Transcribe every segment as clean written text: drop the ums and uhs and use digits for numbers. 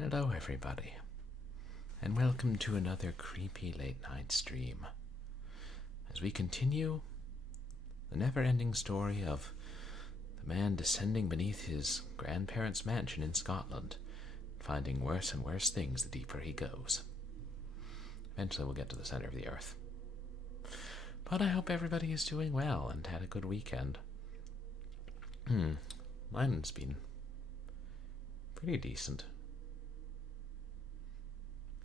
Hello everybody, and welcome to another creepy late night stream, as we continue the never-ending story of the man descending beneath his grandparents' mansion in Scotland, finding worse and worse things the deeper he goes. Eventually we'll get to the center of the earth. But I hope everybody is doing well and had a good weekend. Mine's been pretty decent.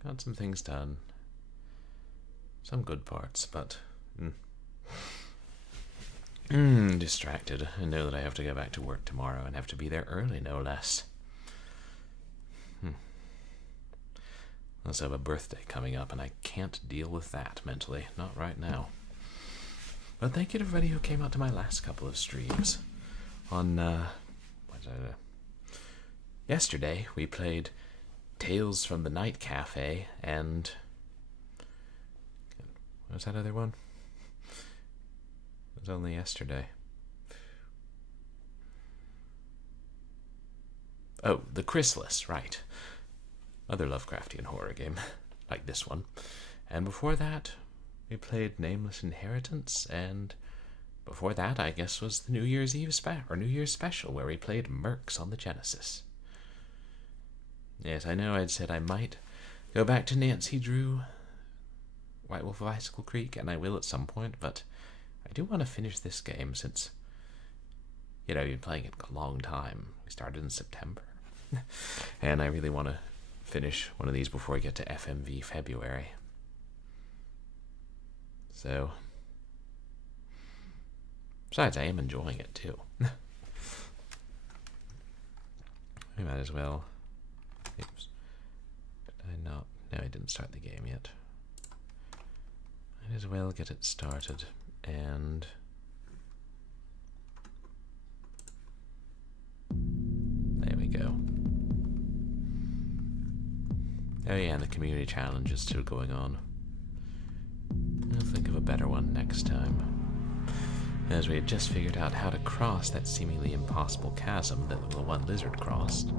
Got some things done. Some good parts, but distracted. I know that I have to go back to work tomorrow and have to be there early, no less. I also have a birthday coming up, and I can't deal with that mentally. Not right now. But thank you to everybody who came out to my last couple of streams. On, yesterday, we played Tales from the Night Cafe, and what was that other one? It was only yesterday. Oh, The Chrysalis, right. Other Lovecraftian horror game, like this one. And before that, we played Nameless Inheritance, and before that, I guess, was the New Year's Eve New Year's special, where we played Mercs on the Genesis. Yes, I know I'd said I might go back to Nancy Drew, White Wolf of Icicle Creek, and I will at some point, but I do want to finish this game since, you've been playing it a long time. We started in September, and I really want to finish one of these before we get to FMV February. So, besides, I am enjoying it too. We might as well. Oops. Did I not? No, I didn't start the game yet. Might as well get it started, and there we go. Oh yeah, and the community challenge is still going on. I'll think of a better one next time. As we had just figured out how to cross that seemingly impossible chasm that the one lizard crossed.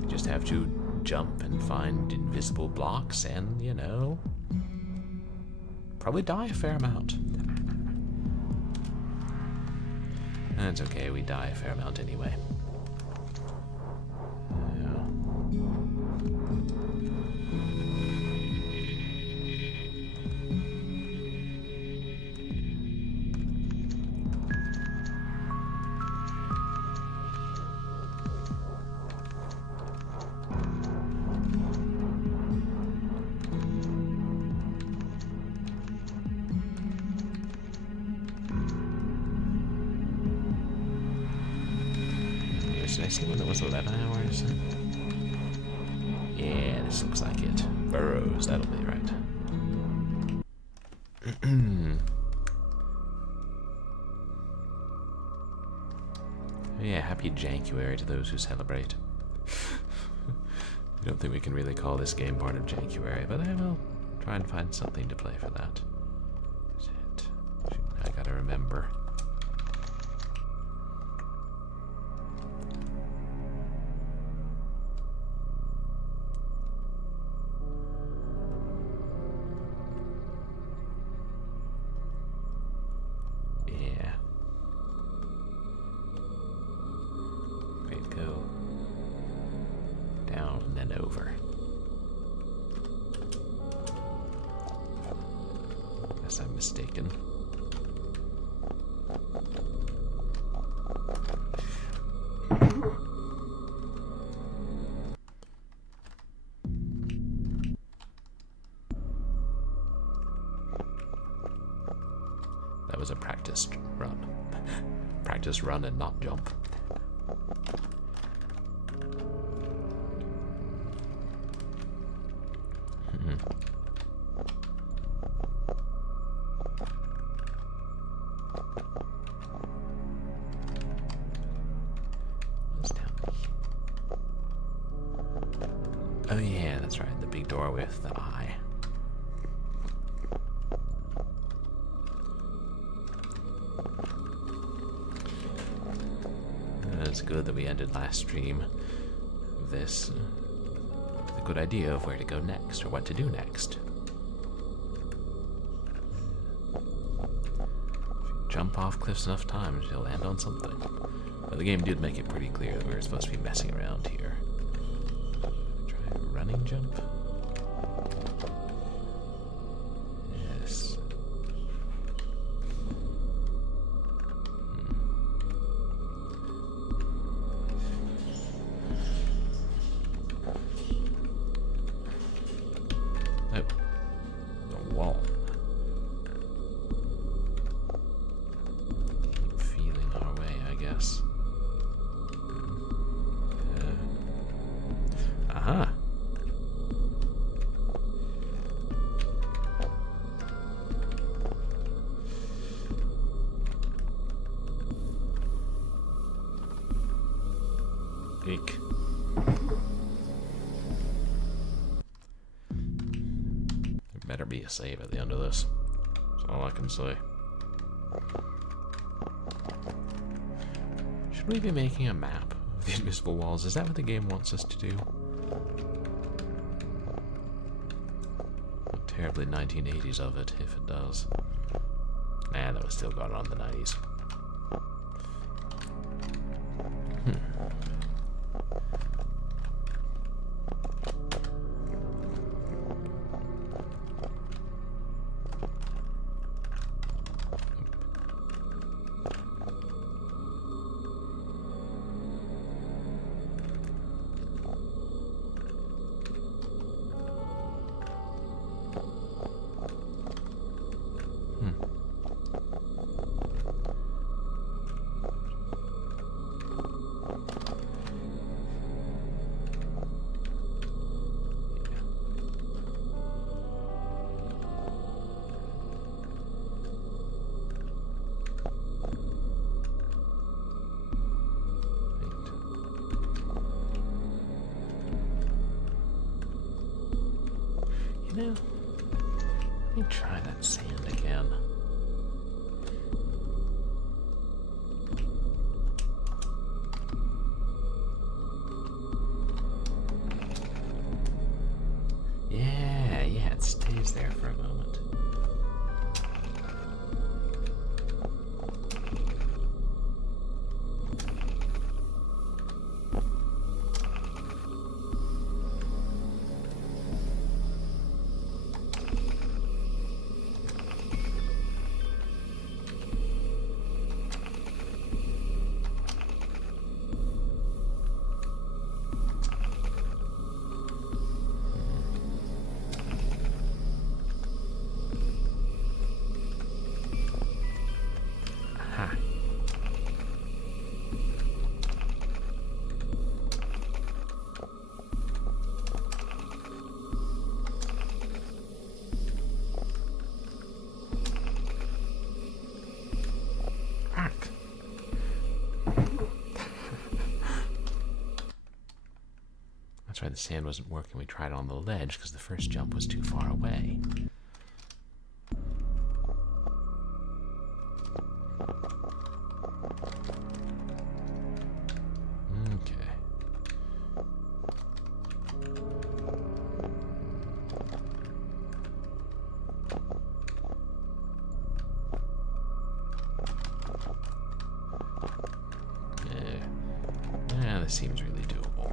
We just have to jump and find invisible blocks and, probably die a fair amount. That's okay, we die a fair amount anyway. Did I see when it was 11 hours? Yeah, this looks like it. Burrows, that'll be right. Yeah, happy Jankuary to those who celebrate. I don't think we can really call this game part of Jankuary, but I will try and find something to play for that. Shit. I gotta remember. I'm mistaken. That was a practiced run. Practice run and not jump. Oh yeah, that's right, the big door with the eye. It's good that we ended last stream with this. good idea of where to go next or what to do next. If you jump off cliffs enough times, you'll land on something. But the game did make it pretty clear that we were supposed to be messing around here. Try a running jump. Yes. Oh, the wall. Keep feeling our way, I guess. Aha. Eek. There better be a save at the end of this. That's all I can say. Should we be making a map of the invisible walls? Is that what the game wants us to do? Not terribly 1980s of it, if it does. Nah, that was still going on in the 90s. You know, let me try that sand again. Yeah, it stays there for a moment. That's why the sand wasn't working. We tried it on the ledge because the first jump was too far away. Okay. Yeah, this seems really doable.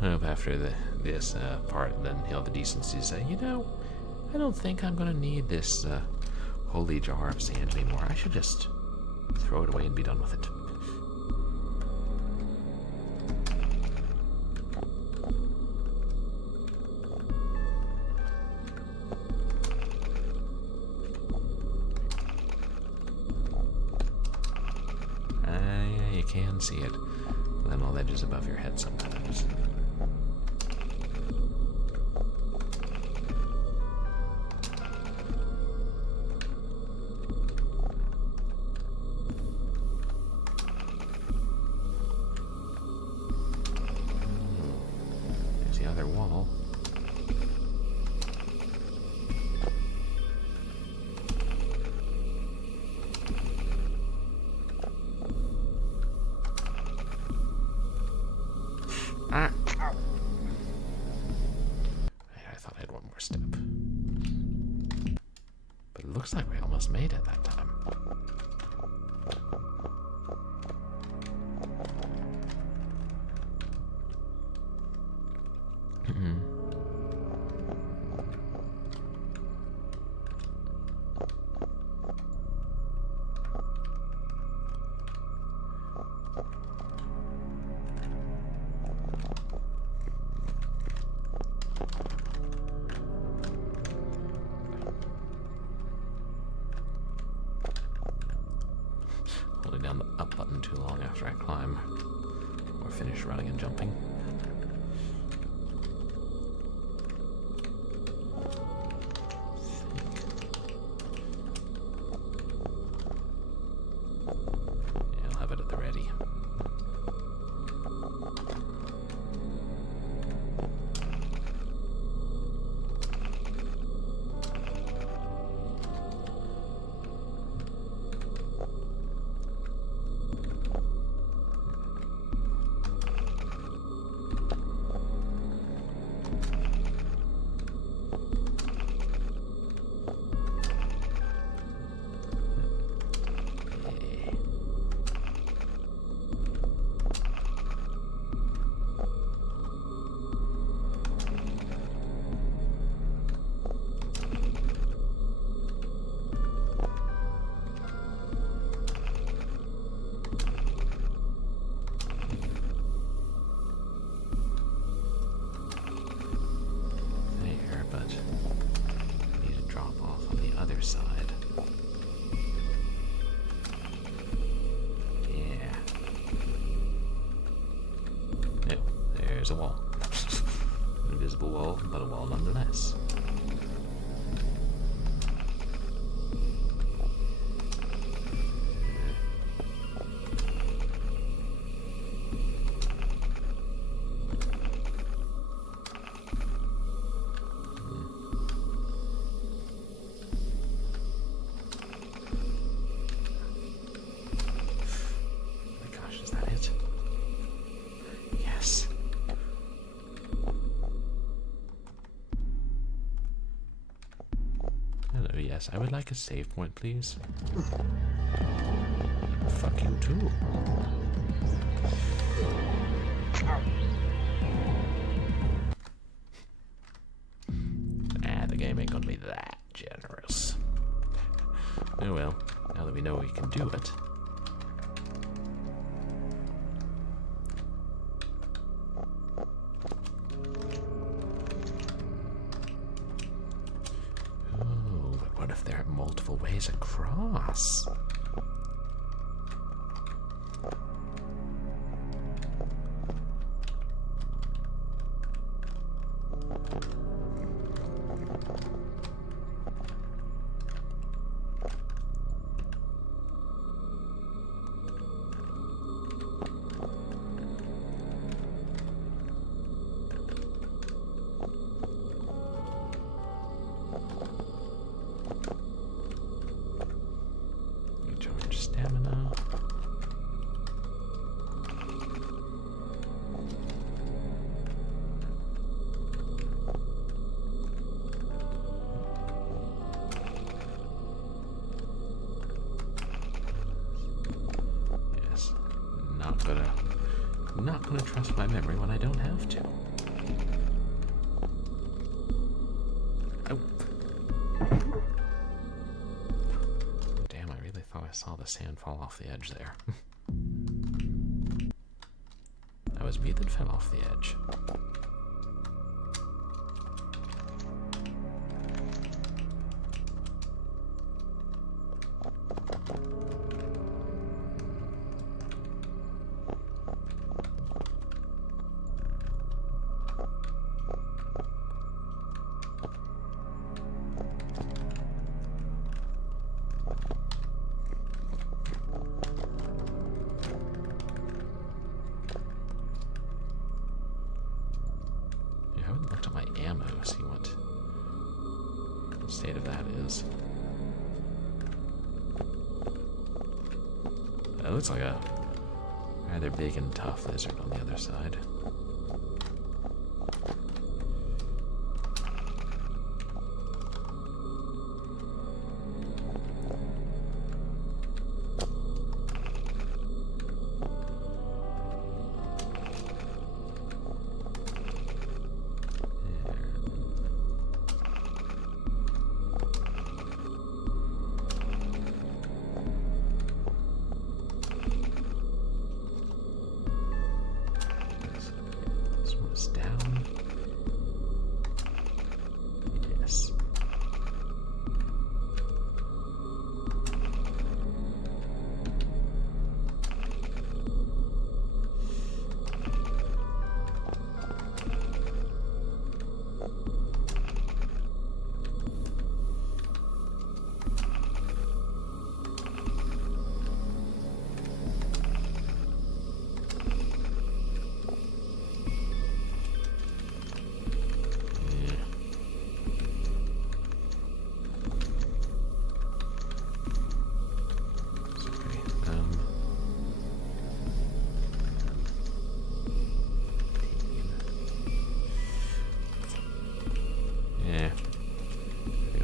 I hope after this part, then he'll have the decency to say, you know, I don't think I'm going to need this holy jar of sand anymore. I should just throw it away and be done with it. Yeah, you can see it. then on ledges above your head sometimes. There's the other wall. I thought I had one more step. But it looks like we almost made it that time. Holding down the up button too long after I climb or finish running and jumping. Yeah, I'll have it at the ready. Side. Yeah. No, there's a wall. Invisible wall, but a wall nonetheless. Yes, I would like a save point, please. Fuck you too. The game ain't gonna be that generous. Oh well, now that we know we can do it. What if there are multiple ways across? Stamina. Yes, not gonna trust my memory when I don't have to. Oh. Damn, I really thought I saw the sand fall off the edge there. That was me that fell off the edge. state of that is. It looks like a rather big and tough lizard on the other side. Down. Yes.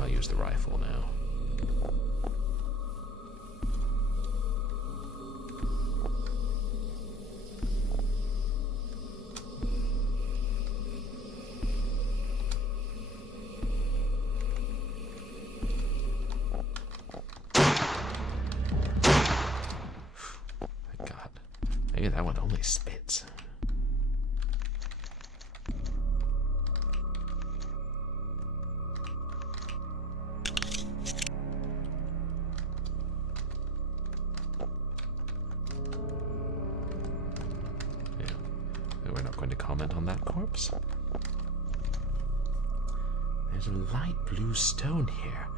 Use the rifle now. God, maybe that one only spits. We're not going to comment on that corpse. There's a light blue stone here,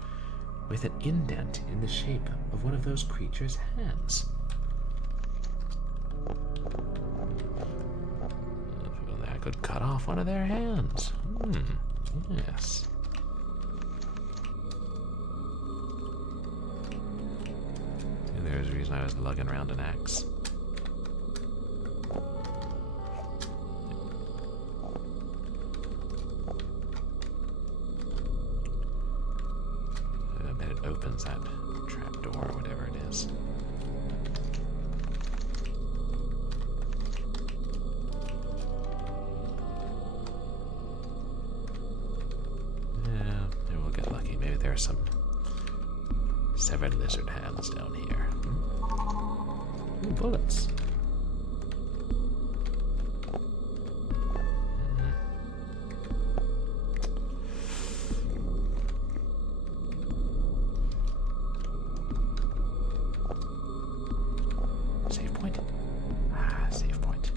with an indent in the shape of one of those creatures' hands. That could cut off one of their hands. Yes. There's a reason I was lugging around an axe. Opens that trap door or whatever it is. Yeah, maybe we'll get lucky. Maybe there are some severed lizard hands down here. Ooh, bullets. Save point. Save point.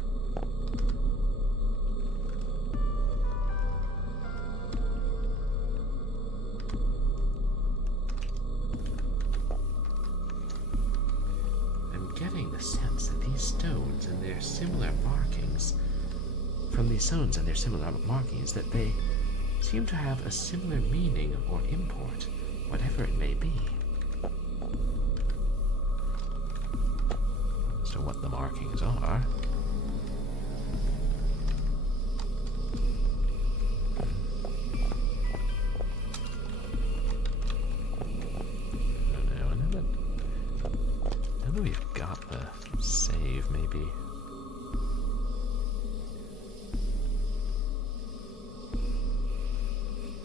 I'm getting the sense that these stones and their similar markings, from these stones and their similar markings, that they seem to have a similar meaning or import, whatever it may be. To what the markings are. Now that we've got the save, maybe.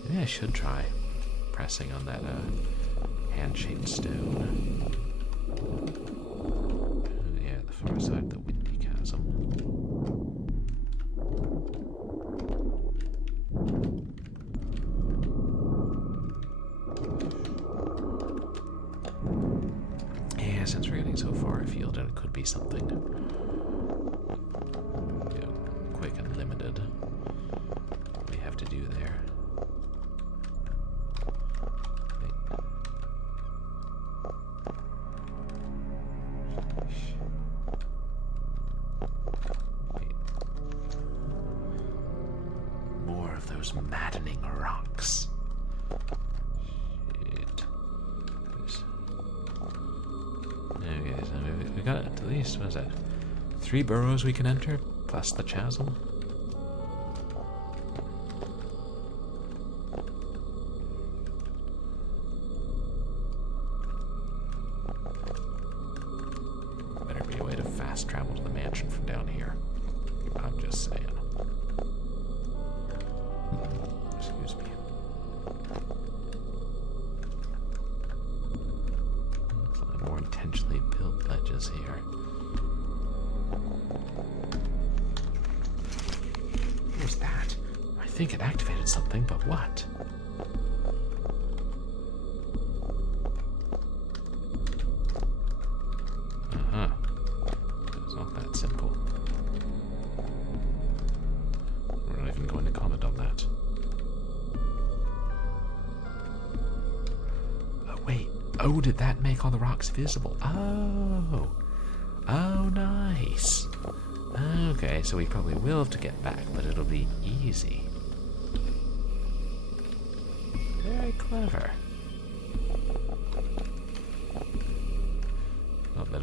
Maybe I should try pressing on that hand-shaped stone. Far side of the windy chasm. Yeah, since we're getting so far afield, and it could be something quick and limited we have to do there. Those maddening rocks. least, what is that? 3 burrows we can enter, plus the chasm. Better be a way to fast travel to the mansion from down here. I'm just saying. Excuse me. Some more intentionally built ledges here. What was that? I think it activated something, but what? Uh-huh. It's not that simple. We're not even going to comment on that. Oh, wait. Oh, did that make all the rocks visible? Oh. Oh, nice. Okay, so we probably will have to get back, but it'll be easy. Very clever. Not that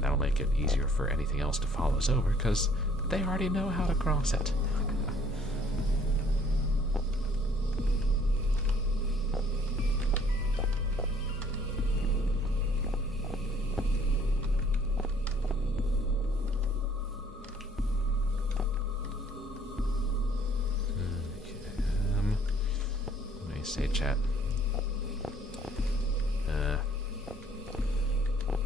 that'll make it easier for anything else to follow us over, because they already know how to cross it. Say, chat.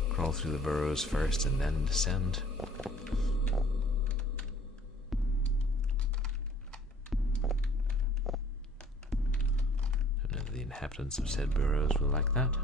Crawl through the burrows first and then descend. None of the inhabitants of said burrows will like that.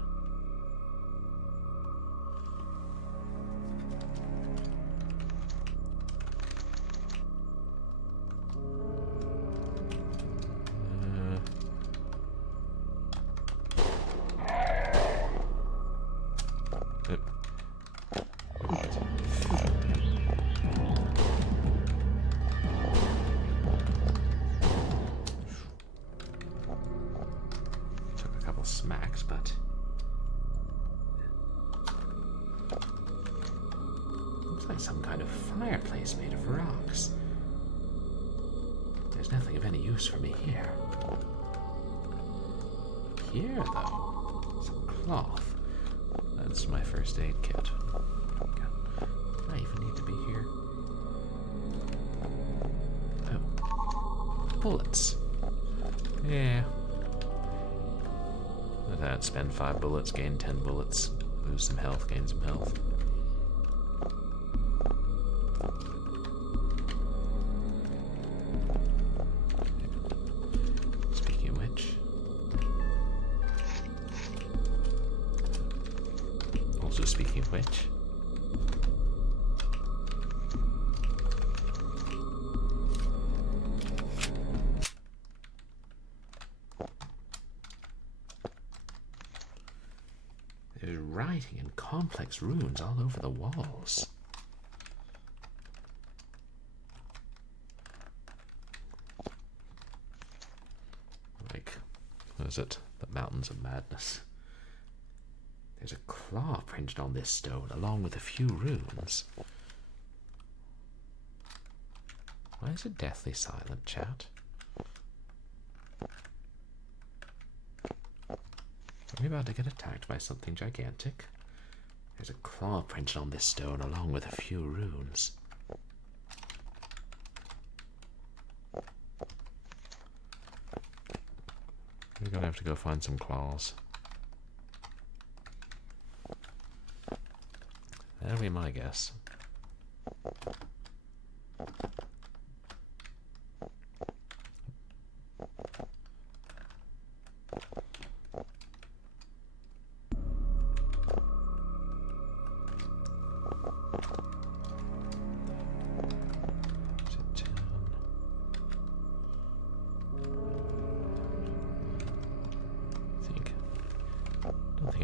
Smacks, but looks like some kind of fireplace made of rocks. There's nothing of any use for me here. Here, though, some cloth. That's my first aid kit. I even need to be here. Oh, bullets. Yeah. That spend 5 bullets, gain 10 bullets, lose some health, gain some health. Speaking of which, also speaking of which, there's writing and complex runes all over the walls. Like, what is it? The Mountains of Madness. There's a claw printed on this stone, along with a few runes. Why is it deathly silent, chat? Are we about to get attacked by something gigantic? There's a claw printed on this stone along with a few runes. We're gonna have to go find some claws. That'll be my guess.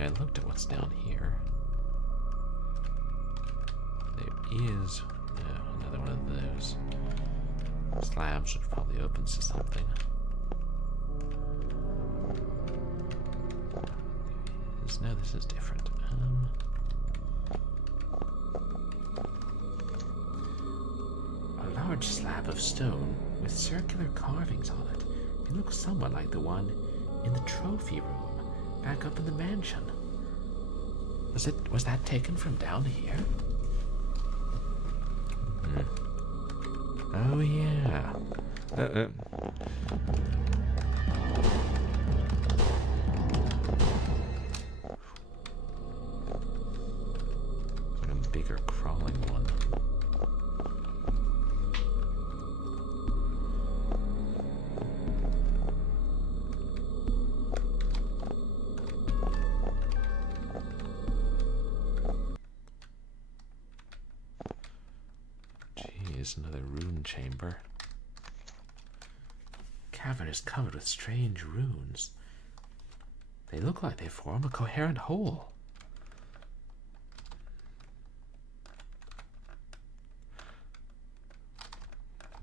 I looked at what's down here. There is another one of those slabs, which probably opens to something. No, this is different. slab of stone with circular carvings on it. It looks somewhat like the one in the trophy room back up in the mansion. Was that taken from down here? Oh yeah. A bigger crawling one. Jeez, another rune chamber. Cavern is covered with strange runes. They look like they form a coherent whole.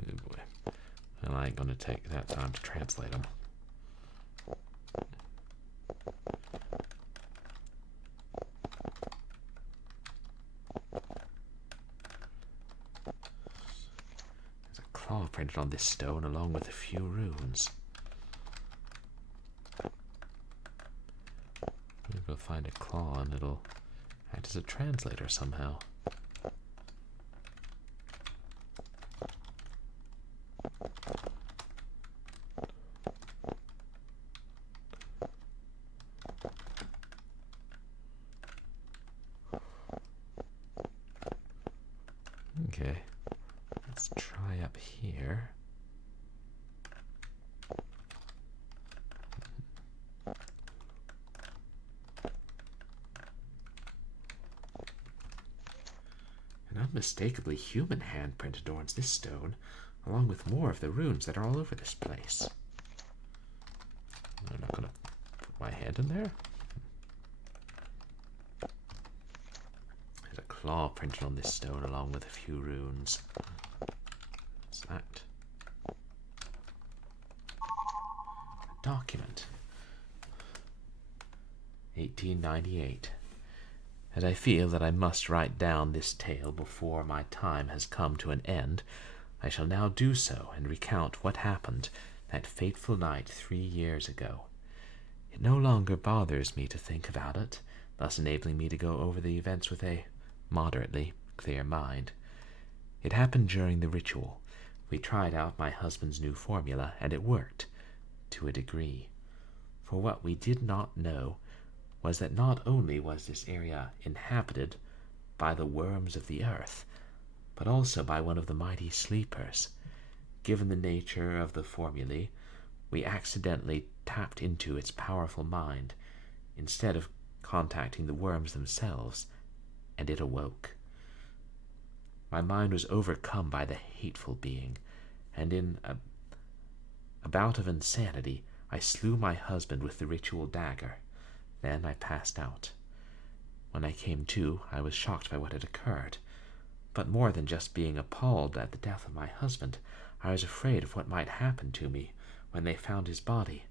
Oh boy. Well, I ain't gonna take that time to translate them. There's a claw printed on this stone along with a few runes. Maybe we'll find a claw and it'll act as a translator somehow. Okay, let's try up here. An unmistakably human handprint adorns this stone, along with more of the runes that are all over this place. I'm not going to put my hand in there. There's a claw printed on this stone along with a few runes. What's that? A document. 1898. As I feel that I must write down this tale before my time has come to an end, I shall now do so and recount what happened that fateful night 3 years ago. It no longer bothers me to think about it, thus enabling me to go over the events with a moderately clear mind. It happened during the ritual. We tried out my husband's new formula, and it worked, to a degree. For what we did not know was that not only was this area inhabited by the worms of the earth, but also by one of the mighty sleepers. Given the nature of the formulae, we accidentally tapped into its powerful mind, instead of contacting the worms themselves, and it awoke. My mind was overcome by the hateful being, and in a bout of insanity, I slew my husband with the ritual dagger. Then I passed out. When I came to, I was shocked by what had occurred. But more than just being appalled at the death of my husband, I was afraid of what might happen to me when they found his body,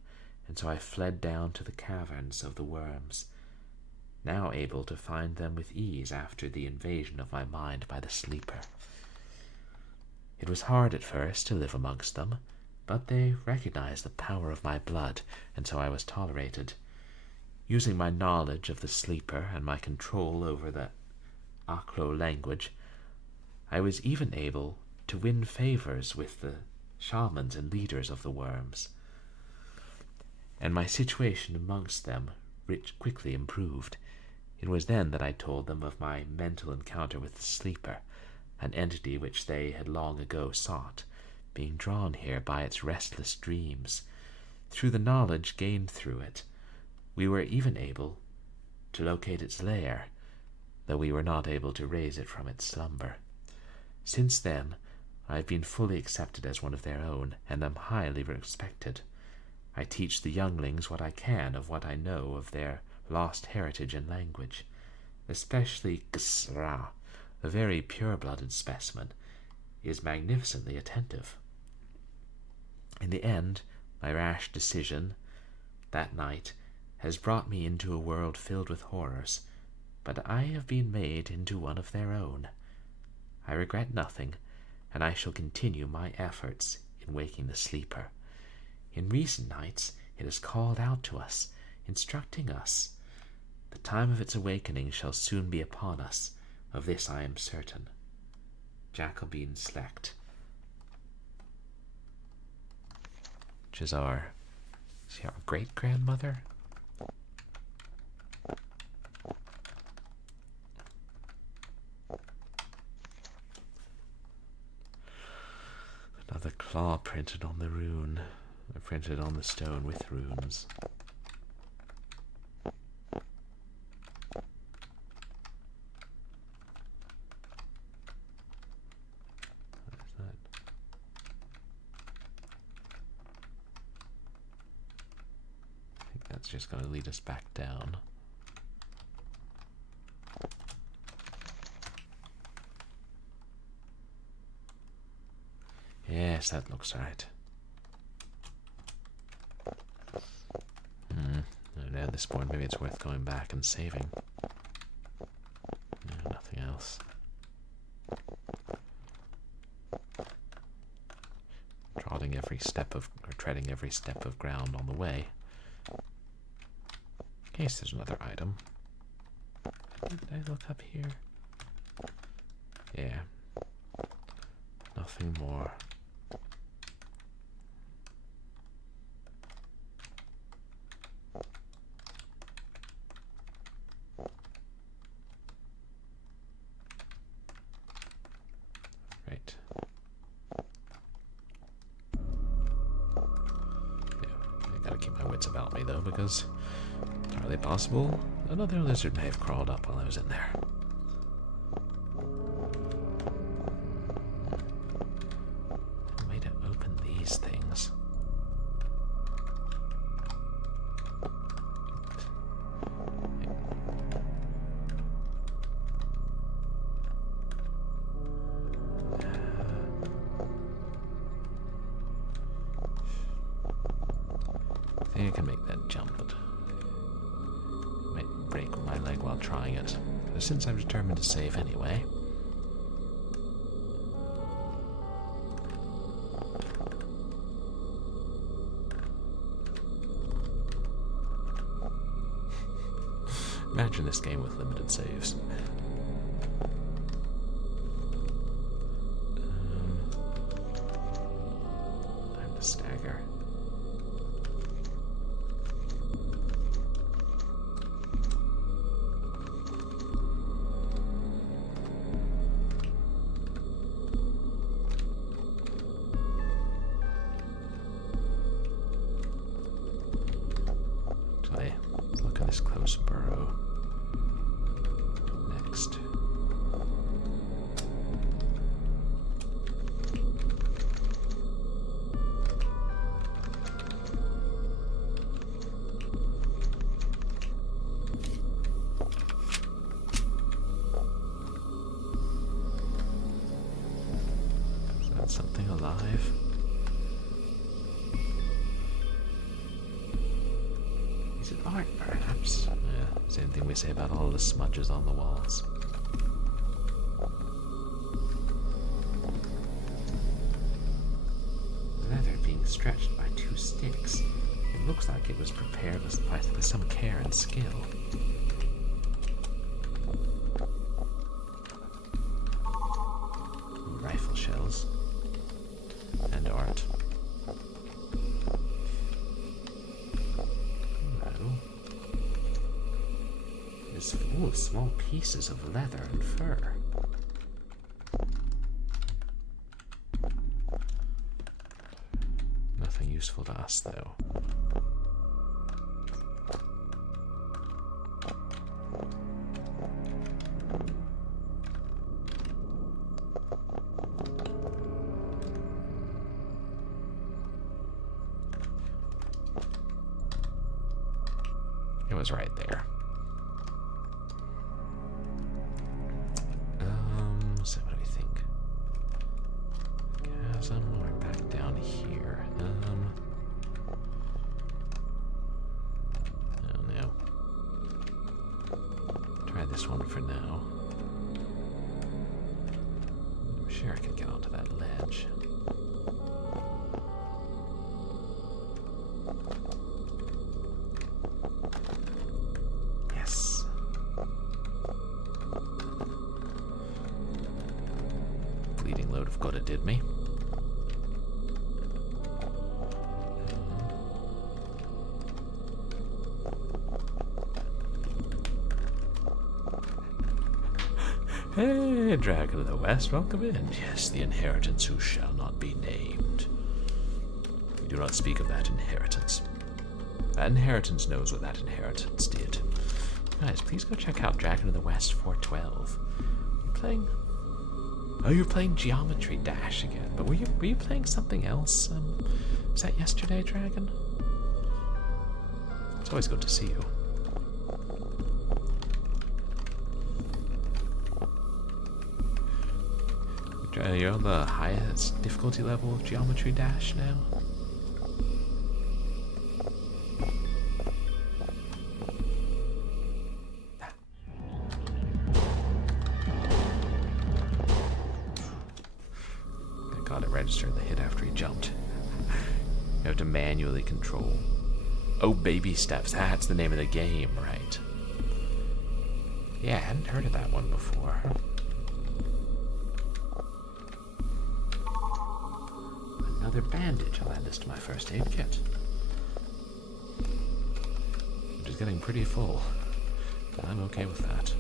and so I fled down to the caverns of the worms, now able to find them with ease after the invasion of my mind by the sleeper. It was hard at first to live amongst them, but they recognized the power of my blood, and so I was tolerated. Using my knowledge of the sleeper and my control over the Acro language, I was even able to win favors with the shamans and leaders of the worms, and my situation amongst them quickly improved. It was then that I told them of my mental encounter with the sleeper, an entity which they had long ago sought, being drawn here by its restless dreams. Through the knowledge gained through it, we were even able to locate its lair, though we were not able to raise it from its slumber. Since then, I have been fully accepted as one of their own, and am highly respected. I teach the younglings what I can of what I know of their lost heritage and language, especially Gsra, a very pure-blooded specimen, is magnificently attentive. In the end, my rash decision that night has brought me into a world filled with horrors, but I have been made into one of their own. I regret nothing, and I shall continue my efforts in waking the sleeper. In recent nights it has called out to us, instructing us. The time of its awakening shall soon be upon us, of this I am certain. Jacobine Select. Which is our great-grandmother? Another claw printed on the rune, printed on the stone with runes. What is that? I think that's just going to lead us back down. Yes, that looks right. At this point, maybe it's worth going back and saving. No, nothing else. Treading every step of ground on the way. In case there's another item. Did I look up here? Yeah. Nothing more. Right. Yeah, I gotta keep my wits about me though, because it's entirely possible another lizard may have crawled up while I was in there. Way to open these things. I think I can make that jump, but might break my leg while trying it. But since I'm determined to save anyway. Imagine this game with limited saves. Time to stagger. Look at this close burrow. Next. Is that something alive? Is it art, perhaps? Yeah, same thing we say about all the smudges on the walls. Leather being stretched by two sticks. It looks like it was prepared with some care and skill. Rifle shells. And art. Is full of small pieces of leather and fur. Nothing useful to us, though. It was right there. So what do we think? Chasm or back down here? I don't know. Try this one for now. sure I can get onto that ledge. Yes. Fleeting load of good it did me. Hey, Dragon of the West, welcome in. Yes, the inheritance who shall not be named. We do not speak of that inheritance. That inheritance knows what that inheritance did. Guys, please go check out Dragon of the West 412. You playing? Oh, you're playing Geometry Dash again. But were you playing something else? Was that yesterday, Dragon? It's always good to see you. You're on the highest difficulty level of Geometry Dash now? Thank God it registered the hit after he jumped. You have to manually control. Oh, baby steps, that's the name of the game, right? Yeah, I hadn't heard of that one before. Another bandage. I'll add this to my first aid kit. Which is getting pretty full. I'm okay with that.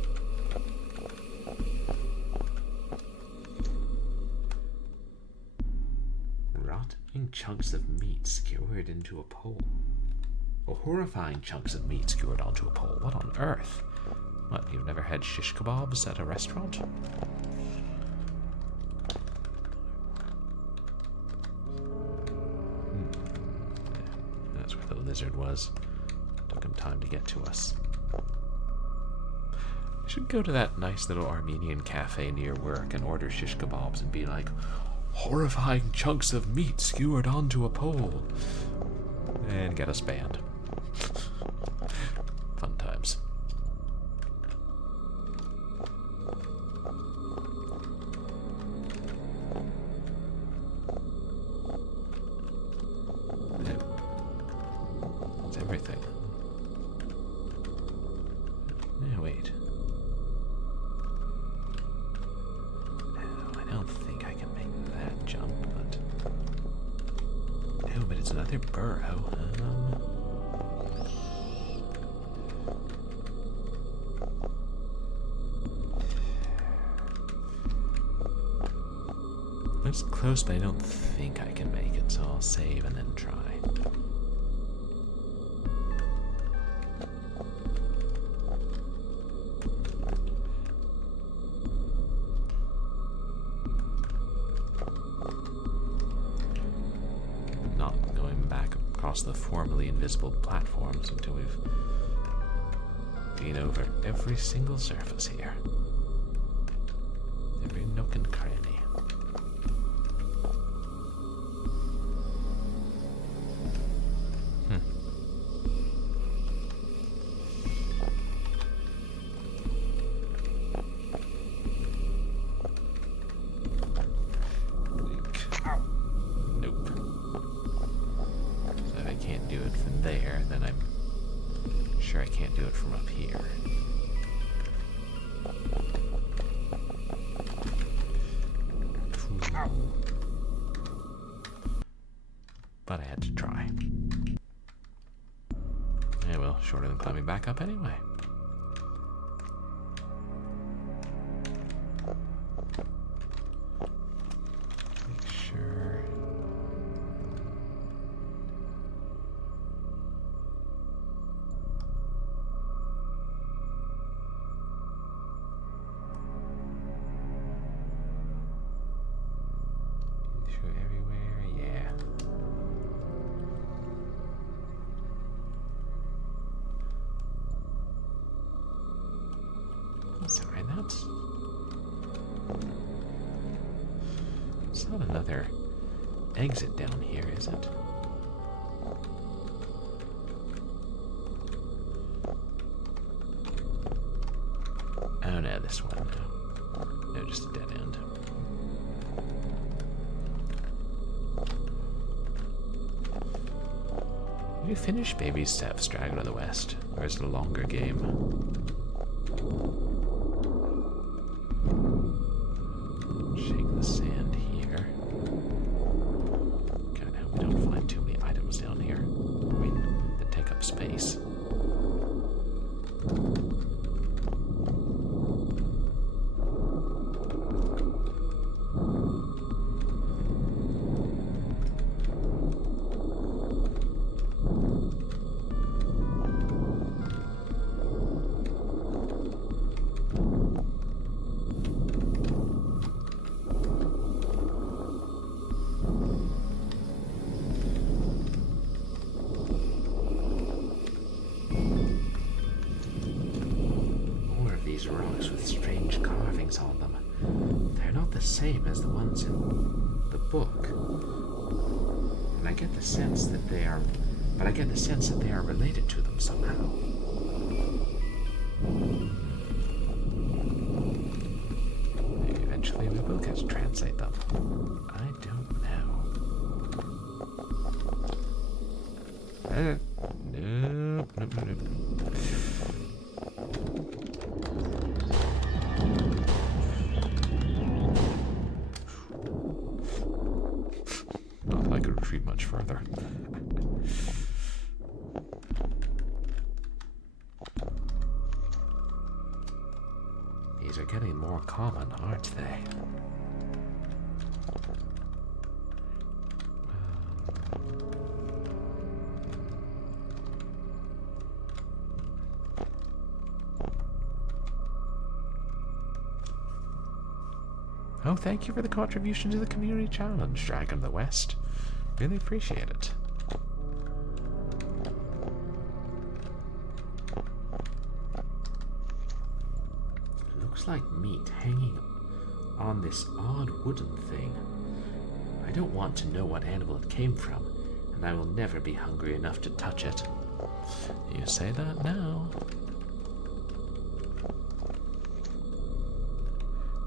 Rotting chunks of meat skewered into a pole. Or horrifying chunks of meat skewered onto a pole. What on earth? What, you've never had shish kebabs at a restaurant? That's where the lizard was. Took him time to get to us. I should go to that nice little Armenian cafe near work and order shish kebabs and be like, horrifying chunks of meat skewered onto a pole. And get us banned. Fun times. It's everything. No, wait. No, I don't think I can make that jump, but... No, but it's another burrow. It's close, but I don't think I can make it, so I'll save and then try. Not going back across the formerly invisible platforms until we've been over every single surface here. Every nook and cranny. But I had to try. Yeah, well, shorter than climbing back up anyway. Make sure. Everywhere, yeah. Sorry, it's not another exit down here, is it? Oh no, this one, no. No, just a dead end. Did you finish baby steps, Dragon of the West? Or is it a longer game? Shake the sand here. God, I hope we don't find too many items down here. I mean, that take up space. Rocks with strange carvings on them. They're not the same as the ones in the book. And I get the sense that they are related to them somehow. Maybe eventually we will get to translate them. I don't know. Nope. Not like a retreat much further. These are getting more common, aren't they? Oh, thank you for the contribution to the community challenge, Dragon of the West. Really appreciate it. Looks like meat hanging on this odd wooden thing. I don't want to know what animal it came from, and I will never be hungry enough to touch it. You say that now.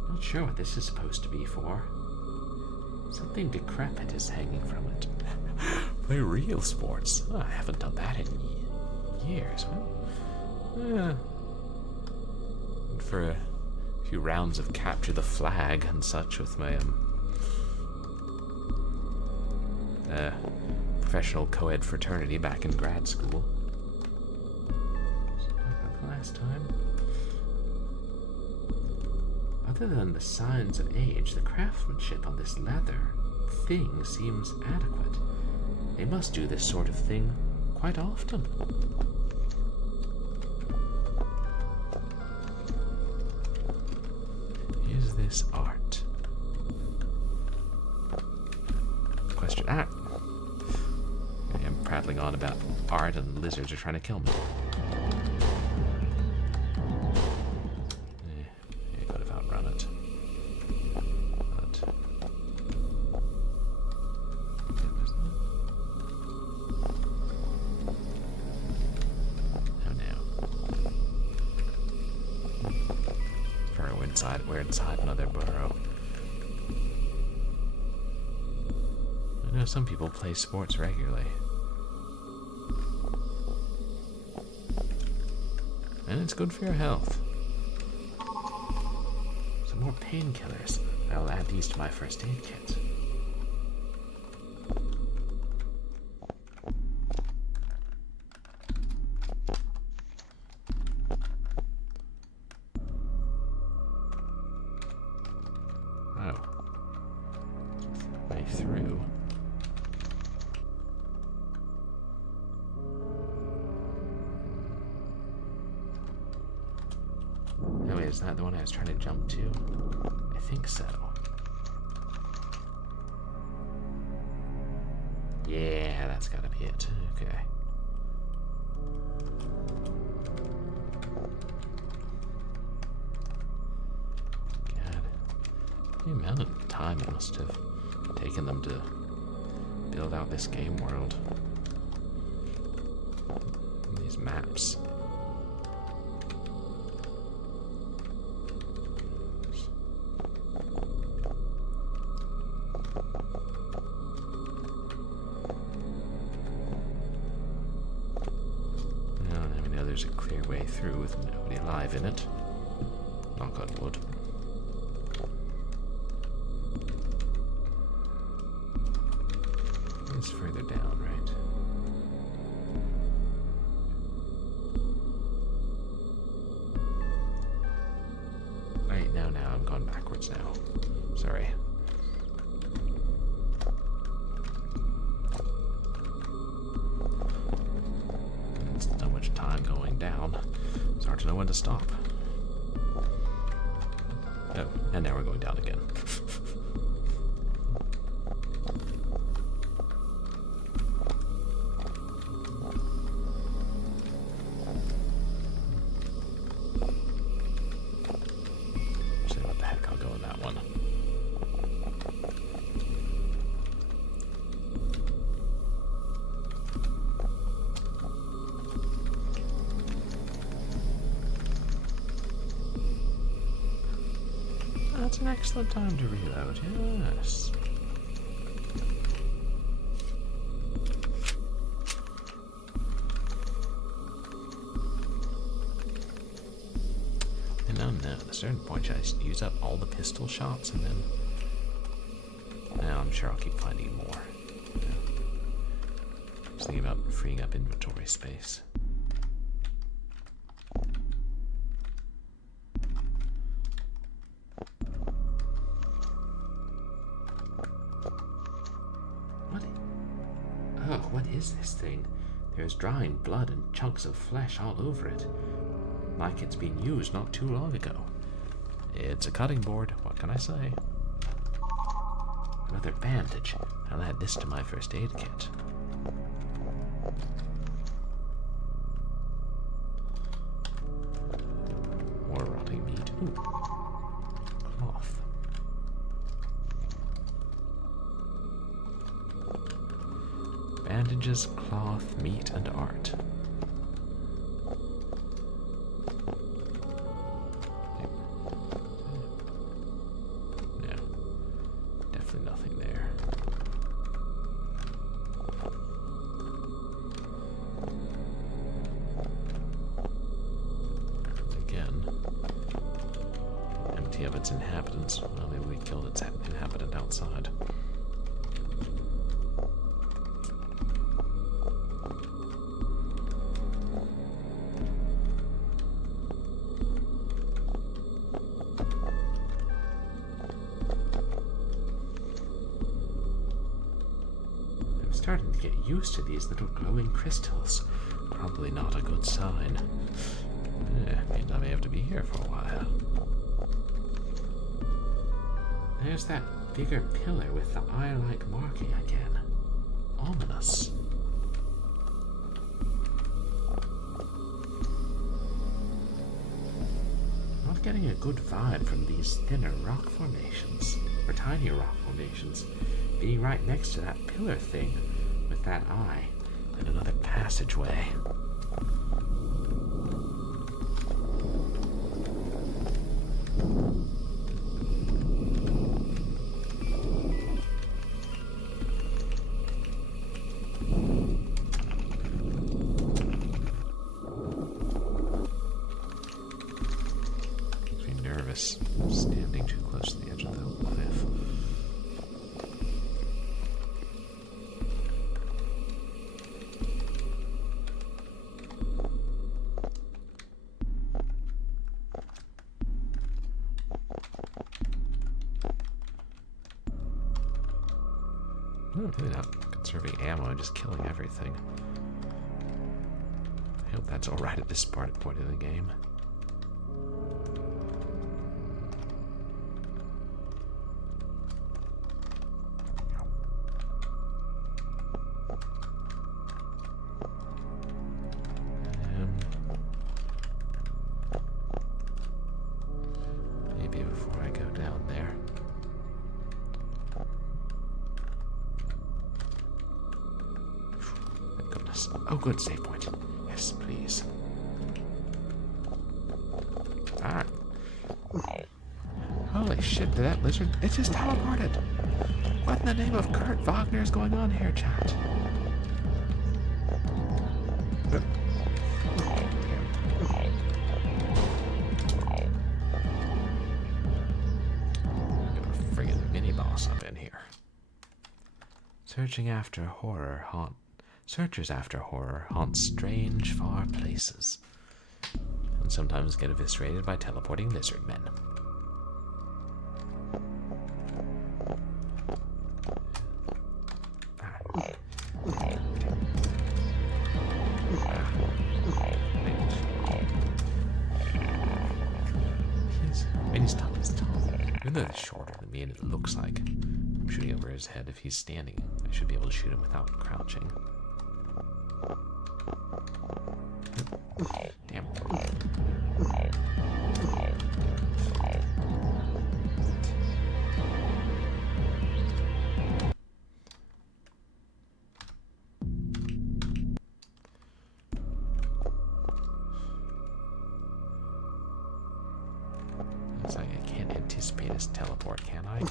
Not sure what this is supposed to be for. Something decrepit is hanging from it. Play real sports. Oh, I haven't done that in years. Well, for a few rounds of capture the flag and such with my professional co-ed fraternity back in grad school. Like last time. Other than the signs of age, the craftsmanship on this leather thing seems adequate. They must do this sort of thing quite often. Is this art? Question. I am prattling on about art and lizards are trying to kill me. We're inside another burrow. I know some people play sports regularly. And it's good for your health. Some more painkillers. I will add these to my first aid kit. Through. Oh wait, is that the one I was trying to jump to? I think so. Yeah, that's gotta be it. Okay. God. The amount of time it must have taken them to build out this game world. These maps. through with nobody alive in it. Knock on wood. It's further down, right? Wait, no, I'm gone backwards now. Sorry. It's so much time going down. It's hard to know when to stop. Oh, and now we're going down again. So what the heck, I'll go in that one. That's an excellent time to reload, yes. And on a certain point, I just use up all the pistol shots and then... Now I'm sure I'll keep finding more. Yeah. Just thinking about freeing up inventory space. What is this thing? There's drying blood and chunks of flesh all over it. Like it's been used not too long ago. It's a cutting board, what can I say? Another bandage. I'll add this to my first aid kit. More rotting meat. Ooh. Cloth. Bandages, cloth, meat, and art. No. Definitely nothing there. Again. Empty of its inhabitants. Well, maybe we killed its inhabitant outside. Starting to get used to these little glowing crystals. Probably not a good sign. Means I may have to be here for a while. There's that bigger pillar with the eye-like marking again. Ominous. Not getting a good vibe from these thinner rock formations, or tiny rock formations, being right next to that pillar thing with that eye and another passageway. Makes me nervous standing too close to the edge of the cliff. I'm really not conserving ammo, I'm just killing everything. I hope that's alright at this point in the game. Maybe before I go down there. Thank goodness. Oh, good, save point. Yes, please. Ah. Holy shit, did that lizard... It just teleported! What in the name of Kurt Wagner is going on here, chat? Searchers after horror haunt strange, far places, and sometimes get eviscerated by teleporting lizard men. He's tall. Even though he's shorter than me and it looks like I'm shooting over his head, if he's standing, I should be able to shoot him without crouching. Damn. It's like I can't anticipate his teleport, can I?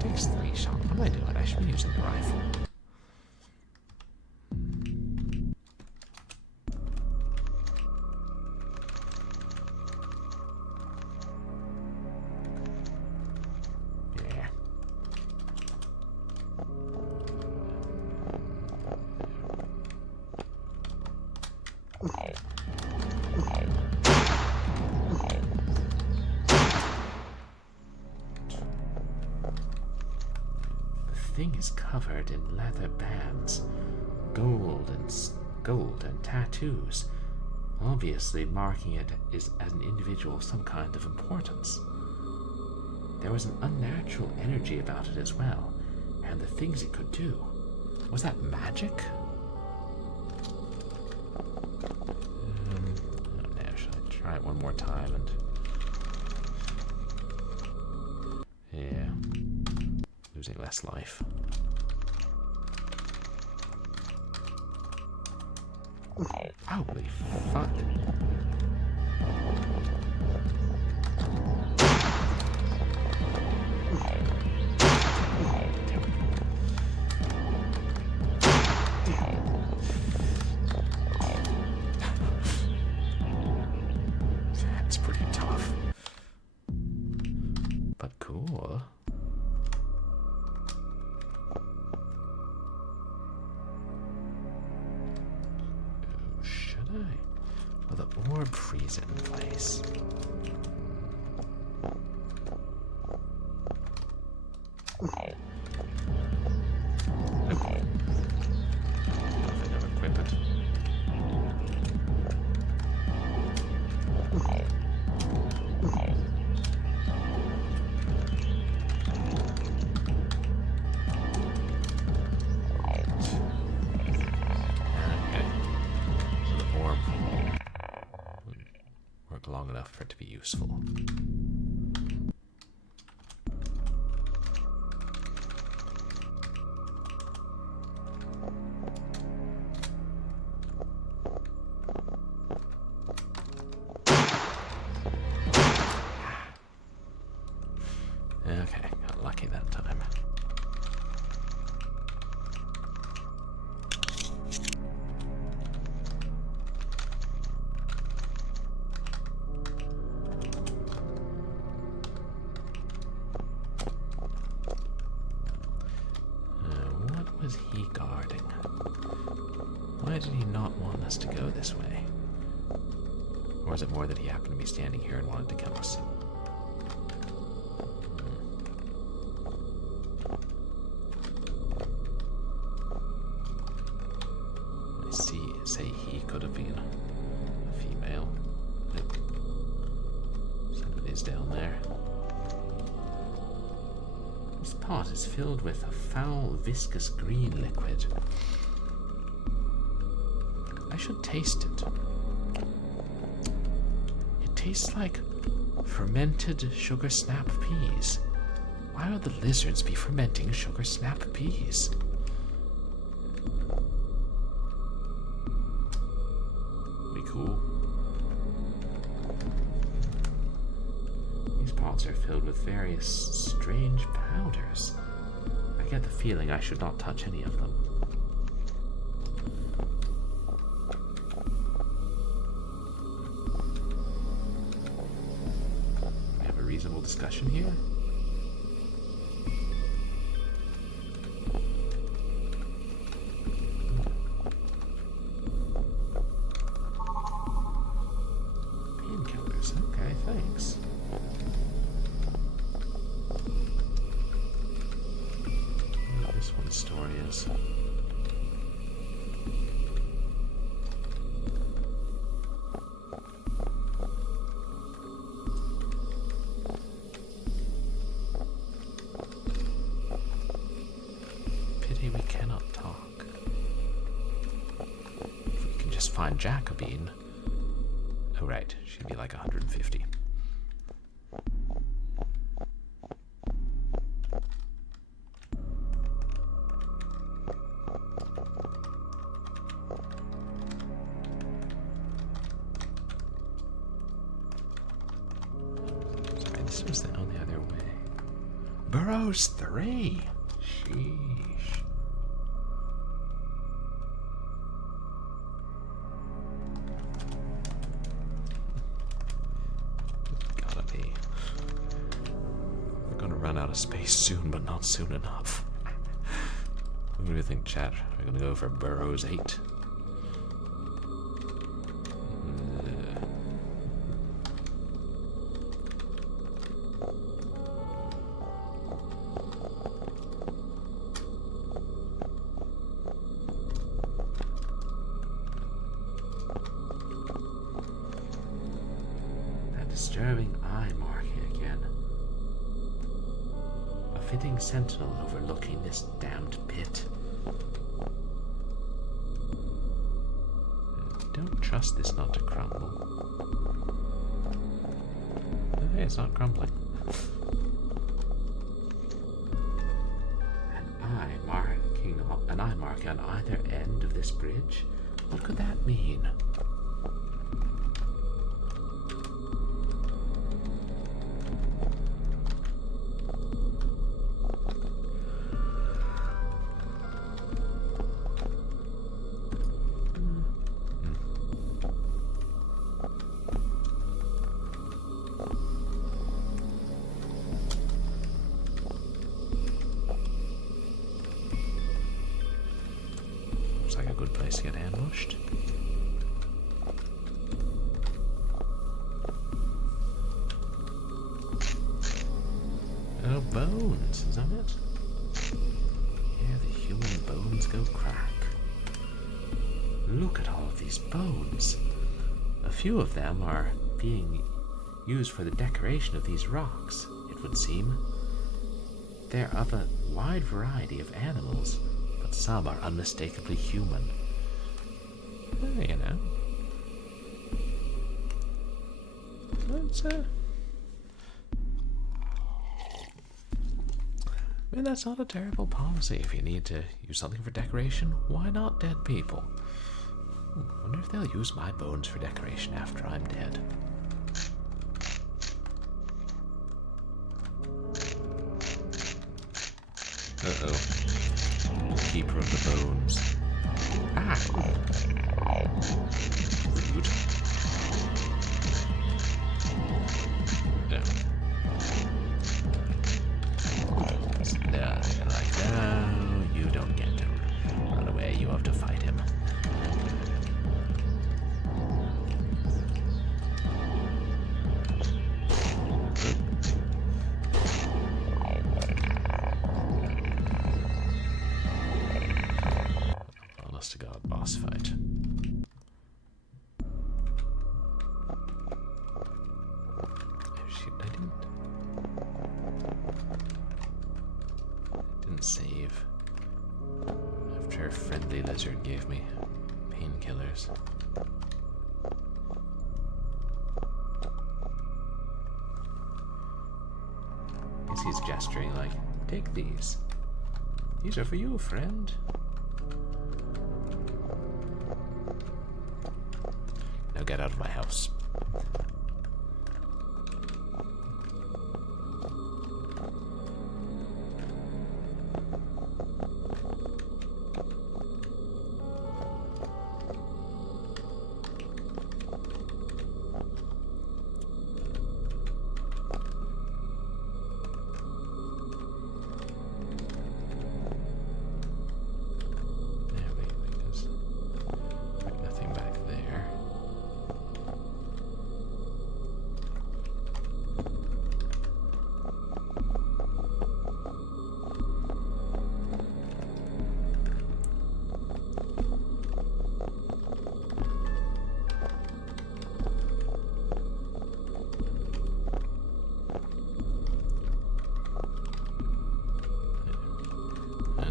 Takes 3 shots. What am I doing? I should be using the rifle. Yeah. The thing is covered in leather bands, gold and tattoos, obviously marking it as an individual of some kind of importance. There was an unnatural energy about it as well, and the things it could do. Was that magic? Should I try it one more time and... Yeah. Losing less life. Holy fuck. That's pretty tough. But cool. Will the orb freeze it in place? Okay. If I don't equip it. Long enough for it to be useful. Okay, got lucky that time. Was he guarding? Why did he not want us to go this way? Or is it more that he happened to be standing here and wanted to kill us? I say he could have been a female. Somebody's down there. This pot is filled with a foul, viscous green liquid. I should taste it. It tastes like fermented sugar snap peas. Why would the lizards be fermenting sugar snap peas? Be cool. These pots are filled with various strange powders. I get the feeling I should not touch any of them. discussion here? Painkillers. Okay, thanks. What this one's story is. We cannot talk. If we can just find Jacobine. Oh, right. She'd be like 150. Sorry, this was the only other way. Burrows 3. Sheesh. Run out of space soon, but not soon enough. What do you think, chat? We're gonna go for Burrows 8. That disturbing eye marking again. Fitting sentinel overlooking this damned pit. Don't trust this not to crumble. Hey, it's not crumbling. An eye mark on either end of this bridge? What could that mean? Looks like a good place to get ambushed. Oh, bones, is that it? Yeah, the human bones go crack. Look at all of these bones. A few of them are being used for the decoration of these rocks, it would seem. They're of a wide variety of animals, but some are unmistakably human. You know. I mean, that's not a terrible policy. If you need to use something for decoration, why not dead people? Wonder if they'll use my bones for decoration after I'm dead. Uh-oh. Keeper of the bones. Ah! Rude. No, you don't get to run away. You have to fight him. Honest to God, boss fight. Oh shoot, I didn't save after a friendly lizard gave me painkillers. Guess he's gesturing like, take these. These are for you, friend. Now get out of my house.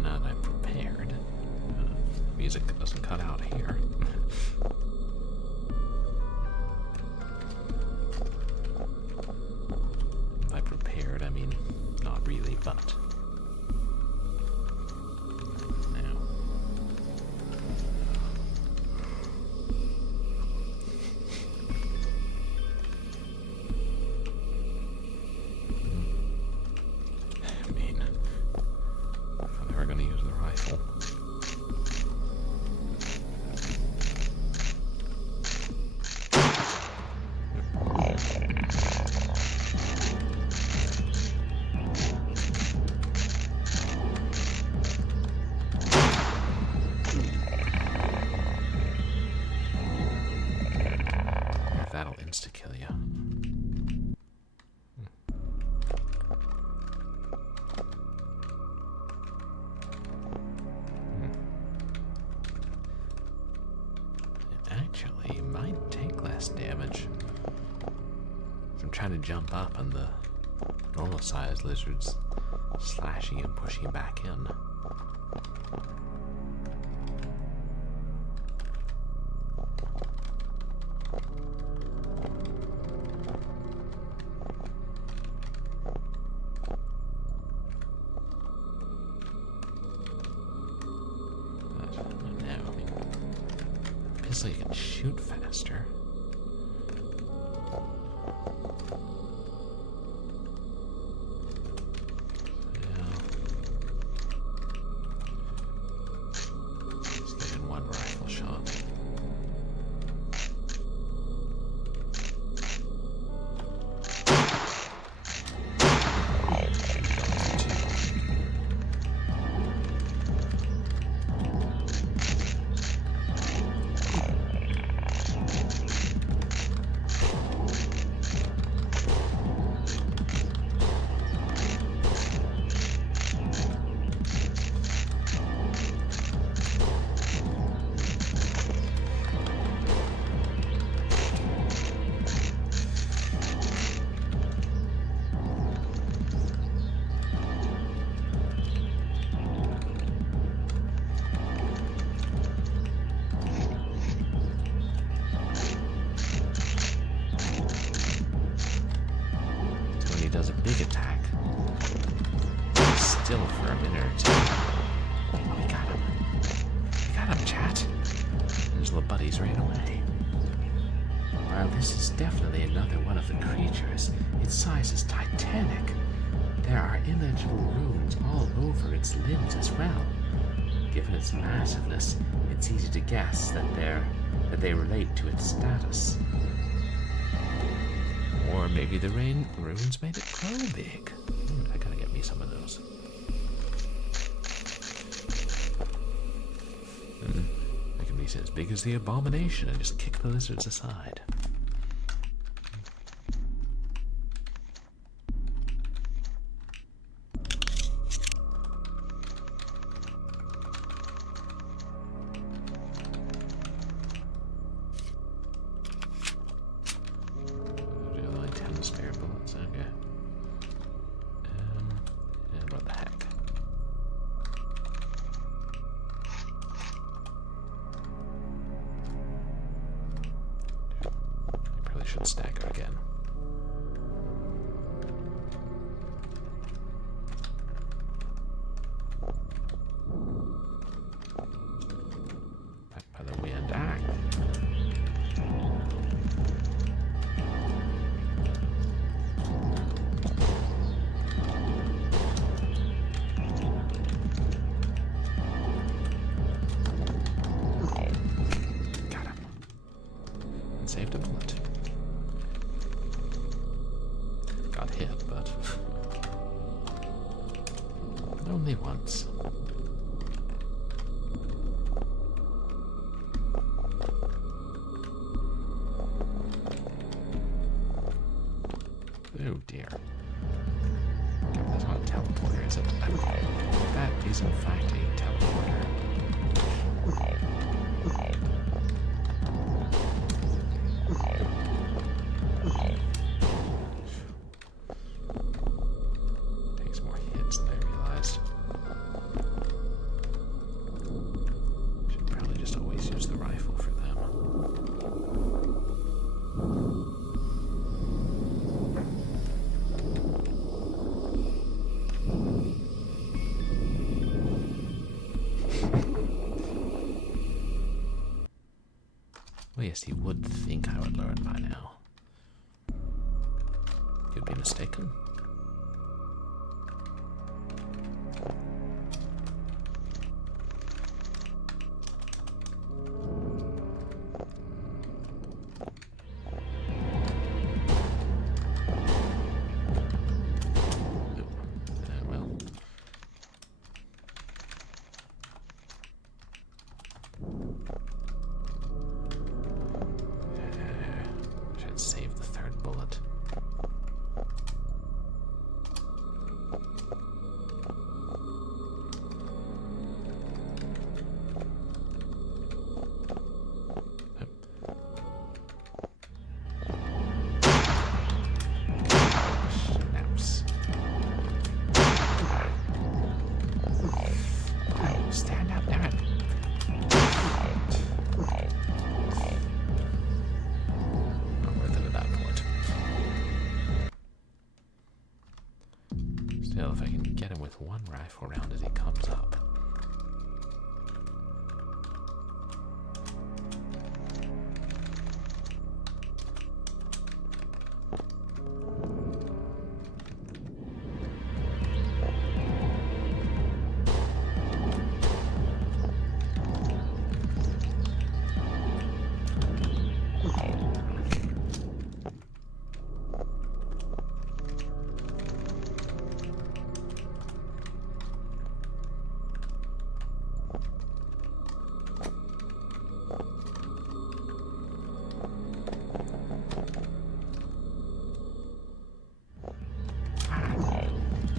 and I'm prepared. Music doesn't cut out here. By prepared, I mean not really, but now. I mean, if they were going to use the rifle. That'll insta-kill you. It actually might take less damage from trying to jump up and the normal-sized lizards slashing and pushing back in. So you can shoot faster. Yeah. Let's get in one rifle shot. Does a big attack. Still for a minute or two. Oh, we got him. We got him, chat. And his little buddies ran away. While this is definitely another one of the creatures, its size is titanic. There are illegible runes all over its limbs as well. Given its massiveness, it's easy to guess that they relate to its status. Or maybe the runes made it grow big. I gotta get me some of those. They can be as big as the Abomination and just kick the lizards aside. Spare bullets, okay. And what the heck? I probably should stagger again. Back by the wind. Ah! Saved a bullet. Well, yes, you would think I would learn by now. You'd be mistaken. Save the third bullet. Snaps. Stand up, damn it. Still, if I can get him with one rifle round as he comes up.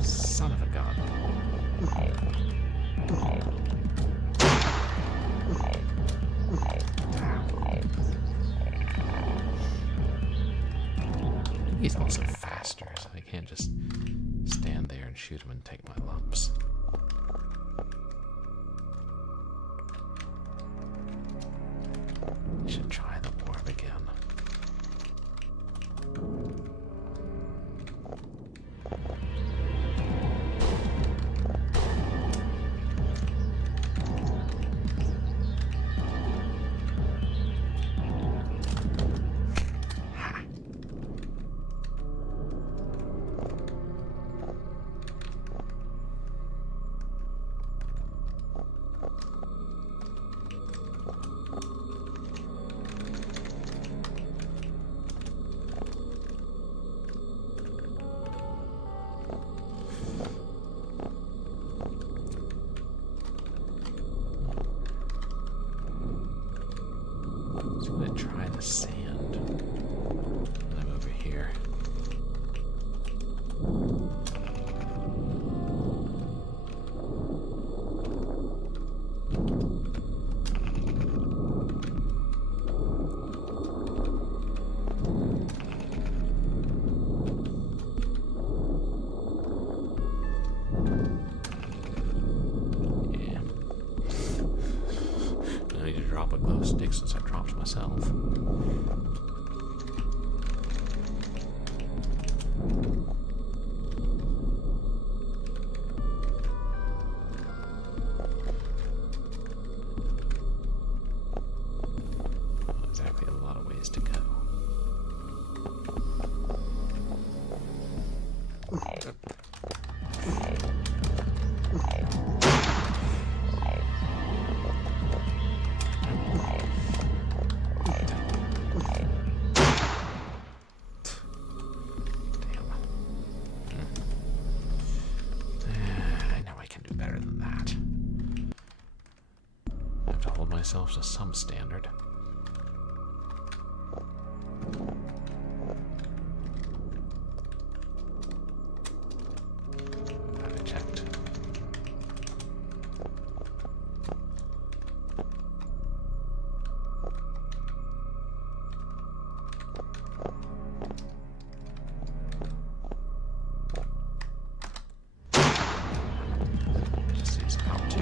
Son of a gun. He's also faster, so I can't just stand there and shoot him and take my lumps. I should try the orb again. I'm gonna try the sand. I'm over here. Yeah. I need to drop a glow stick since I dropped myself. Not exactly a lot of ways to go. Myself to some standard. Glad I checked. Just use how to.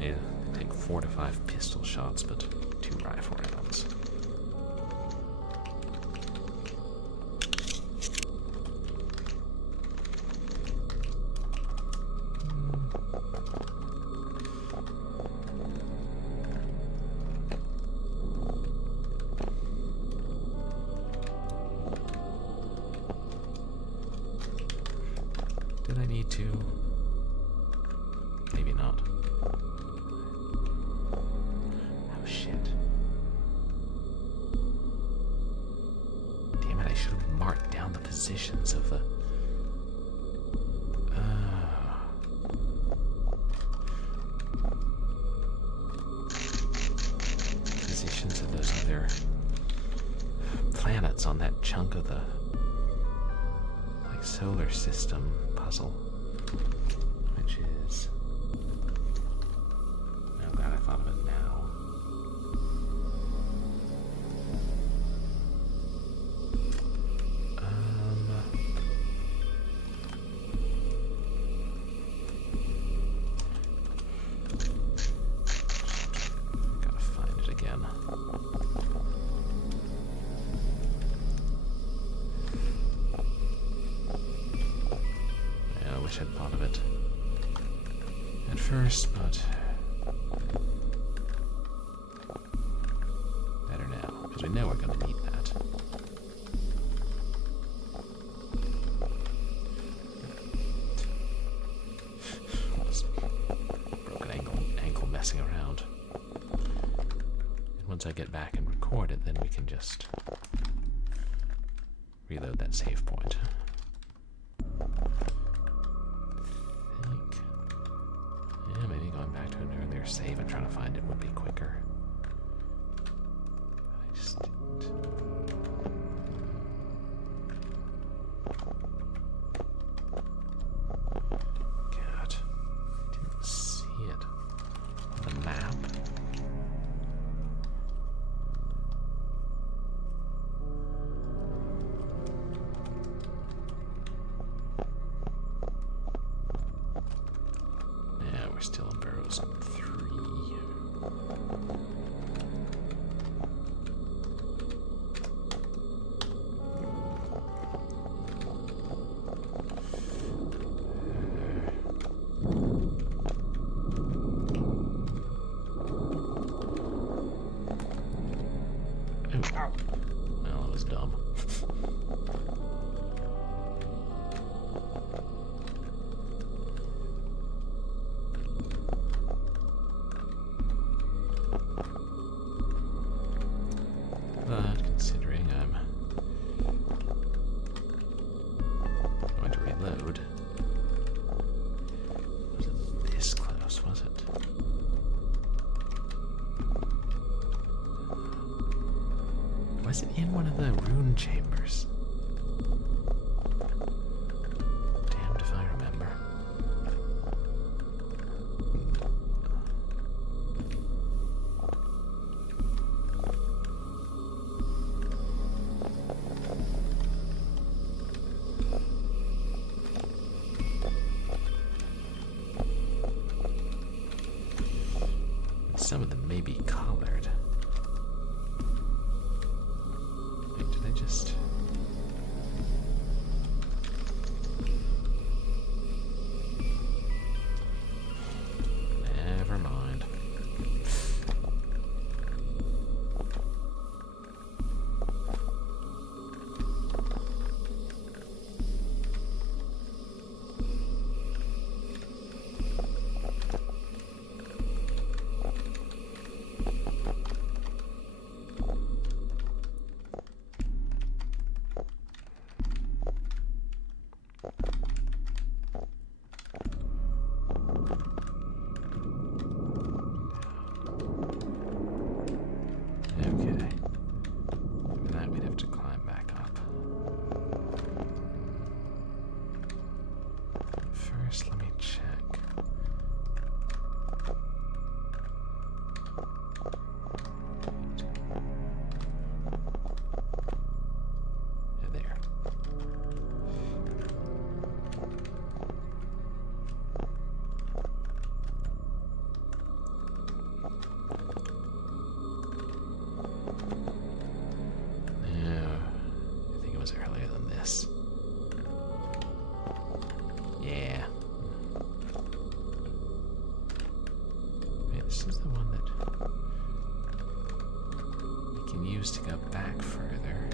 Yeah, take 4 to 5 pistol shots, but 2 rifle rounds. need to. Maybe not. Oh shit. Damn it, I should have marked down the positions of the... positions of those other planets on that chunk of the solar system puzzle, which is... I'm glad I thought of it now. Gotta find it again. I wish I'd thought of it at first, but better now, because we know we're going to need that. Just broken ankle messing around. And once I get back and record it, then we can just reload that save point. Save and trying to find it would be quicker. But I just didn't. God, I didn't see it on the map. Yeah, we're still in Burrows 3. Well, that was dumb. But considering I'm going to reload, wasn't this close, was it? Was it in one of the rune chambers? Damned if I remember. Some of them may be colored. Wait, did I just... Never mind. First, let me check. Yeah, there. Yeah, I think it was earlier than this. Yeah. Wait, this is the one that we can use to go back further.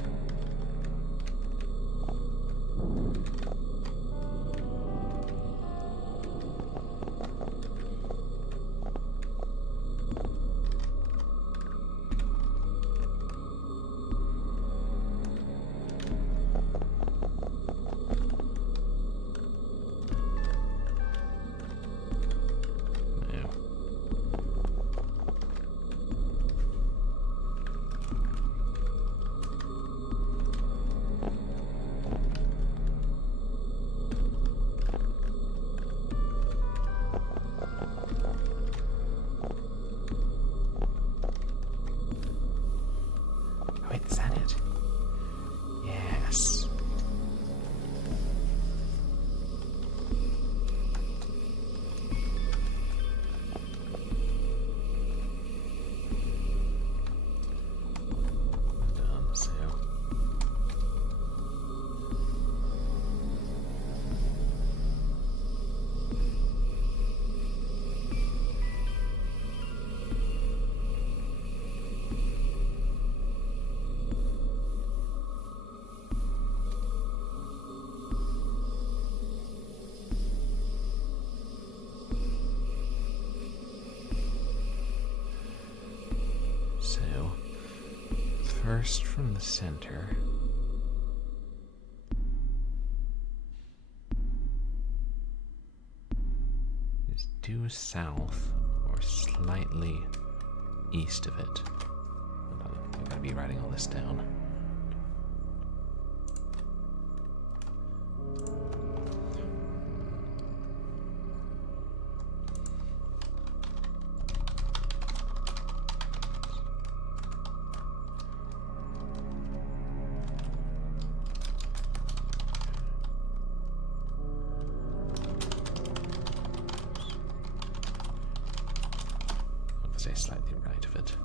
first from the center. Is due south or slightly east of it. I'm going to be writing all this down. Say slightly right of it.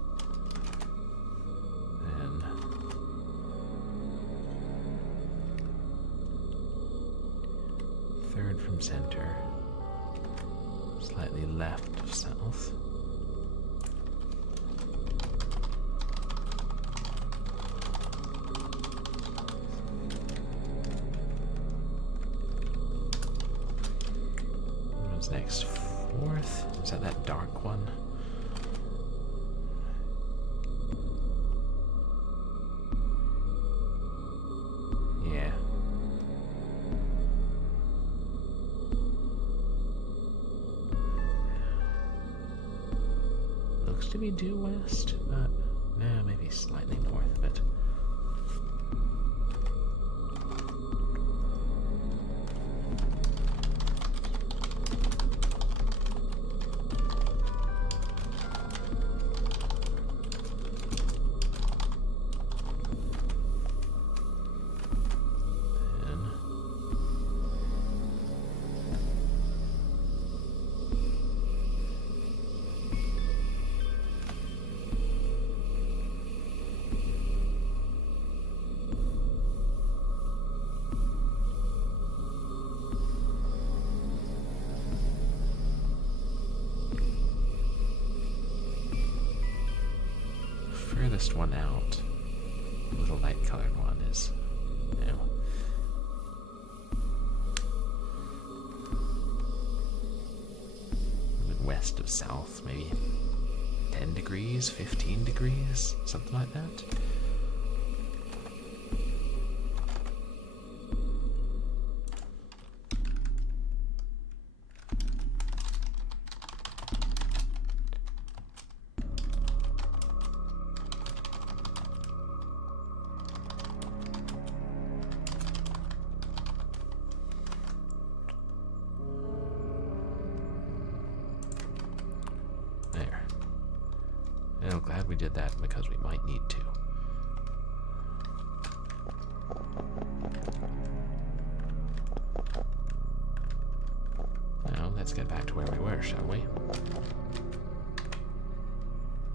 Then third from center, slightly left of south. What's next? Fourth? Is that dark one? To be due west, but no, maybe slightly north of it. Furthest one out, the little light colored one is, west of south, maybe 10 degrees, 15 degrees, something like that. I'm glad we did that because we might need to. Now, let's get back to where we were, shall we?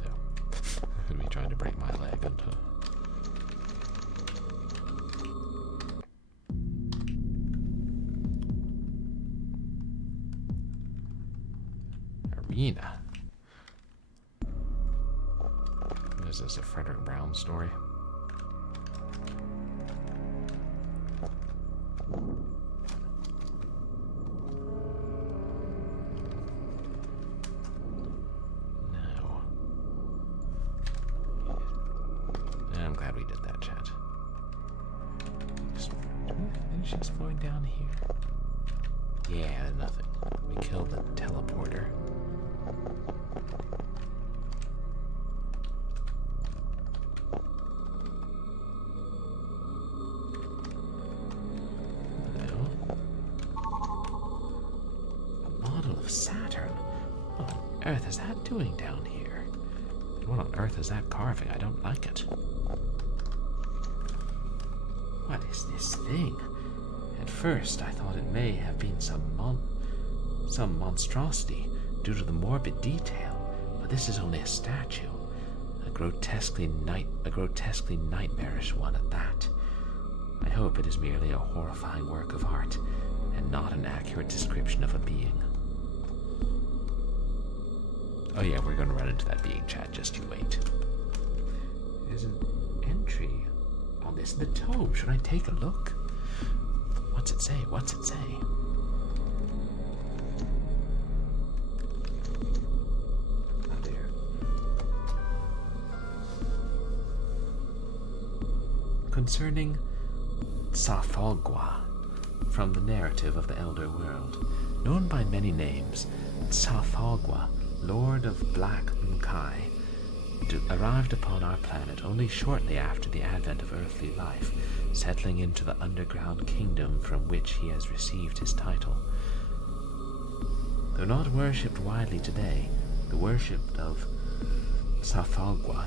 No. Me trying to break my leg into... Arena. Is this a Frederick Brown story? No. I'm glad we did that, chat. Finish exploring down here. Yeah, nothing. We killed the teleporter. Earth is that doing down here? What on earth is that carving? I don't like it. What is this thing? At first, I thought it may have been some monstrosity due to the morbid detail, but this is only a statue, a grotesquely nightmarish one at that. I hope it is merely a horrifying work of art, and not an accurate description of a being. Oh yeah, we're going to run into that being, chat. Just you wait. There's an entry on this in the tome. Should I take a look? What's it say? What's it say? Oh dear. concerning Tsathoggua from the narrative of the Elder World. Known by many names, Tsathoggua, Lord of Black Mkai, arrived upon our planet only shortly after the advent of earthly life, settling into the underground kingdom from which he has received his title. Though not worshipped widely today, the worship of Tsathoggua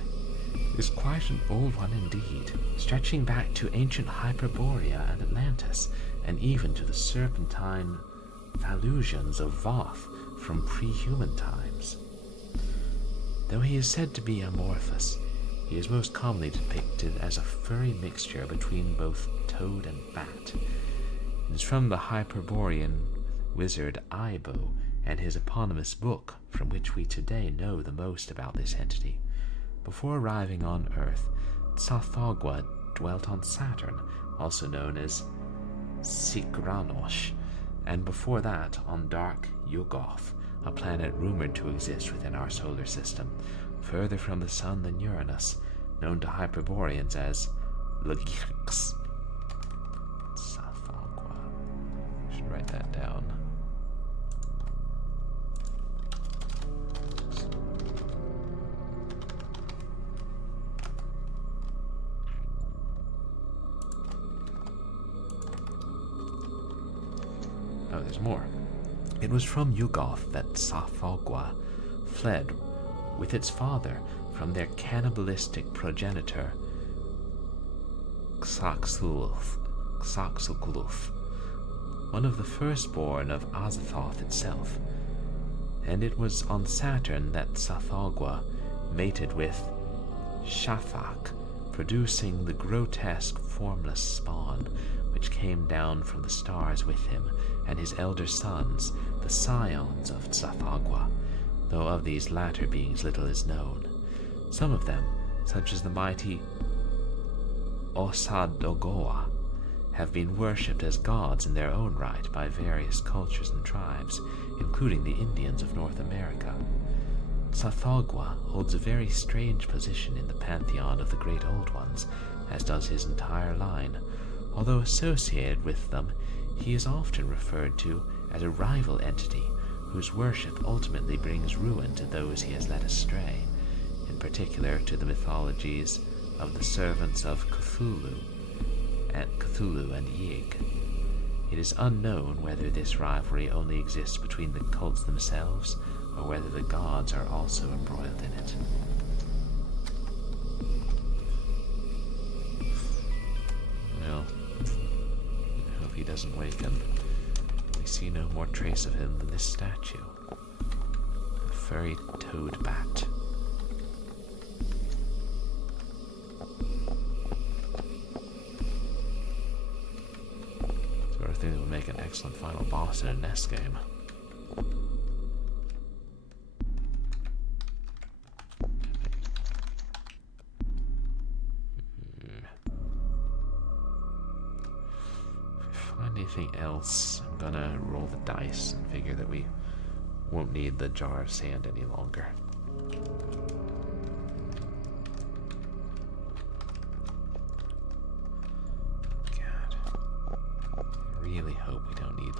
is quite an old one indeed, stretching back to ancient Hyperborea and Atlantis, and even to the serpentine Phalusians of Voth from pre-human times. Though he is said to be amorphous, he is most commonly depicted as a furry mixture between both toad and bat. It is from the Hyperborean wizard Ibo and his eponymous book from which we today know the most about this entity. Before arriving on Earth, Tsathoggua dwelt on Saturn, also known as Sikranosh, and before that on dark Yugoth, a planet rumored to exist within our solar system, further from the Sun than Uranus, known to Hyperboreans as Lagirix. Tsathoggua. I should write that down. Oh, there's more. It was from Yugoth that Tsathoggua fled with its father from their cannibalistic progenitor Xaxuluf, one of the firstborn of Azathoth itself. And it was on Saturn that Tsathoggua mated with Shafak, producing the grotesque, formless spawn which came down from the stars with him and his elder sons, the scions of Tsathoggua, though of these latter beings little is known. Some of them, such as the mighty Osadogoa, have been worshipped as gods in their own right by various cultures and tribes, including the Indians of North America. Tsathoggua holds a very strange position in the pantheon of the Great Old Ones, as does his entire line. Although associated with them, he is often referred to as a rival entity whose worship ultimately brings ruin to those he has led astray, in particular to the mythologies of the servants of Cthulhu and Yig. It is unknown whether this rivalry only exists between the cults themselves, or whether the gods are also embroiled in it. Well, I hope he doesn't waken. We see no more trace of him than this statue. A furry toad bat. Sort of thing that would make an excellent final boss in a NES game. Anything else, I'm gonna roll the dice and figure that we won't need the jar of sand any longer. God. I really hope we don't need,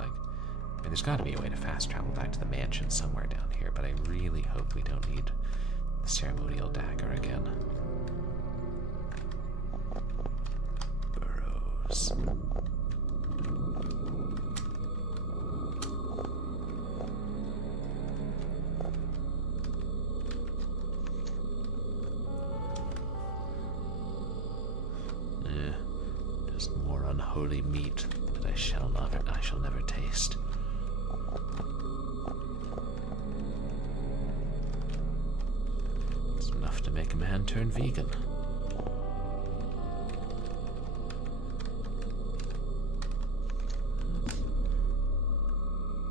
there's gotta be a way to fast travel back to the mansion somewhere down here, but I really hope we don't need the ceremonial dagger again. Burrows. Just more unholy meat that I shall never taste. It's enough to make a man turn vegan.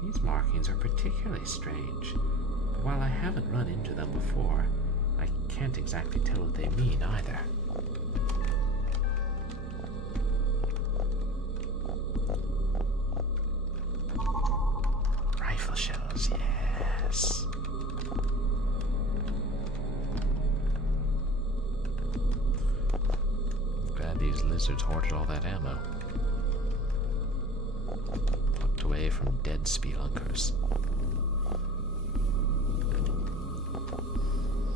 These markings are particularly strange. While I haven't run into them before, I can't exactly tell what they mean either. Rifle shells, yes. Glad these lizard wizards hoarded all that ammo. Tucked away from dead spelunkers.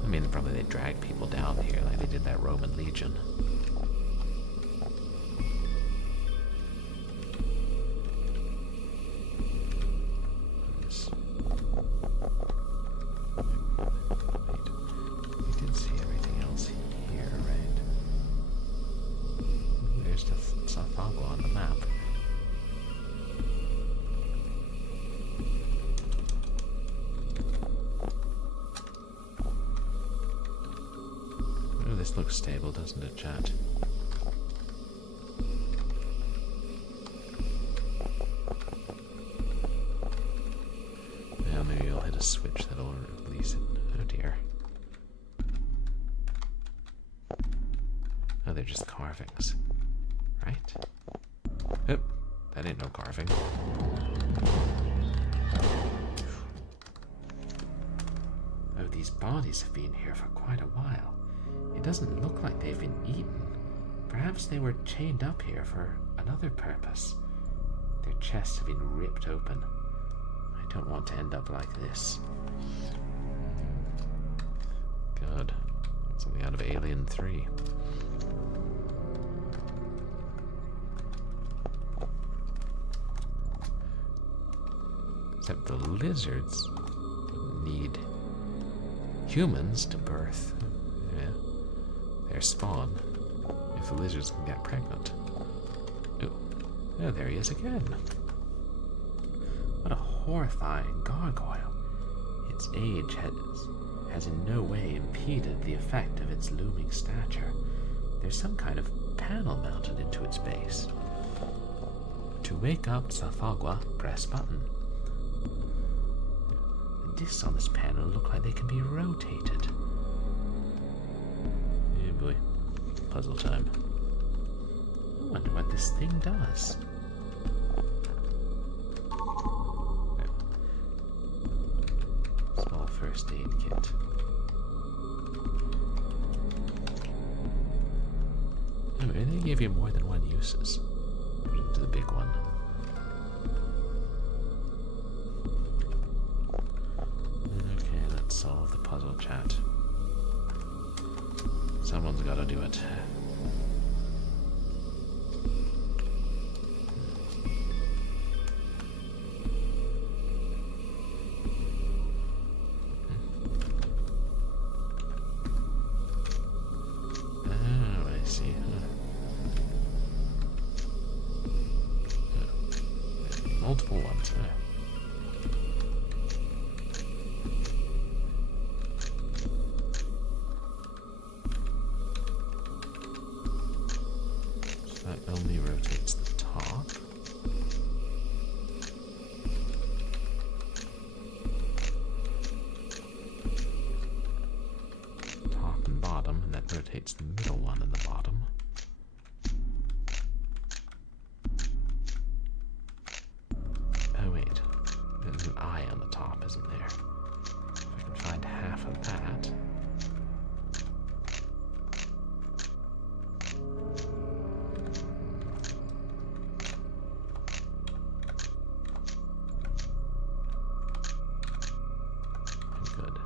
I mean, probably they drag people down here like they did that Roman legion. We did see everything else here, right? There's the Tsathoggua on the map. Oh, this looks stable, doesn't it, chat? Now maybe I'll hit a switch that'll release it. Oh dear. Oh, they're just carvings. Right? Oh, that ain't no carving. Oh, these bodies have been here for quite a while. It doesn't look like they've been eaten. Perhaps they were chained up here for another purpose. Their chests have been ripped open. I don't want to end up like this. God. Something out of Alien 3. Except the lizards need humans to birth. Yeah. Their spawn. If the lizards can get pregnant. Oh, there he is again. What a horrifying gargoyle. Its age has in no way impeded the effect of its looming stature. There's some kind of panel mounted into its base. To wake up Tsathoggua, press button. The discs on this panel look like they can be rotated. Oh boy. Puzzle time. I wonder what this thing does. Small first aid kit. Anyway, they gave you more than one uses. Put it into the big one. Okay, let's solve the puzzle, chat. Someone's gotta do it. Multiple ones, So that only rotates the top. Top and bottom, and that rotates the middle one and the bottom. There's an eye on the top, isn't there? If I can find half of that. Good.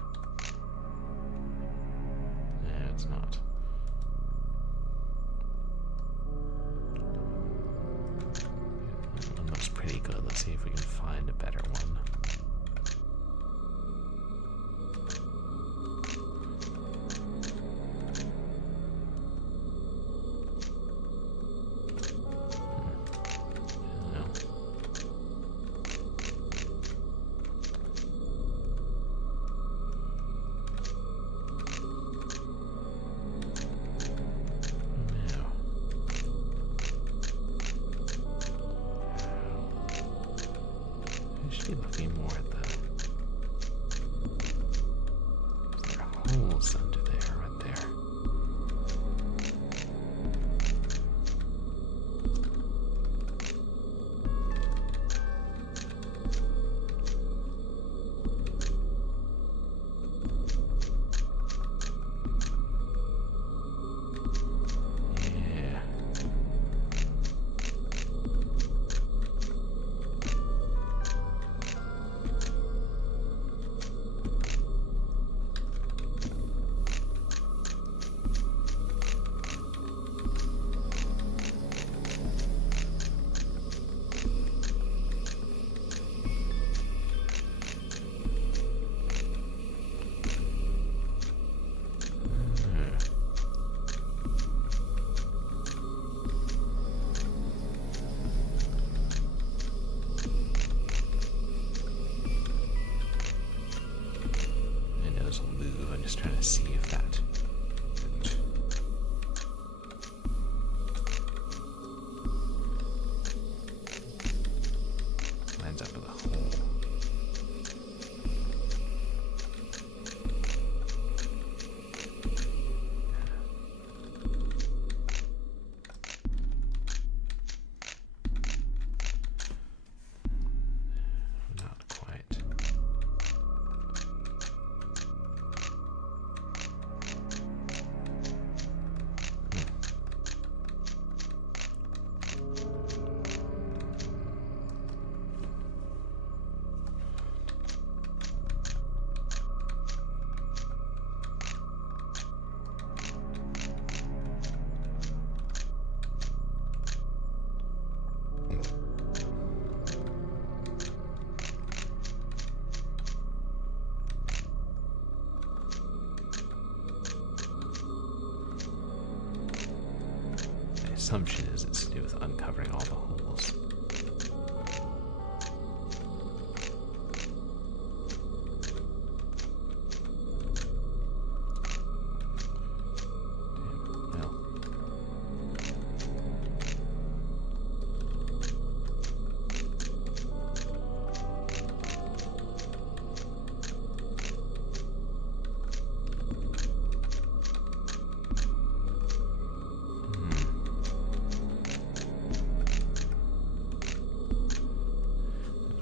No, it's not. That one looks pretty good. Let's see if we can find a better one. Looking more at the there are holes under there, right there. Yeah. assumption is it's to do with uncovering all the holes.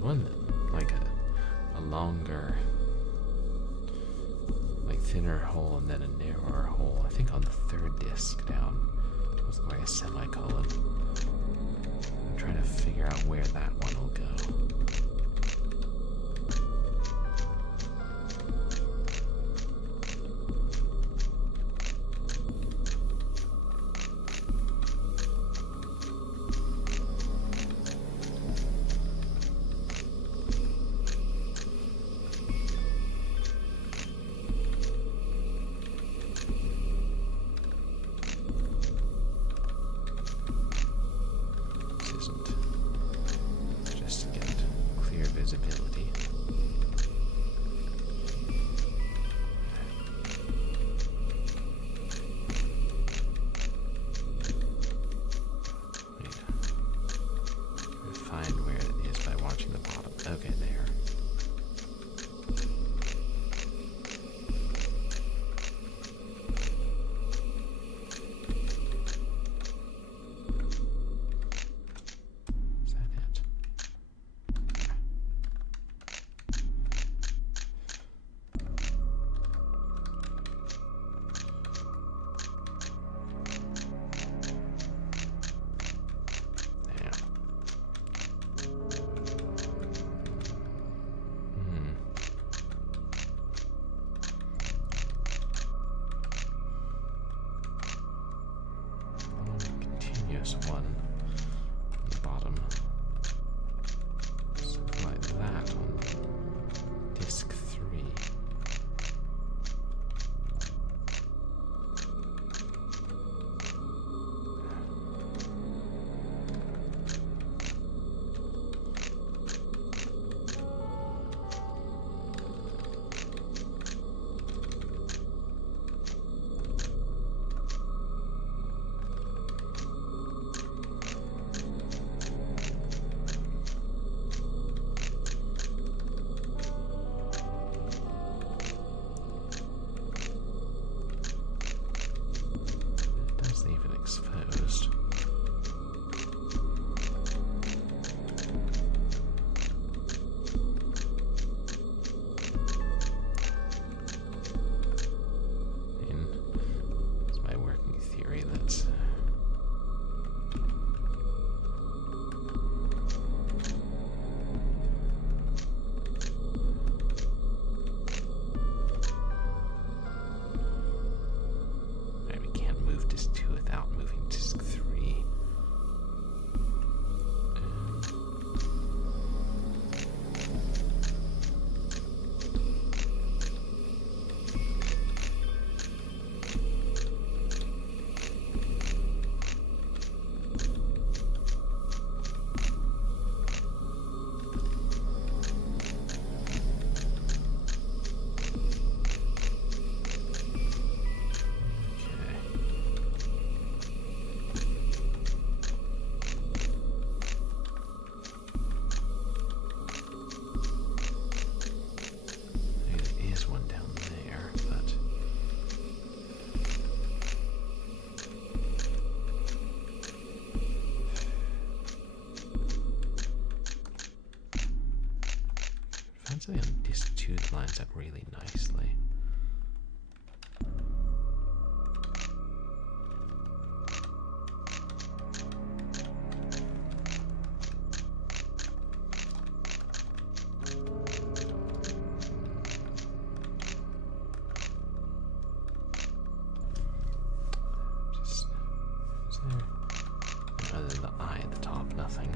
One like a longer, like thinner hole and then a narrower hole. I think on the third disc down. It was like a semicolon. I'm trying to figure out where that one will go. Visibility. Wait. Find where it is by watching the bottom. Okay, there. One on the bottom, something like that on disc 3. Exposed. It's my working theory that's without moving disc 3. Something on disc 2 that lines up really nicely. Other than the eye at the top, nothing.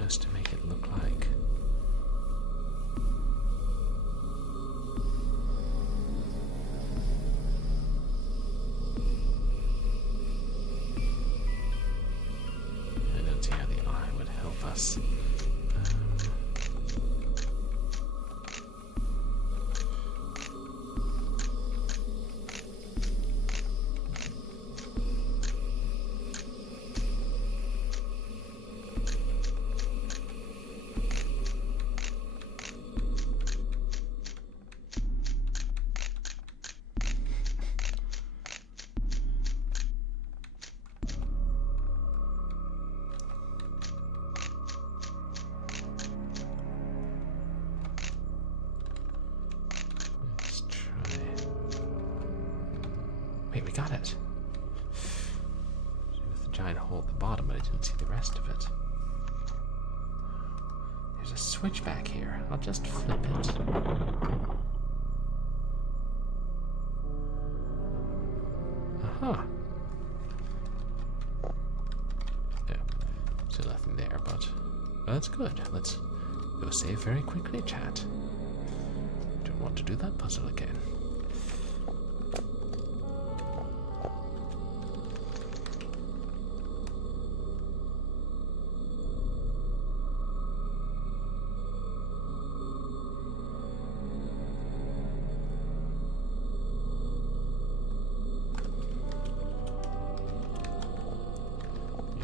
supposed to make it look like? I don't see how the eye would help us. Wait, we got it. With the giant hole at the bottom, but I didn't see the rest of it. There's a switch back here. I'll just flip it. Aha. No, still nothing there, but well, that's good. Let's go save very quickly, chat. Don't want to do that puzzle again.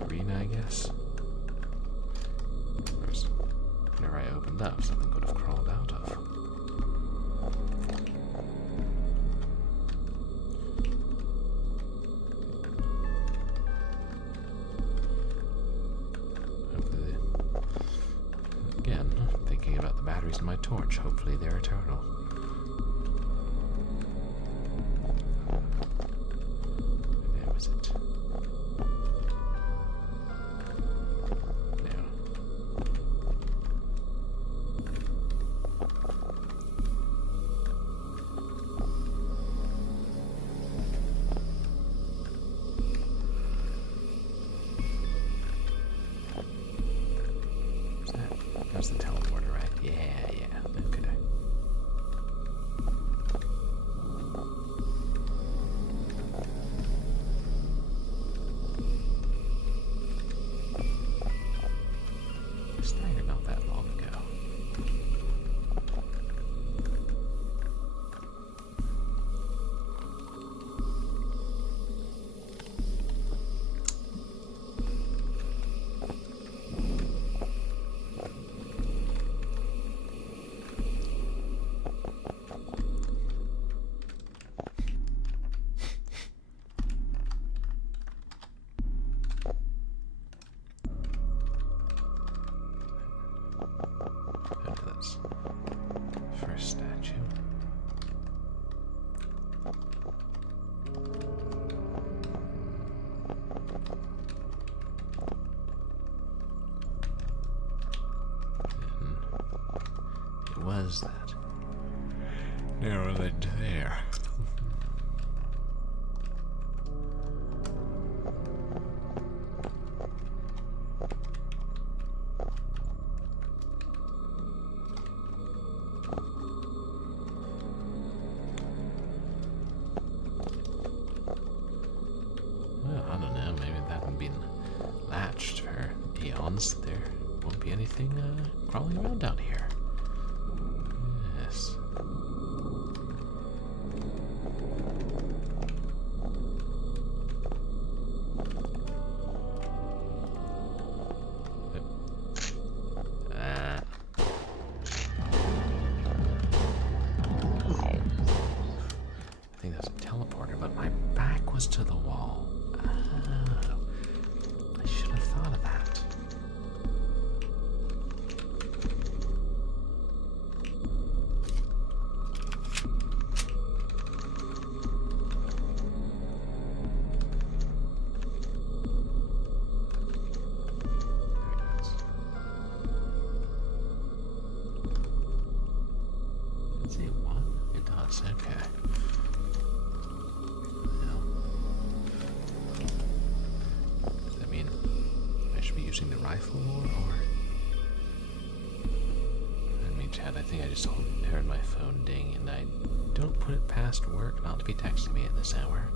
Arena, I guess. Of course, whenever I opened up, something could have crawled out of. Hopefully, again, thinking about the batteries in my torch. Hopefully, they're eternal. Where was it? There's the teleporter, right? Yeah. Okay. I started not that long ago. First statue. And it was that narrow lid there. I don't know, maybe that hadn't been latched for eons. There won't be anything crawling around down here. Yes. I think that's a teleporter, but my back was to the wall. I should have thought of that. Does it one? It does, okay. Does that mean I should be using the rifle more, or chat. I think I just heard my phone ding, and I don't put it past work not to be texting me at this hour.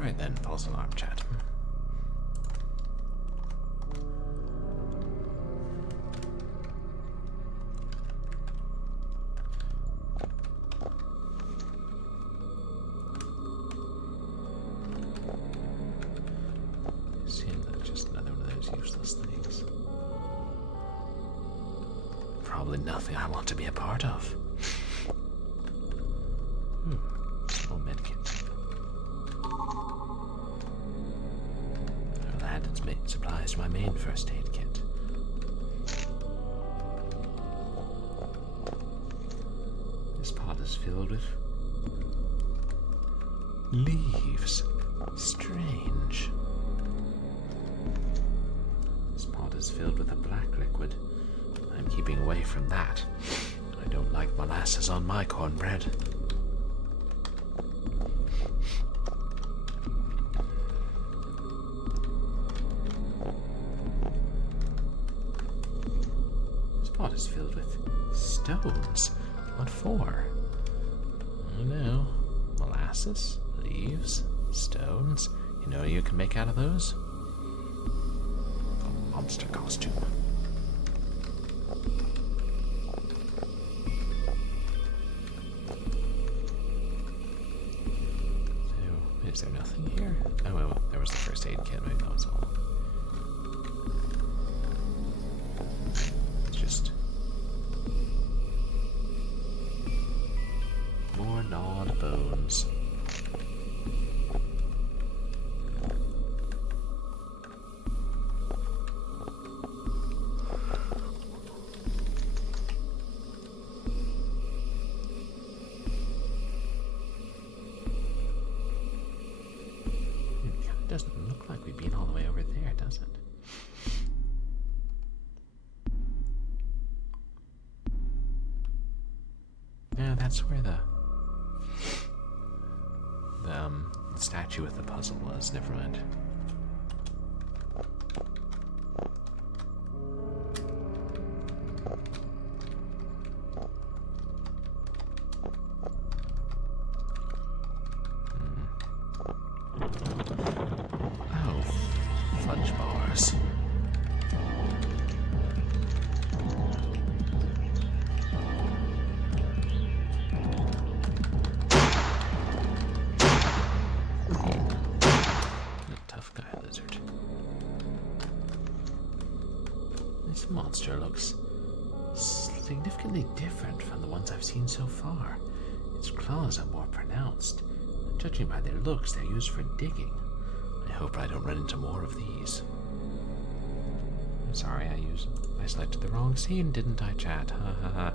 Right then, false alarm chat. Seems like just another one of those useless things. Probably nothing I want to be a part of. Small medkit. I'll add its supplies to my main first aid kit. This pot is filled with leaves. Strange. This pot is filled with a black liquid. I'm keeping away from that. I don't like molasses on my cornbread. This pot is filled with stones. What for? I don't know. Molasses, leaves, stones. You know what you can make out of those? A monster costume. Is there nothing here? Oh, well, there was the first aid kit. Maybe that was all. It's just more gnawed bones. Doesn't look like we've been all the way over there, does it? Yeah, that's where the statue with the puzzle was. Never mind. Fudge bars. A tough guy lizard. This monster looks significantly different from the ones I've seen so far. Its claws are more pronounced. Judging by their looks, they're used for digging. I hope I don't run into more of these. I'm sorry I selected the wrong scene, didn't I, chat? Ha ha ha.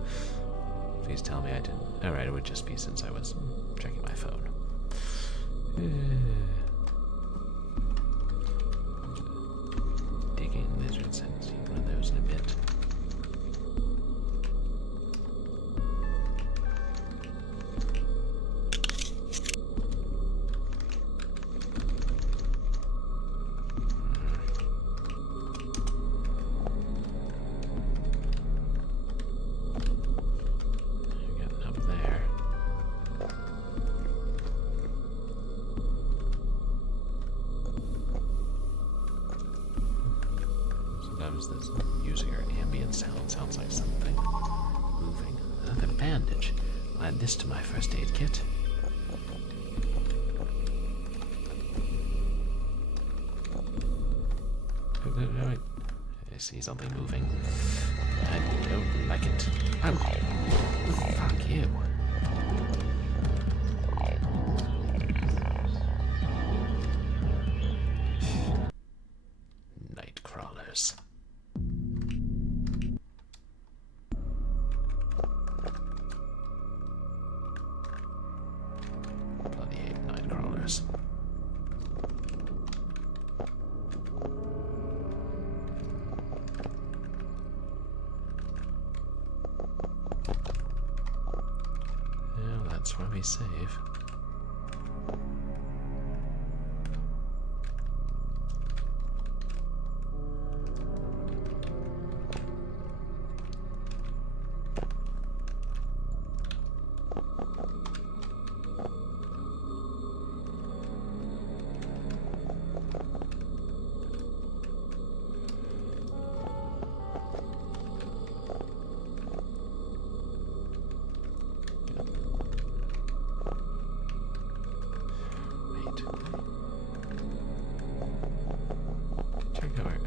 Please tell me I didn't. Alright, it would just be since I was checking my phone. Digging lizards, and see one of those in a bit. This using our ambient sounds like something moving. Another bandage. I Add this to my first aid kit. Wait. I see something moving. I don't like it. Oh, fuck you. Night crawlers. Bloody hate night crawlers. That's where we save.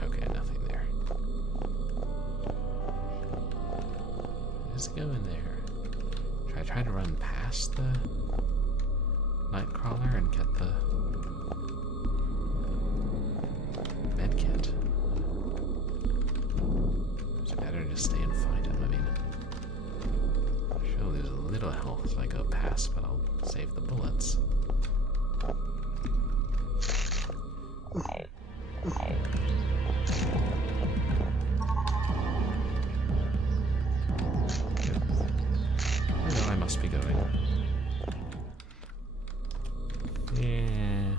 Okay, nothing there. Just go in there. Should I try to run past the nightcrawler and get the med kit? It's better to stay and fight him. I mean, sure, there's a little health as I go past, but I'll save the bullets. I must be going. Yeah.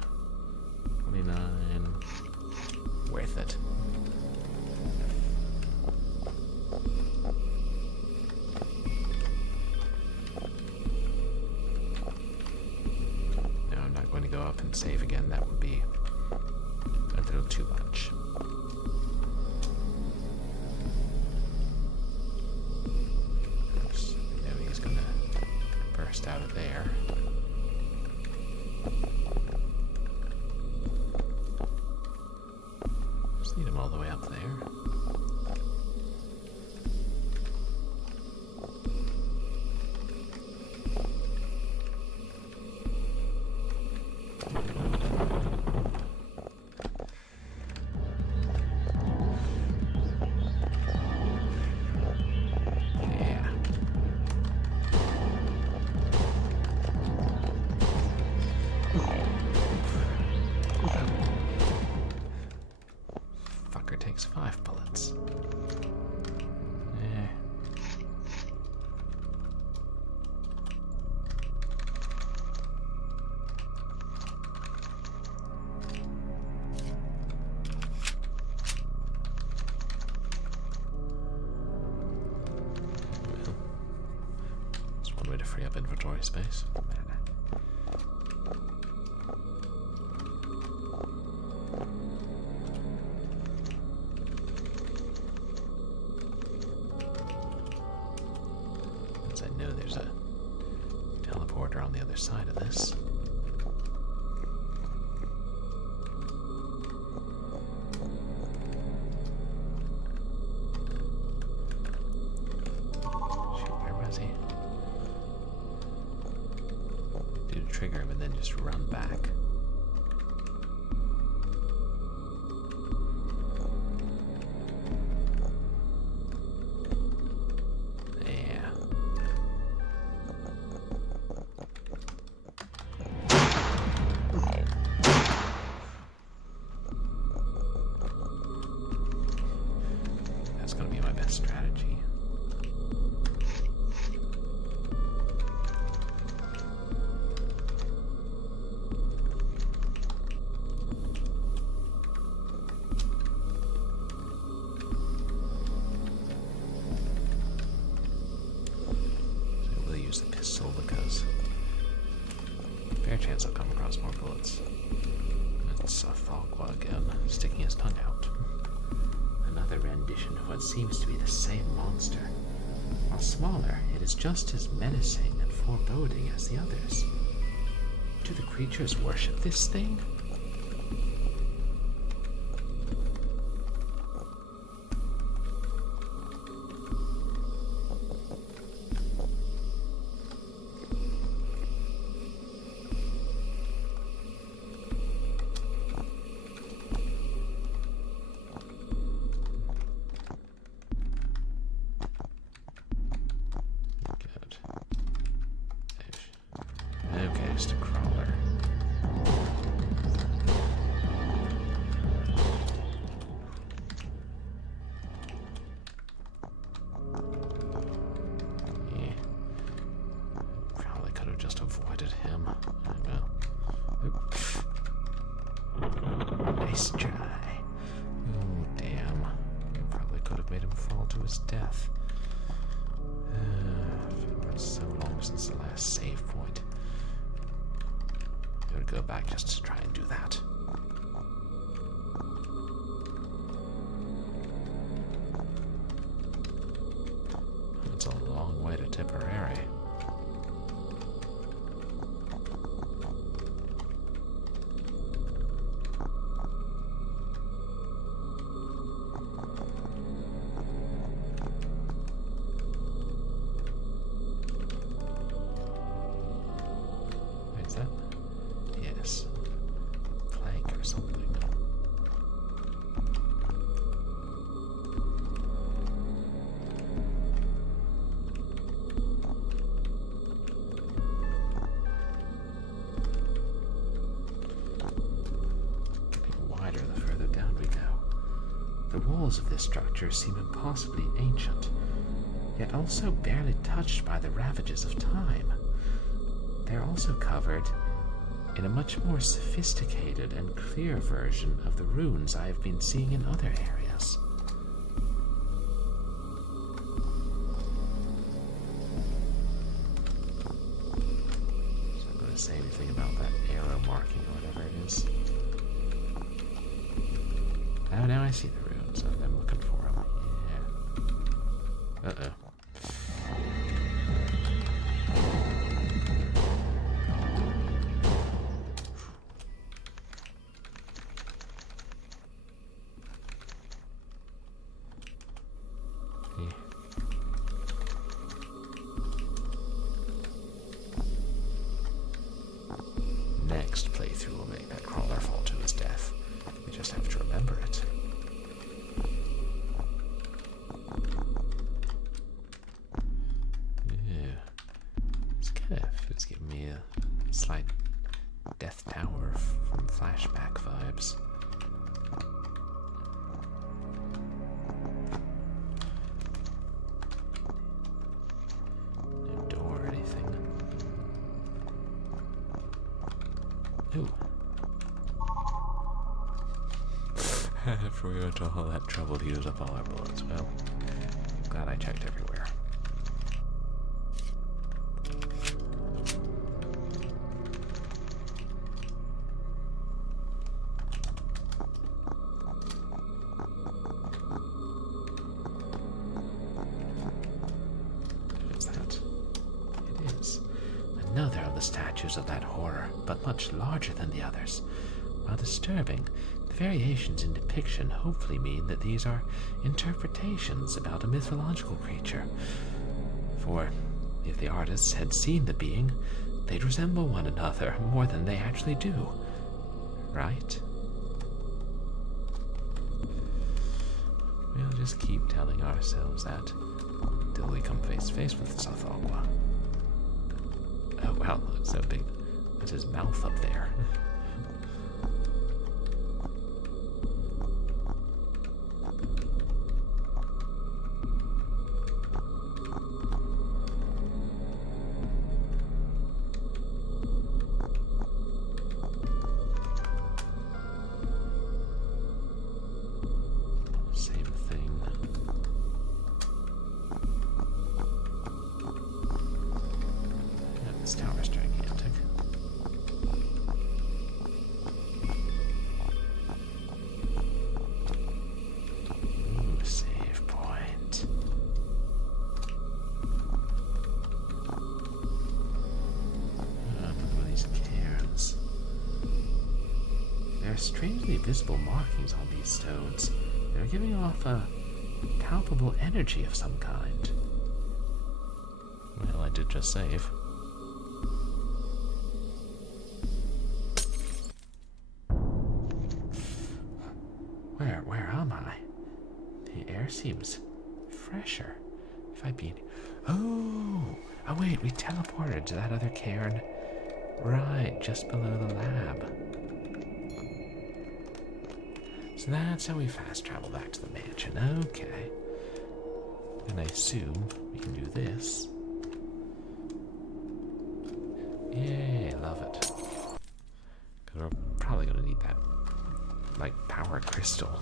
29. Worth it. No, I'm not going to go up and save again. That would be a little too much. Out of there. Just need him all the way up there. Takes 5 bullets. Well, that's one way to free up inventory space. I know there's a teleporter on the other side of this. Shoot, where was he? Do trigger him and then just run back. Strategy. So we'll use the pistol because fair chance I'll come across more bullets. It's Tsathoggua again, sticking his tongue out. Another rendition of what seems to be the same monster. While smaller, it is just as menacing and foreboding as the others. Do the creatures worship this thing? Okay, just a crawler. Yeah. Probably could have just avoided him. Well. Nice try. Oh, damn. Probably could have made him fall to his death. It's been so long since the last save point. I'm gonna go back just to try and do that. It's a long way to Tipperary. Wait, is that? Yes. Plank or something. Getting wider the further down we go. The walls of this structure seem impossibly ancient, yet also barely touched by the ravages of time. They're also covered in a much more sophisticated and clear version of the runes I have been seeing in other areas. So I'm going to say anything about that arrow marking or whatever it is. Oh, now I see the runes. I'm looking for them. Yeah. Uh-oh. Next playthrough will make that crawler fall to his death. We just have to remember it. Yeah. It's giving me a slight Death Tower from flashback vibes. No door or anything. Ooh. After we went to all that trouble to use up all our bullets, well, glad I checked everywhere. What is that? It is another of the statues of that horror, but much larger than the others. While disturbing, the variations in depiction hopefully mean that these are interpretations about a mythological creature. For if the artists had seen the being, they'd resemble one another more than they actually do. Right? We'll just keep telling ourselves that until we come face to face with Tsathoggua. Oh wow, it's so big. There's his mouth up there. Same thing. Yeah, this tower's gigantic. strangely visible markings on these stones. They're giving off a palpable energy of some kind. Well, I did just save. Where am I? The air seems fresher. If I'd been... Oh, wait, we teleported to that other cairn. Right, just below the lab. So that's how we fast travel back to the mansion. Okay. And I assume we can do this. Yay, love it. Because we're probably going to need that, like, power crystal.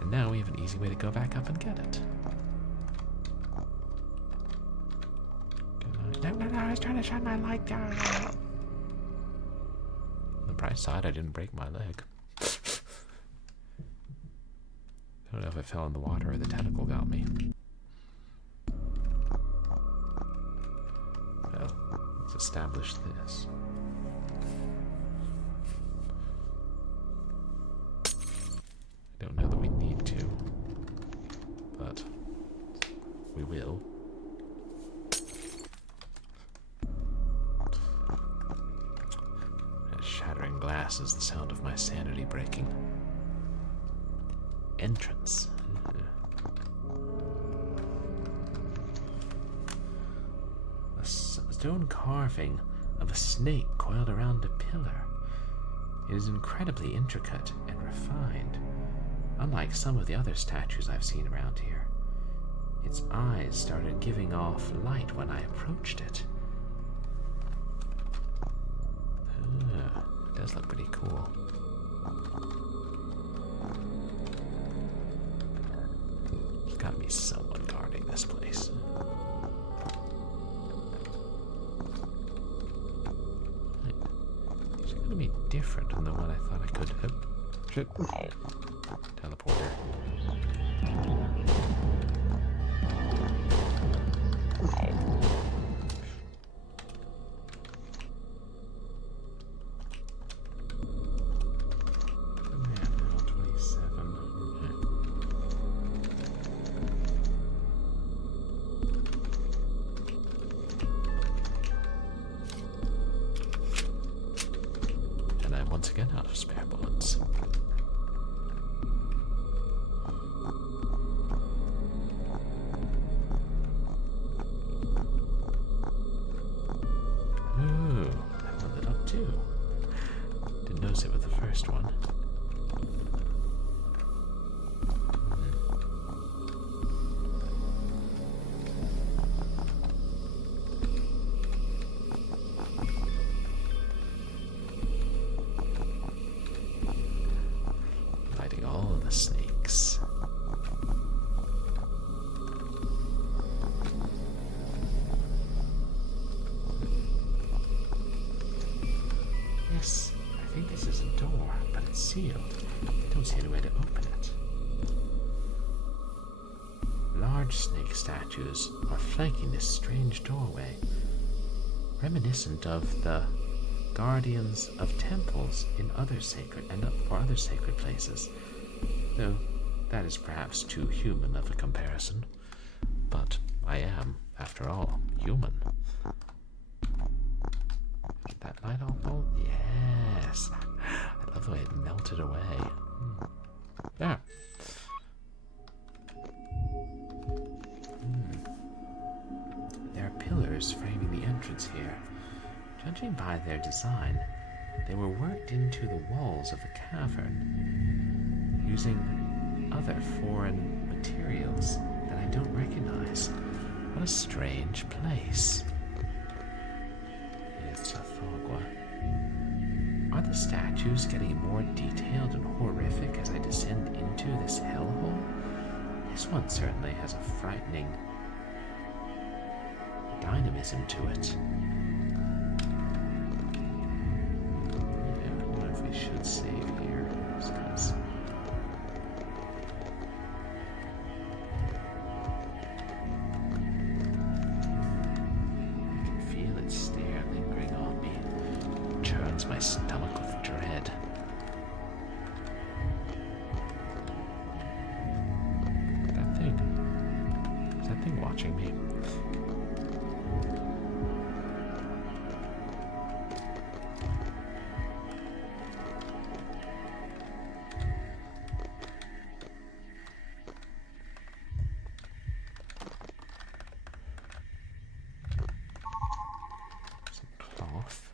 And now we have an easy way to go back up and get it. No, I was trying to shine my light down. On the bright side, I didn't break my leg. I don't know if I fell in the water or the tentacle got me. Well, let's establish this. I don't know that we need to, but we will. That shattering glass is the sound of my sanity breaking. Entrance. A stone carving of a snake coiled around a pillar. It is incredibly intricate and refined, unlike some of the other statues I've seen around here. Its eyes started giving off light when I approached it. It does look pretty cool. There's gotta be someone guarding this place. It's gonna be different from the one I thought I could. Oh, shit. Teleporter. Once again out of spare bullets. Ooh, that one lit up too. Didn't notice it with the first one. Snakes. Yes, I think this is a door, but it's sealed. I don't see any way to open it. Large snake statues are flanking this strange doorway, reminiscent of the guardians of temples in other sacred places. Though that is perhaps too human of a comparison. But I am, after all, human. Did that light all bolt? Yes. I love the way it melted away. There. There are pillars framing the entrance here. Judging by their design, they were worked into the walls of the cavern, using other foreign materials that I don't recognize. What a strange place. It's Tsathoggua. Are the statues getting more detailed and horrific as I descend into this hellhole? This one certainly has a frightening dynamism to it. Yeah, I wonder if we should save here, because my stomach with dread. catching me. Some cloth.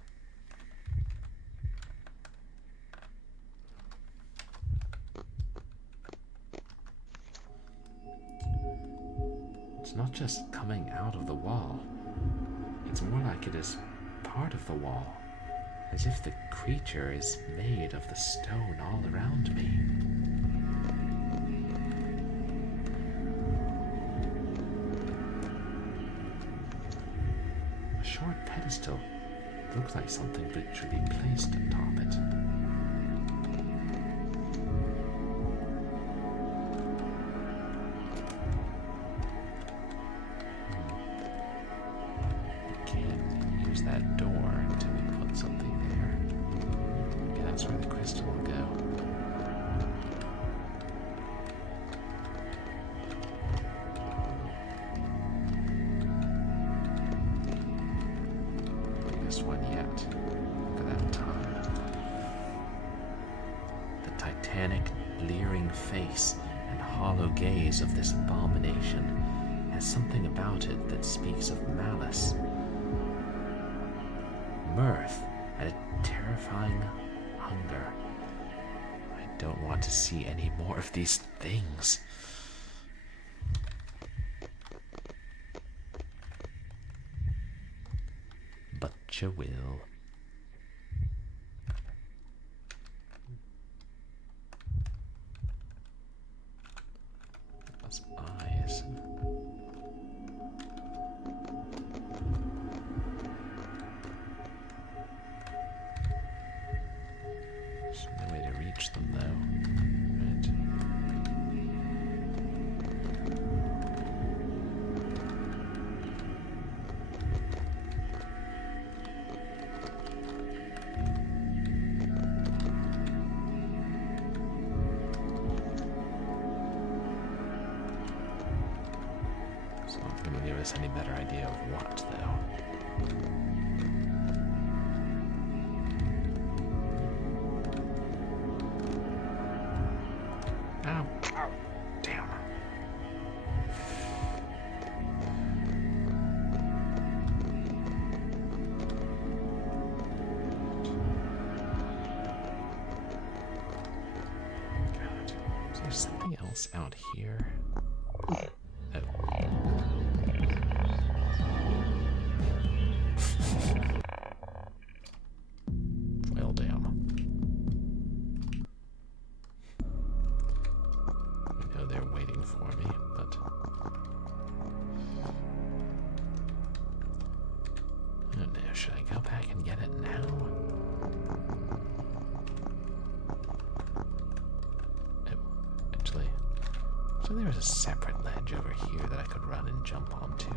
It's not just coming out of the wall. It's more like it is part of the wall, as if the creature is made of the stone all around me. A short pedestal. It looks like something that should be placed atop it. That door until we put something there. Maybe that's where the crystal will go. Biggest one yet. Look at that tongue. The titanic, leering face and hollow gaze of this abomination has something about it that speaks of malice, mirth, and a terrifying hunger. I don't want to see any more of these things. But you will. Those eyes. There's no way to reach them, though. Right. It's not going to give us any better idea of what, though. Ow. Ow. Damn. God. Is there something else out here? Oh. Well, damn. I know they're waiting for me, but I don't know. Should I go back and get it now? Oh, actually, so there was a separate ledge over here that I could run and jump onto.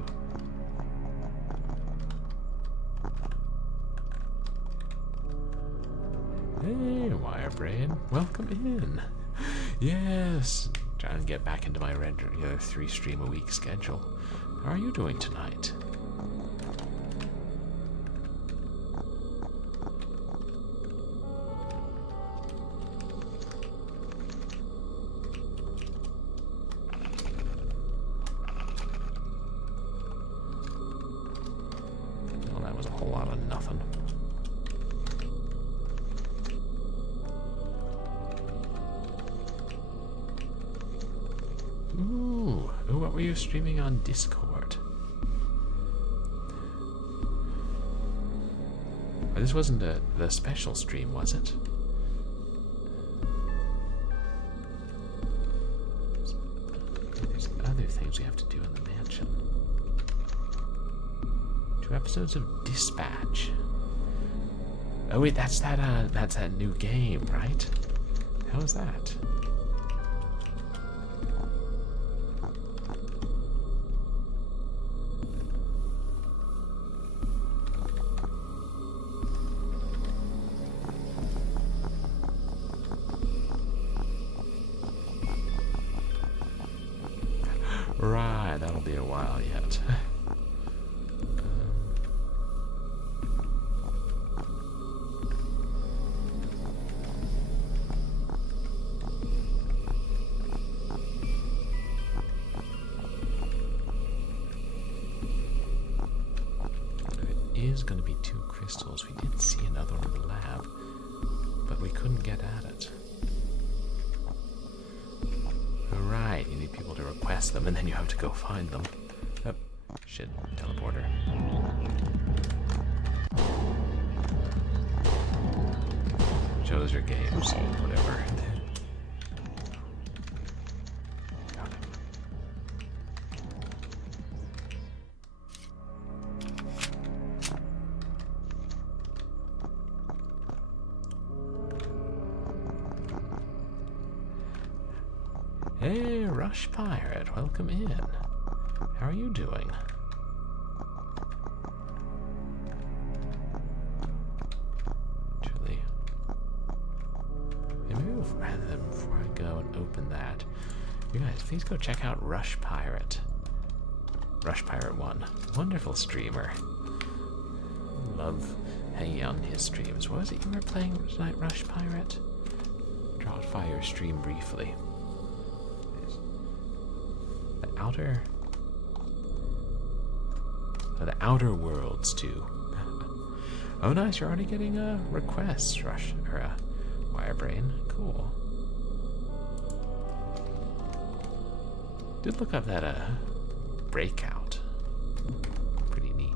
Hey, Wirebrain, welcome in. Yes, trying to get back into my regular 3-stream-a-week schedule. How are you doing tonight? Well, that was a whole lot of nothing. Ooh, what were you streaming on Discord? Oh, this wasn't the special stream, was it? There's other things we have to do in the mansion. 2 episodes of Dispatch. Oh wait, that's that new game, right? How is that? Right, that'll be a while. while yet. Is going to be 2 crystals. We did see another one in the lab, but we couldn't get at it. Alright, you need people to request them, and then you have to go find them. Oh, shit, teleporter. Shows your games, whatever. Hey, Rush Pirate, welcome in. How are you doing? Actually, maybe before I go and open that, you guys, please go check out Rush Pirate. Rush Pirate 1. Wonderful streamer. Love hanging out in his streams. What was it you were playing tonight, Rush Pirate? Dropped by your stream briefly. The Outer Worlds too. Oh, nice! You're already getting requests, Rush or Wirebrain. Cool. Did look up that Breakout. Pretty neat.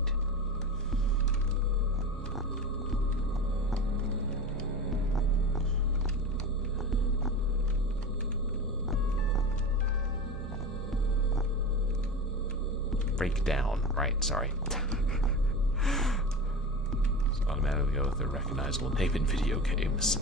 Breakdown, right, sorry. Just automatically go with the recognizable name in video games.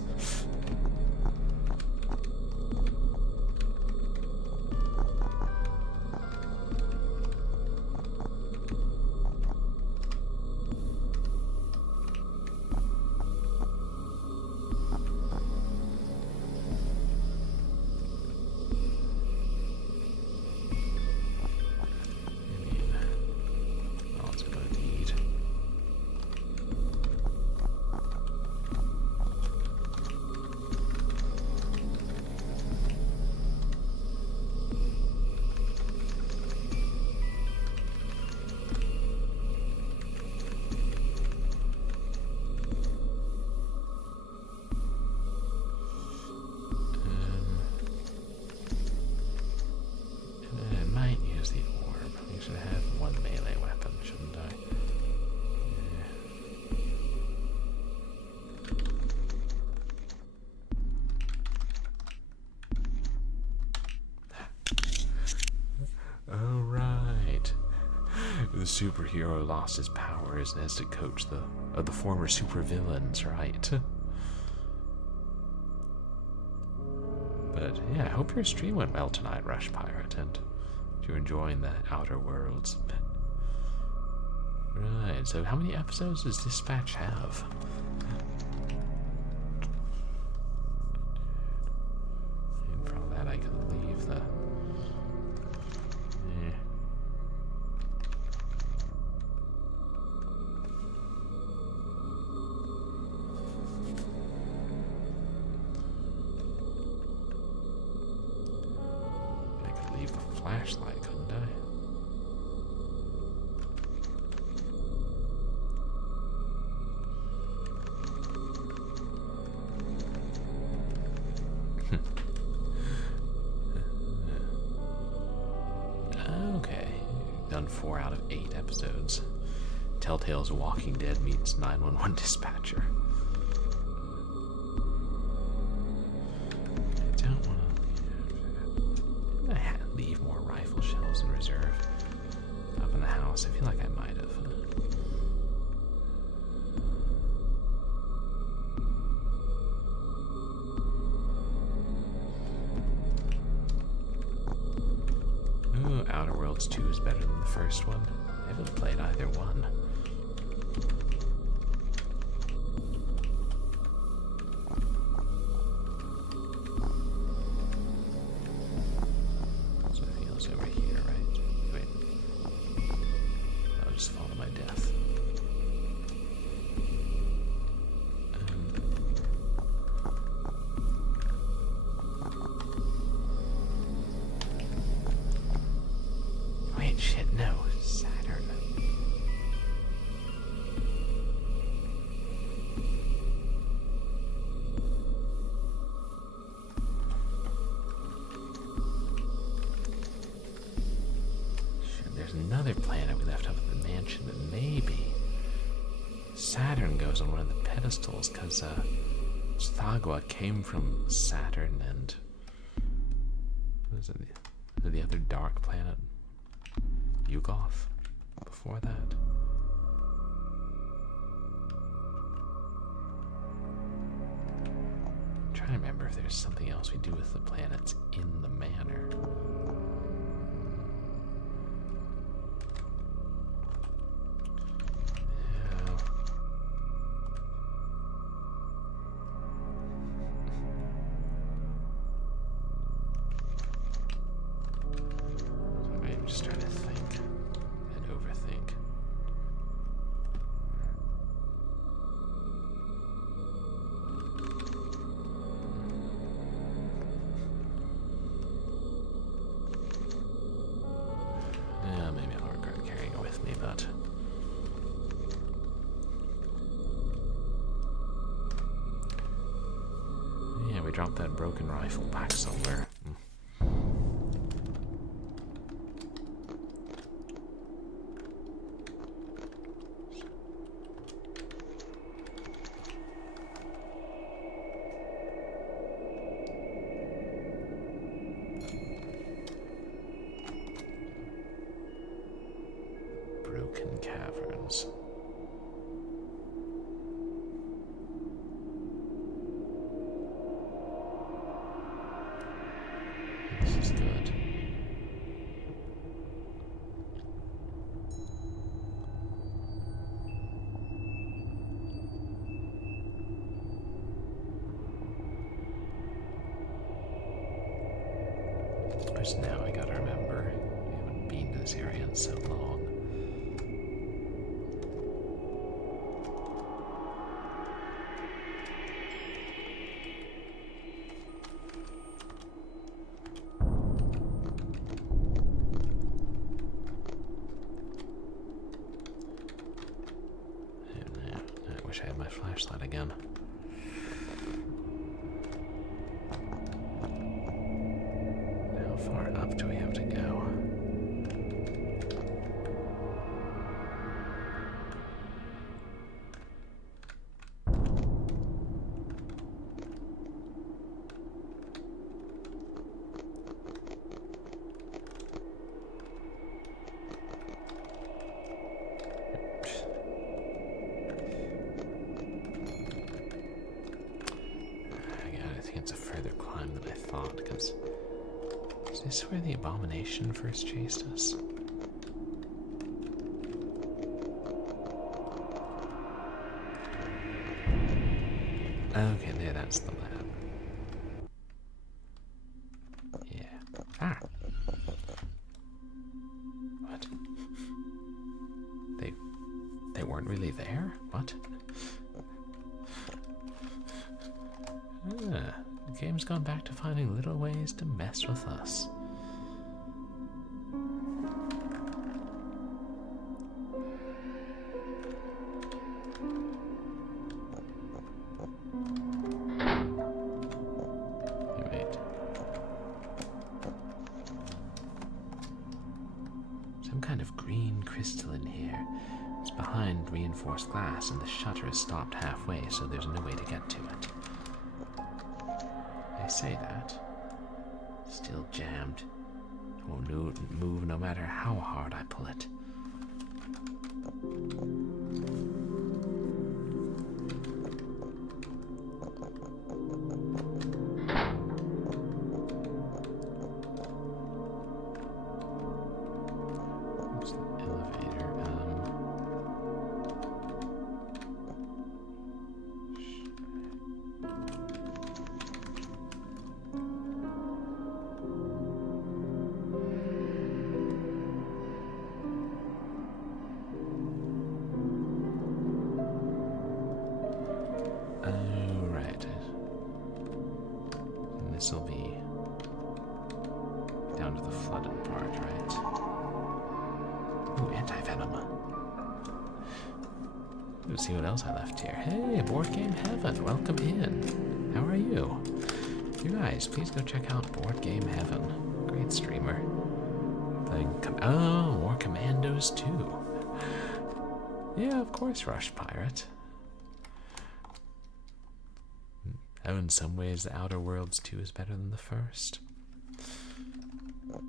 The superhero lost his powers and has to coach the former supervillains, right? But yeah, I hope your stream went well tonight, Rush Pirate, and you're enjoying the Outer Worlds. Right, so how many episodes does Dispatch have? And from that I can leave the... flashlight, couldn't I? Okay, done 4 out of 8 episodes. Telltale's Walking Dead meets 911 Dispatcher. Leave more rifle shells in reserve up in the house. I feel like I might have. Ooh, Outer Worlds 2 is better than the first one. I haven't played either one. my death. Wait, shit, no. Saturn. Shit, there's another planet we left up at the mansion, but maybe Saturn goes on one of the pedestals, because Tsathoggua came from Saturn, and was it the other dark planet? Yugoth before that. I'm trying to remember if there's something else we do with the planets in the manor. I'm just trying to think and overthink. Yeah, maybe I'll regret carrying it with me, but yeah, we dropped that broken rifle back somewhere. Broken caverns. This is good. Just now I gotta remember, we haven't been to this area in so long. I wish I had my flashlight again. How far up do we have to go? It's a further climb than I thought, because is this where the Abomination first chased us? Okay, there, that's the lab. Yeah. Ah! What? They weren't really there? What? Ah. The game's gone back to finding little ways to mess with us. Wait. Some kind of green crystal in here. It's behind reinforced glass, and the shutter is stopped halfway, so there's no way to get to it. I say that. Still jammed. Won't move no matter how hard I pull it. Where's the elevator? this will be down to the flooded part, right? Ooh, anti-venom. Let's see what else I left here. Hey, Board Game Heaven, welcome in. How are you? You guys, please go check out Board Game Heaven. Great streamer. Playing more Commandos too. Yeah, of course, Rush Pirate. Oh, in some ways, the Outer Worlds 2 is better than the first. Hope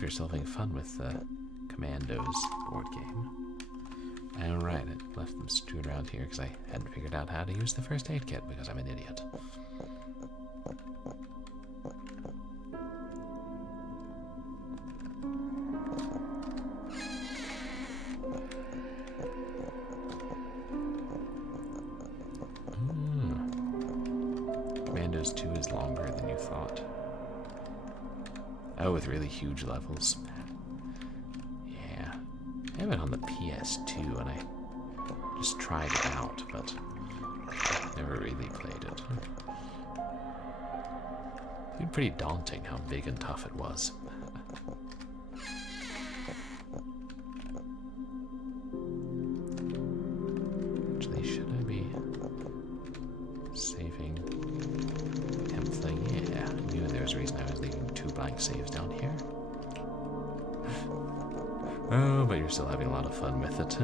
you're still having fun with the Commandos board game. Alright, I left them strewn around here because I hadn't figured out how to use the first aid kit because I'm an idiot. Commandos 2 is longer than you thought. Oh, with really huge levels. Yeah. I have it on the PS2 and I just tried it out, but never really played it. It seemed pretty daunting how big and tough it was. Actually, should I be saving temp thing? Yeah, I knew there was a reason I was leaving 2 blank saves down here. Oh, but you're still having a lot of fun with it.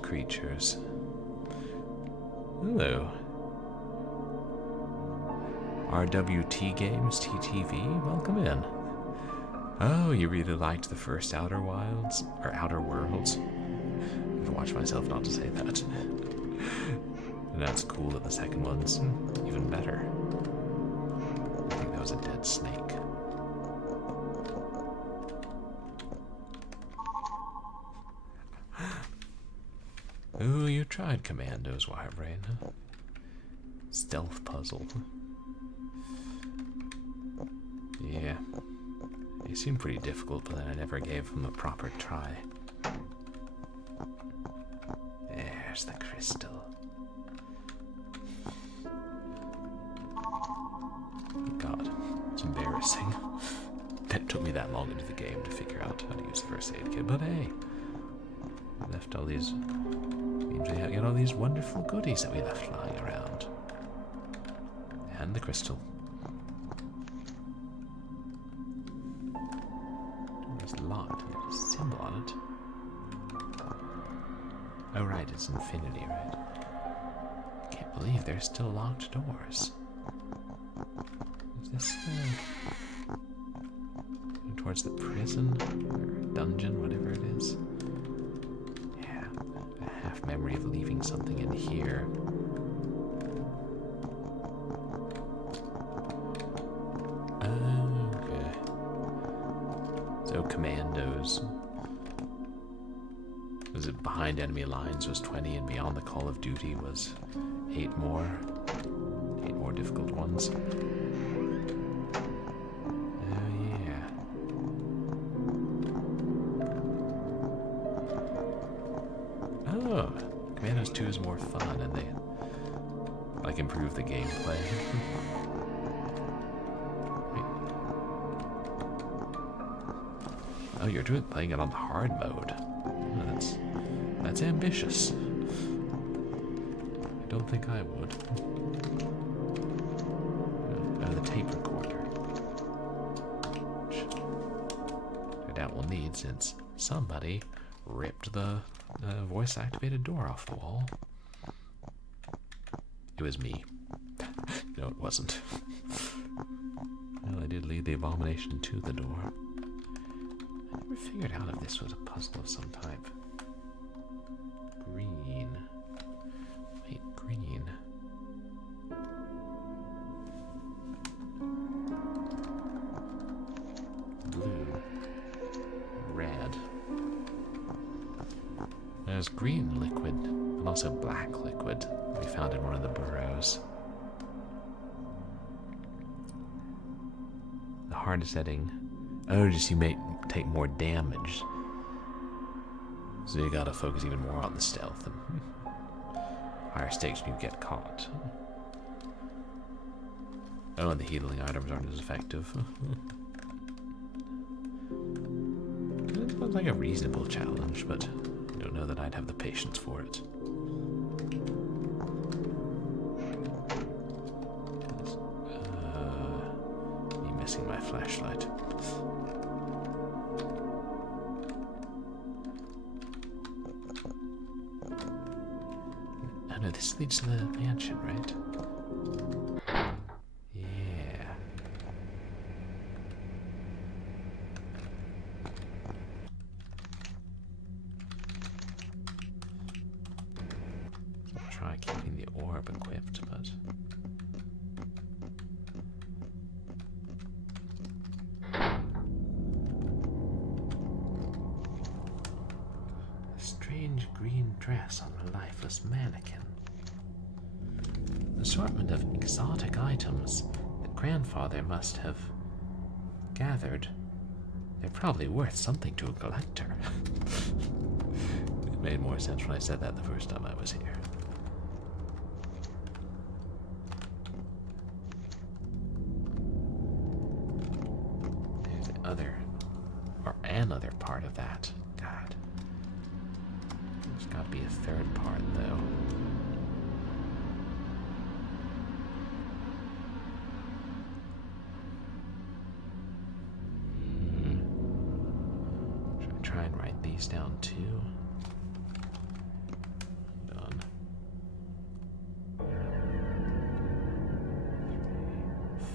Creatures. Hello. RWT Games, TTV, welcome in. Oh, you really liked the first Outer Wilds? Or Outer Worlds? I have to watch myself not to say that. And that's cool that the second one's even better. I think that was a dead snake. Ooh, you tried Commandos, Wirebrain, huh? Stealth puzzle. Yeah. They seemed pretty difficult, but then I never gave them a proper try. There's the crystal. God, it's embarrassing. It took me that long into the game to figure out how to use the first aid kit, but hey. I left all these... means we get all these wonderful goodies that we left lying around. And the crystal. It's locked. There's a symbol on it. Oh right, it's infinity, right? Can't believe there's still locked doors. Is this towards the prison? Or dungeon, whatever it is? Yeah, a half memory of leaving something in here. Okay. So commandos. Was it behind enemy lines was 20 and beyond the Call of Duty was 8 more? 8 more difficult ones. Commandos 2 is more fun and they like improve the gameplay. Oh, you're playing it on hard mode. Oh, that's ambitious. I don't think I would. Oh, the tape recorder. Which I doubt we'll need since somebody ripped the voice-activated door off the wall. It was me. No, it wasn't. Well, I did lead the Abomination to the door. I never figured out if this was a puzzle of some type. Green. Wait, green. Blue. Red. There's green liquid and also black liquid we found in one of the burrows. The hard setting. Oh, just you may take more damage. So you gotta focus even more on the stealth and higher stakes when you get caught. Oh, and the healing items aren't as effective. It was like a reasonable challenge, but I don't know that I'd have the patience for it. Me missing my flashlight. Oh no, this leads to the mansion, right? Try keeping the orb equipped, but a strange green dress on a lifeless mannequin. An assortment of exotic items that grandfather must have gathered. They're probably worth something to a collector. It made more sense when I said that the first time I was here. Another part of that. God. There's got to be a third part, though. Should I try and write these down, too? Done. 3, 4.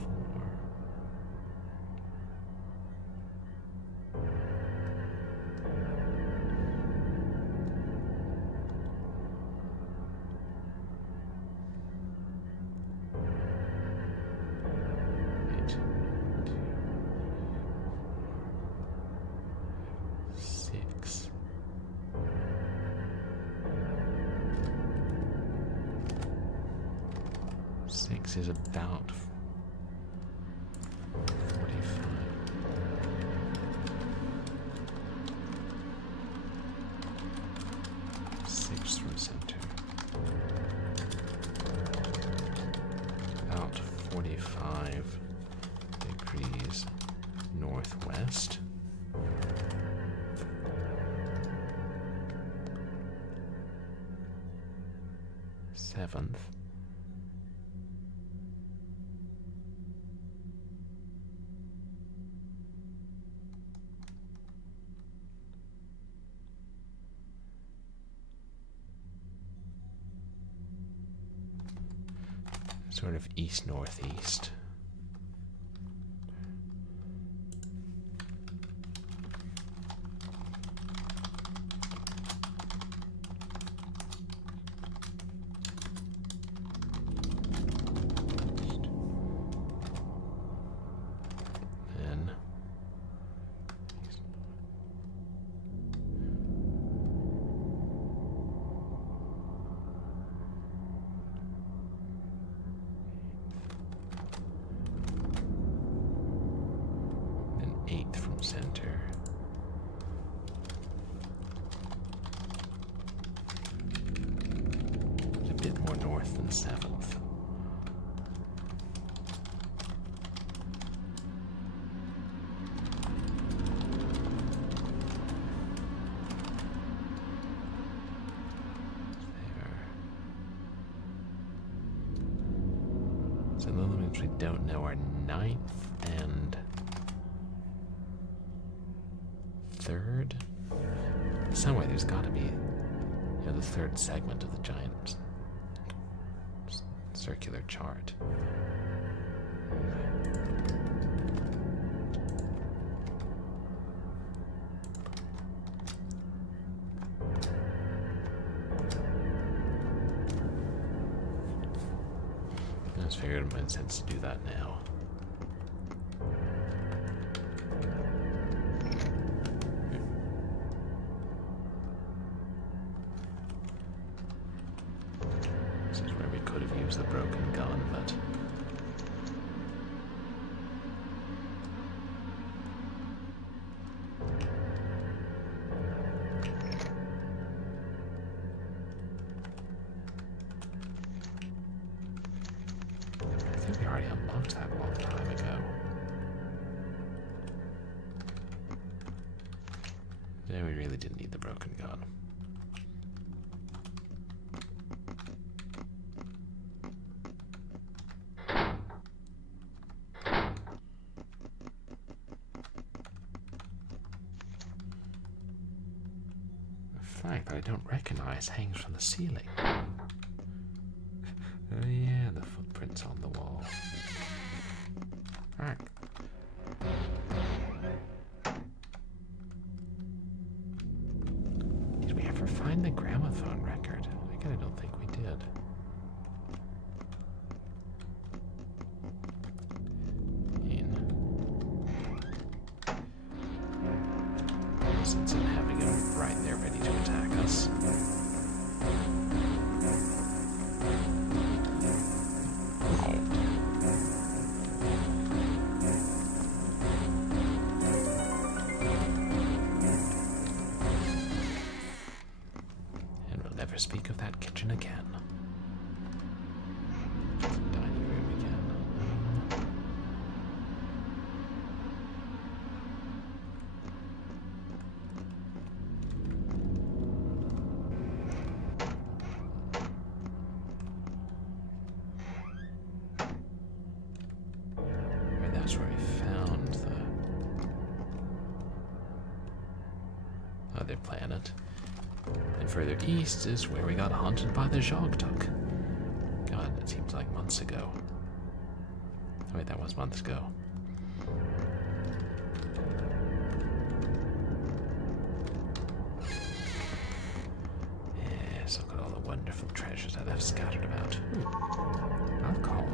Six is about 45. 6 from center. About 45 degrees northwest. Seventh. Sort of east-northeast. Then eighth from center. It's a bit more north than 7th. So the limits we don't know are 9th and 3rd. Somewhere there's got to be, the 3rd segment of the giant circular chart. I just figured it made sense to do that now. use the broken gun, but I think we already unlocked that a long time ago. Yeah, we really didn't need the broken gun. A flag that I don't recognize hangs from the ceiling. Oh yeah, the footprints on the wall. Alright. Did we ever find the gramophone record? I don't think we did. Since I'm having it right there ready to attack us. And we'll never speak of that kitchen again. Dining room again. That's where I found the other planet. And further east is where we got haunted by the Jogtuk. God, it seems like months ago. Oh, wait, that was months ago. Yes, look at all the wonderful treasures that I've scattered about. Alcohol.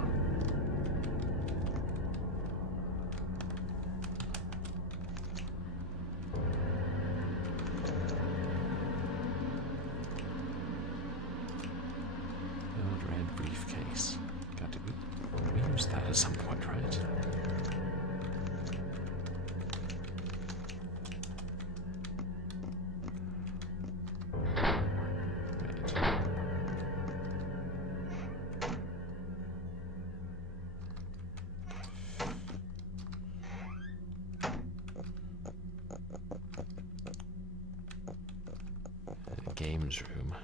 Briefcase. God, did we use that at some point, right? Wait. The games room.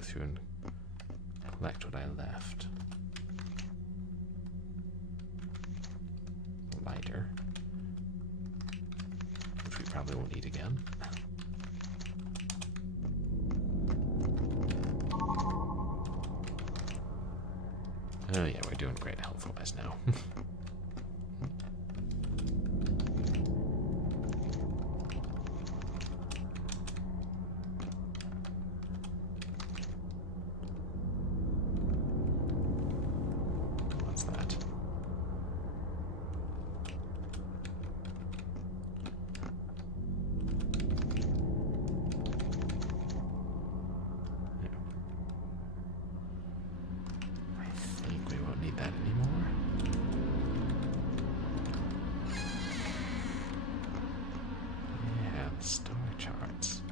Through and collect what I left. Lighter, which we probably won't need again. Oh yeah, we're doing great health-wise now. That anymore. Yeah, the star charts.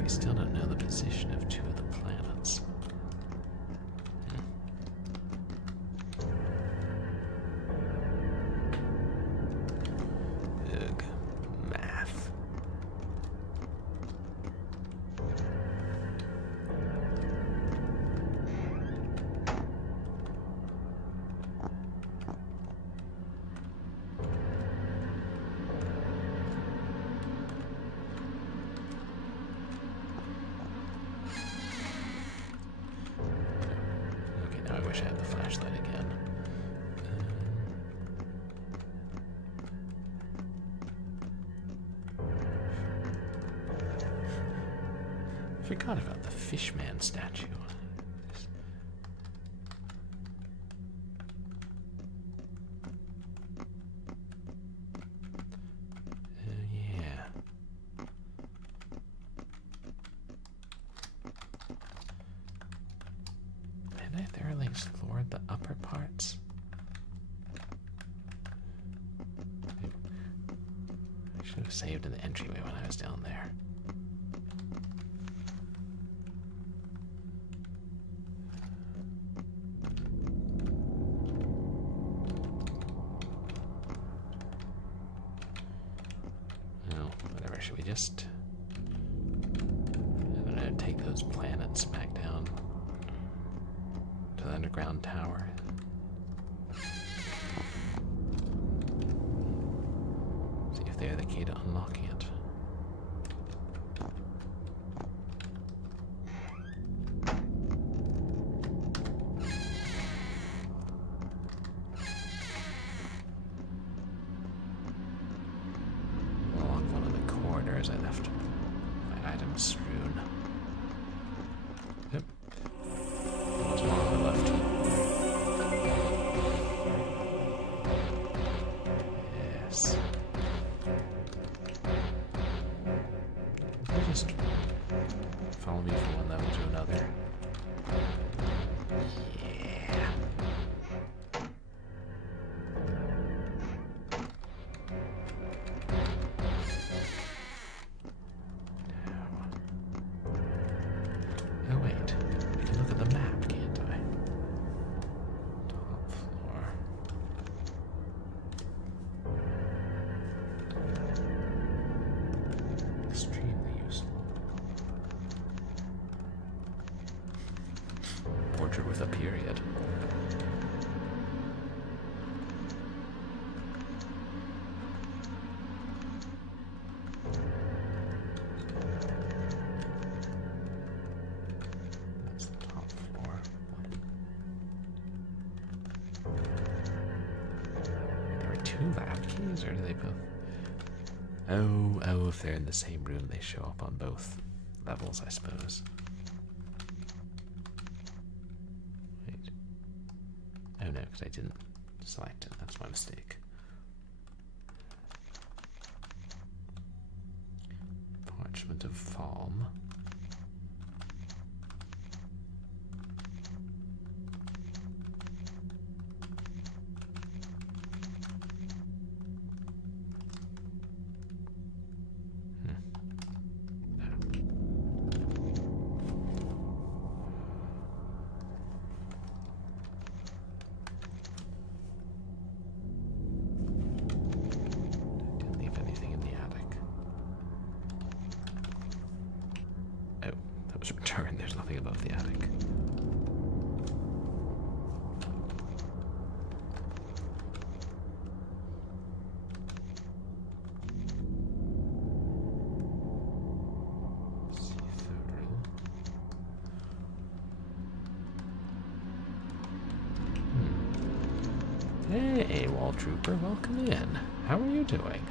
We still don't know the position of two of the planets. Ugh, math. I wish I had the flashlight again. I forgot about the fishman statue. Yeah. And I thoroughly explored the upper parts. I should have saved in the entryway when I was down there. Should we just, I don't know, take those planets back down to the underground tower? See if they're the key to unlocking it. I left my items strewn. Yep. There's one more left. Yes. We'll just follow me from one level to another. Yeah. Oh wait, I can look at the map, can't I? Top floor. Extremely useful. Portrait with a period. Lab keys, or do they both? Oh, if they're in the same room, they show up on both levels, I suppose. Wait. Oh no, because I didn't select it. That's my mistake. Parchment of Falm. Return. There's nothing above the attic. Hey, AWOL Trooper, welcome in. How are you doing?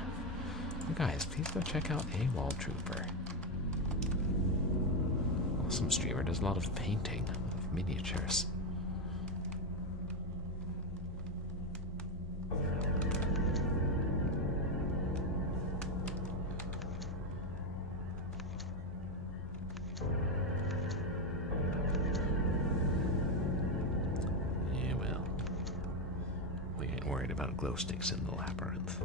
You guys, please go check out AWOL Trooper. Awesome streamer, does a lot of painting of miniatures. Yeah, well, we ain't worried about glow sticks in the labyrinth.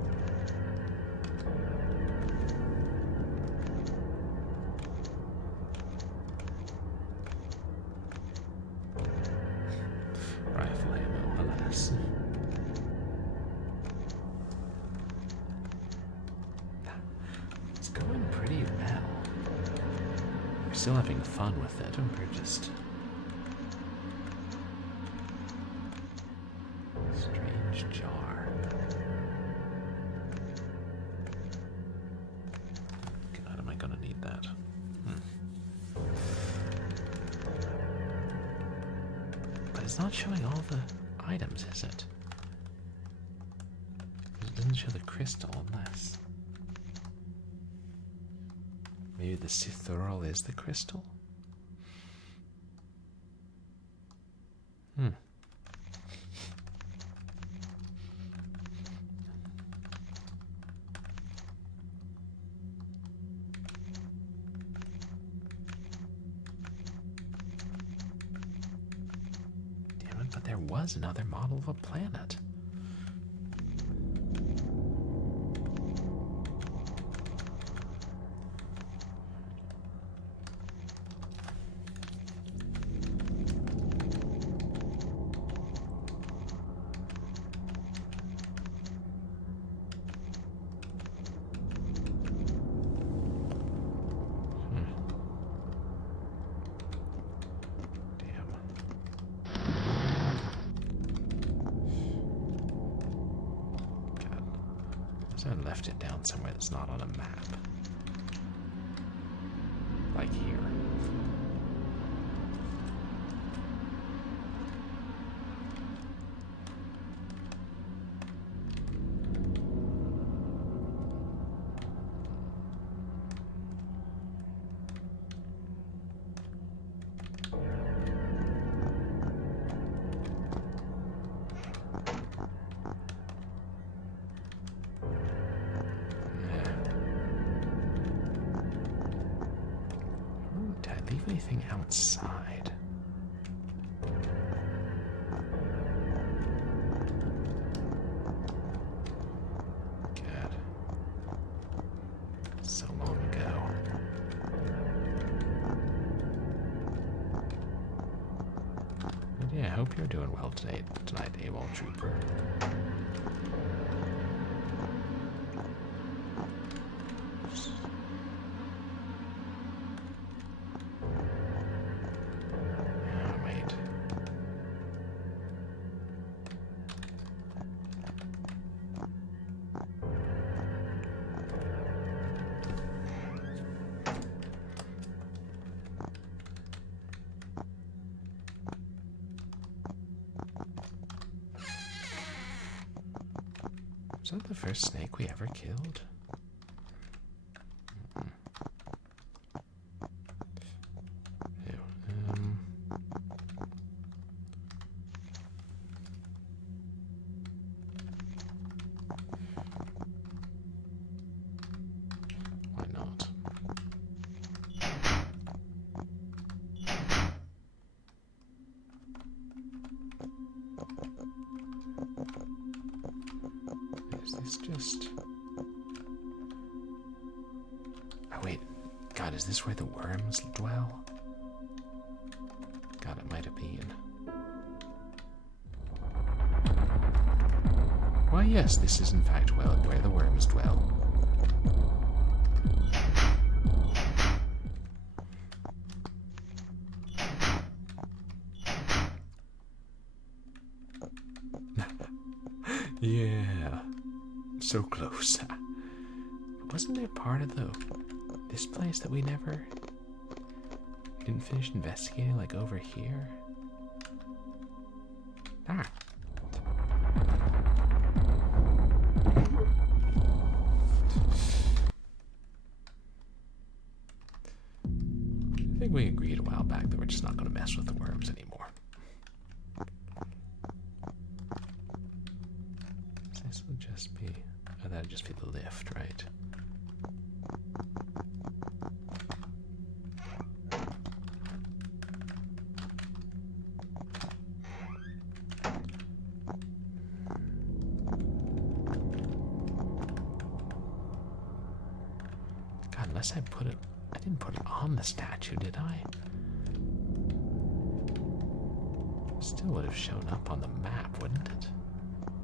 Rifle ammo, alas. It's going pretty well. We're still having fun with it, and we're just... Strange jar. God, am I gonna need that? It's not showing all the items, is it? It doesn't show the crystal unless... Maybe the Tsathoggua is the crystal? Hmm. Damn it, but there was another model of a planet. I left it down somewhere that's not on a map. Like here. Leave anything outside? God. So long ago. But yeah, I hope you're doing well tonight, AWOL Trooper. Was that the first snake we ever killed? Ew, why not? Is this just... Oh wait, God, is this where the worms dwell? God, it might have been. Why yes, this is in fact where the worms dwell. Yeah, so close. But wasn't there part of this place that we didn't finish investigating, like over here? Ah. I think we agreed a while back that we're just not going to mess with the worms anymore. This will just be... Oh, that'd just be the lift, right? God, unless I didn't put it on the statue, did I? Still would have shown up on the map, wouldn't it?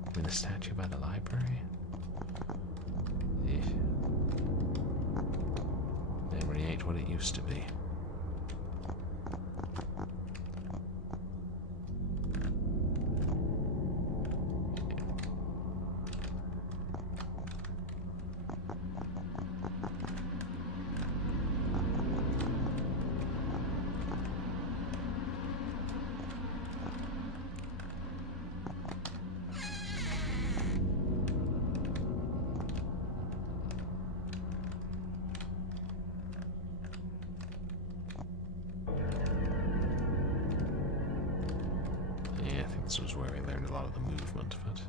I mean, the statue by the library. Memory ain't what it used to be. This was where I learned a lot of the movement, but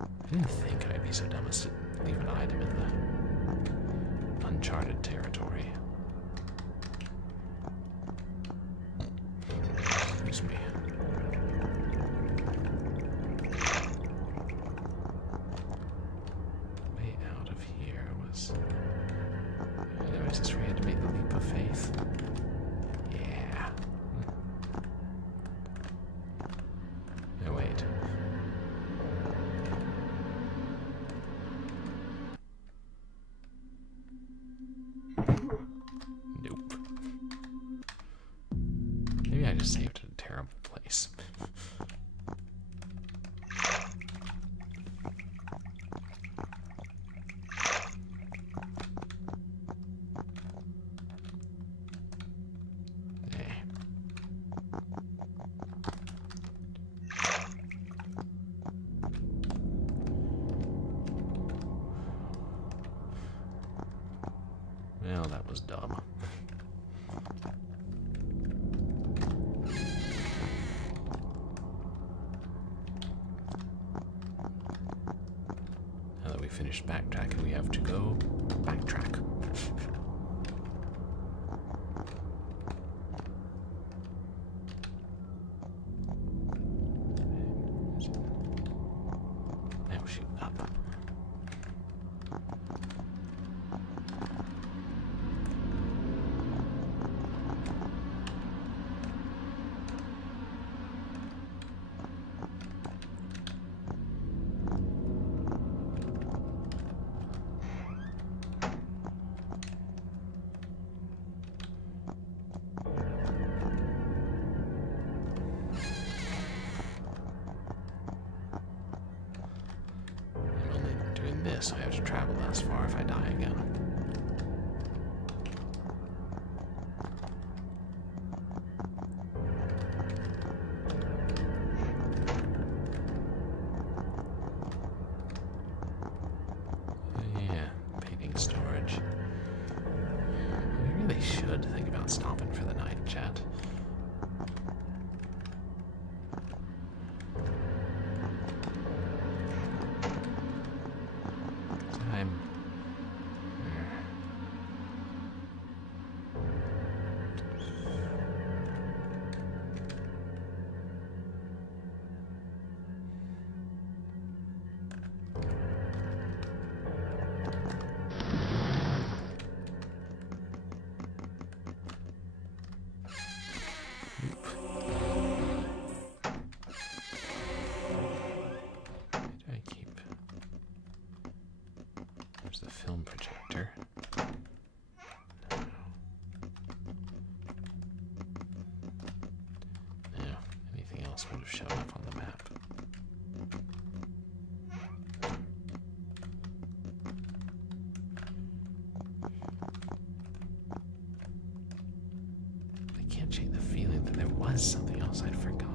I didn't think I'd be so dumb as to leave an item in the uncharted territory. Excuse me. Way out of here was... Anyways, this where you had to make the leap of faith. Yeah. No, wait. Nope. Maybe I just saved it in a terrible place. Well, that was dumb. Now that we finished backtracking, we have to go backtrack. Now shoot up. So I have to travel this far if I die again. Yeah, painting storage. We really should think about stopping for the night, chat. The film projector. Now, anything else would have shown up on the map. I can't shake the feeling that there was something else I'd forgotten.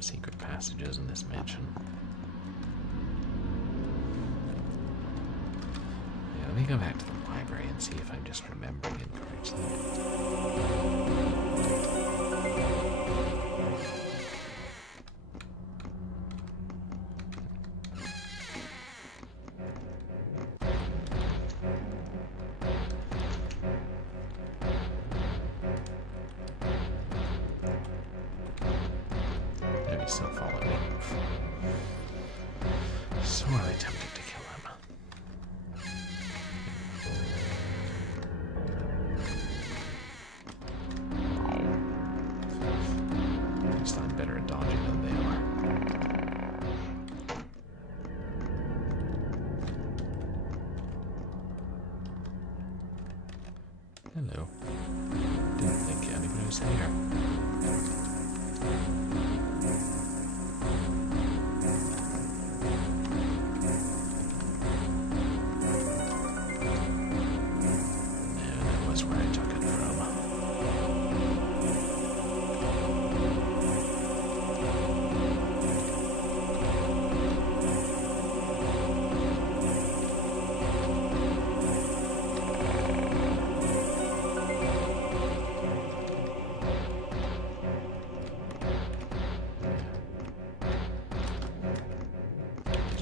Secret passages in this mansion. Yeah, let me go back to the library and see if I'm just remembering incorrectly. Still following me. Sorely tempted to kill him. At least I'm better at dodging than they are. Hello. Didn't think anybody was here.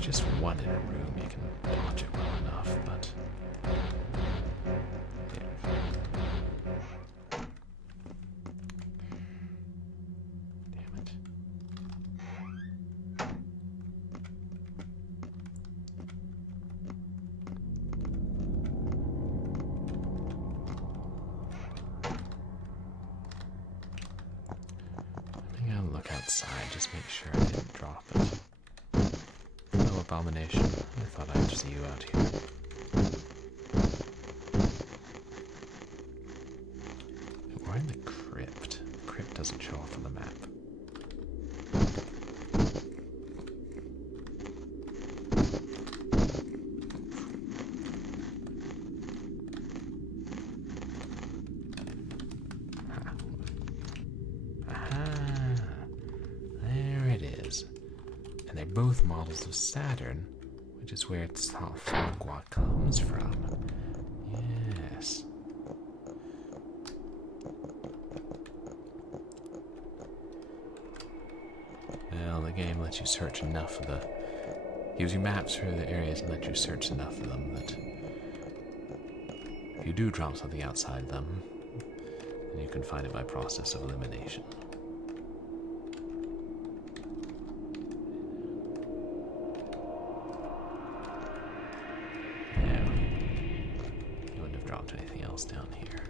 just one in a room, you can dodge it well enough, but... Damn it. I'm gonna look outside, just make sure I didn't drop it. No abomination. I thought I'd see you out here. We're in the crypt. The crypt doesn't show up on the map. Aha! There it is. And they're both models of Saturn, which is where Tsathoggua comes from. Yes. Well, the game lets you search enough of the... gives you maps for the areas and lets you search enough of them that if you do drop something outside them, then you can find it by process of elimination. Anything else down here?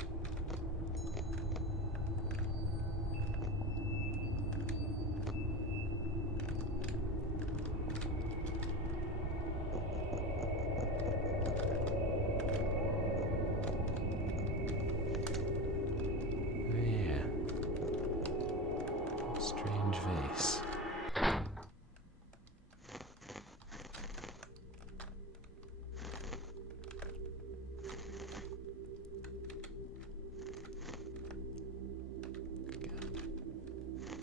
Yeah. Strange vase.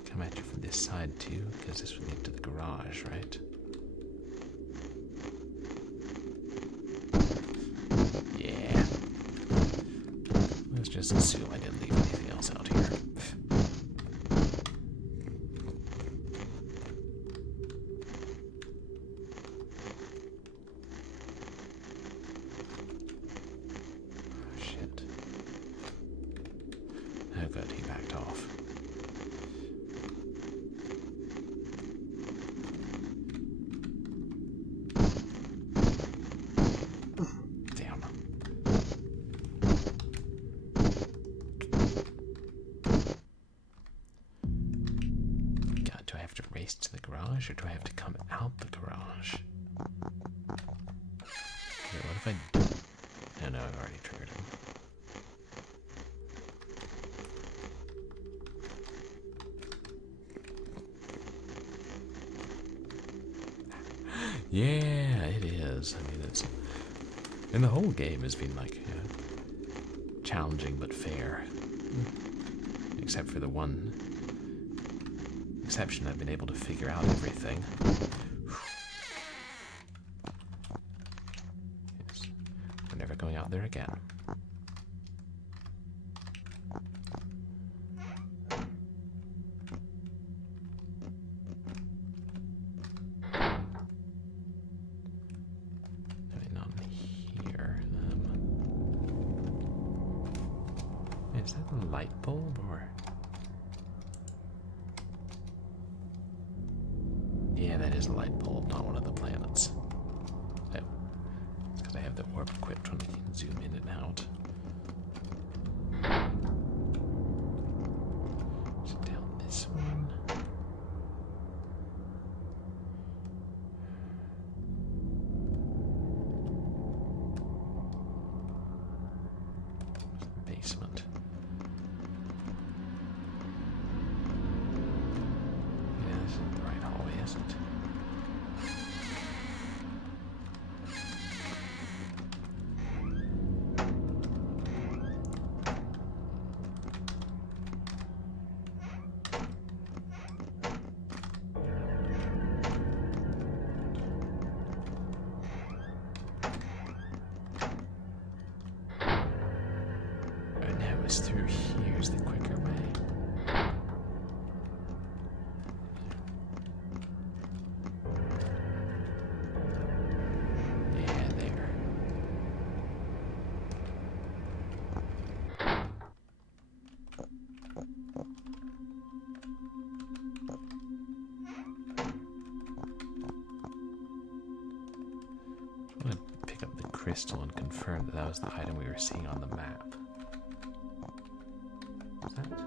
Come at you from this side too, because this would lead to the garage, right? Yeah. Let's just assume I didn't leave anything else out here. Oh, shit. Oh good, he backed off. To the garage, or do I have to come out the garage? Okay, what if I do? No, I've already triggered him. Yeah, it is. I mean, it's... and the whole game has been like, you know, challenging but fair. Except for the one exception, I've been able to figure out everything. Yes. We're never going out there again. Not here. Is that a light bulb or? Yeah, that is a light bulb, not one of the planets. Oh, it's because I have the orb equipped when I can zoom in and out. Is it down this one? Basement. Yeah, this isn't the right hallway, is it? Through here's the quicker way. crystal and confirmed that that was the item we were seeing on the map. Was that? That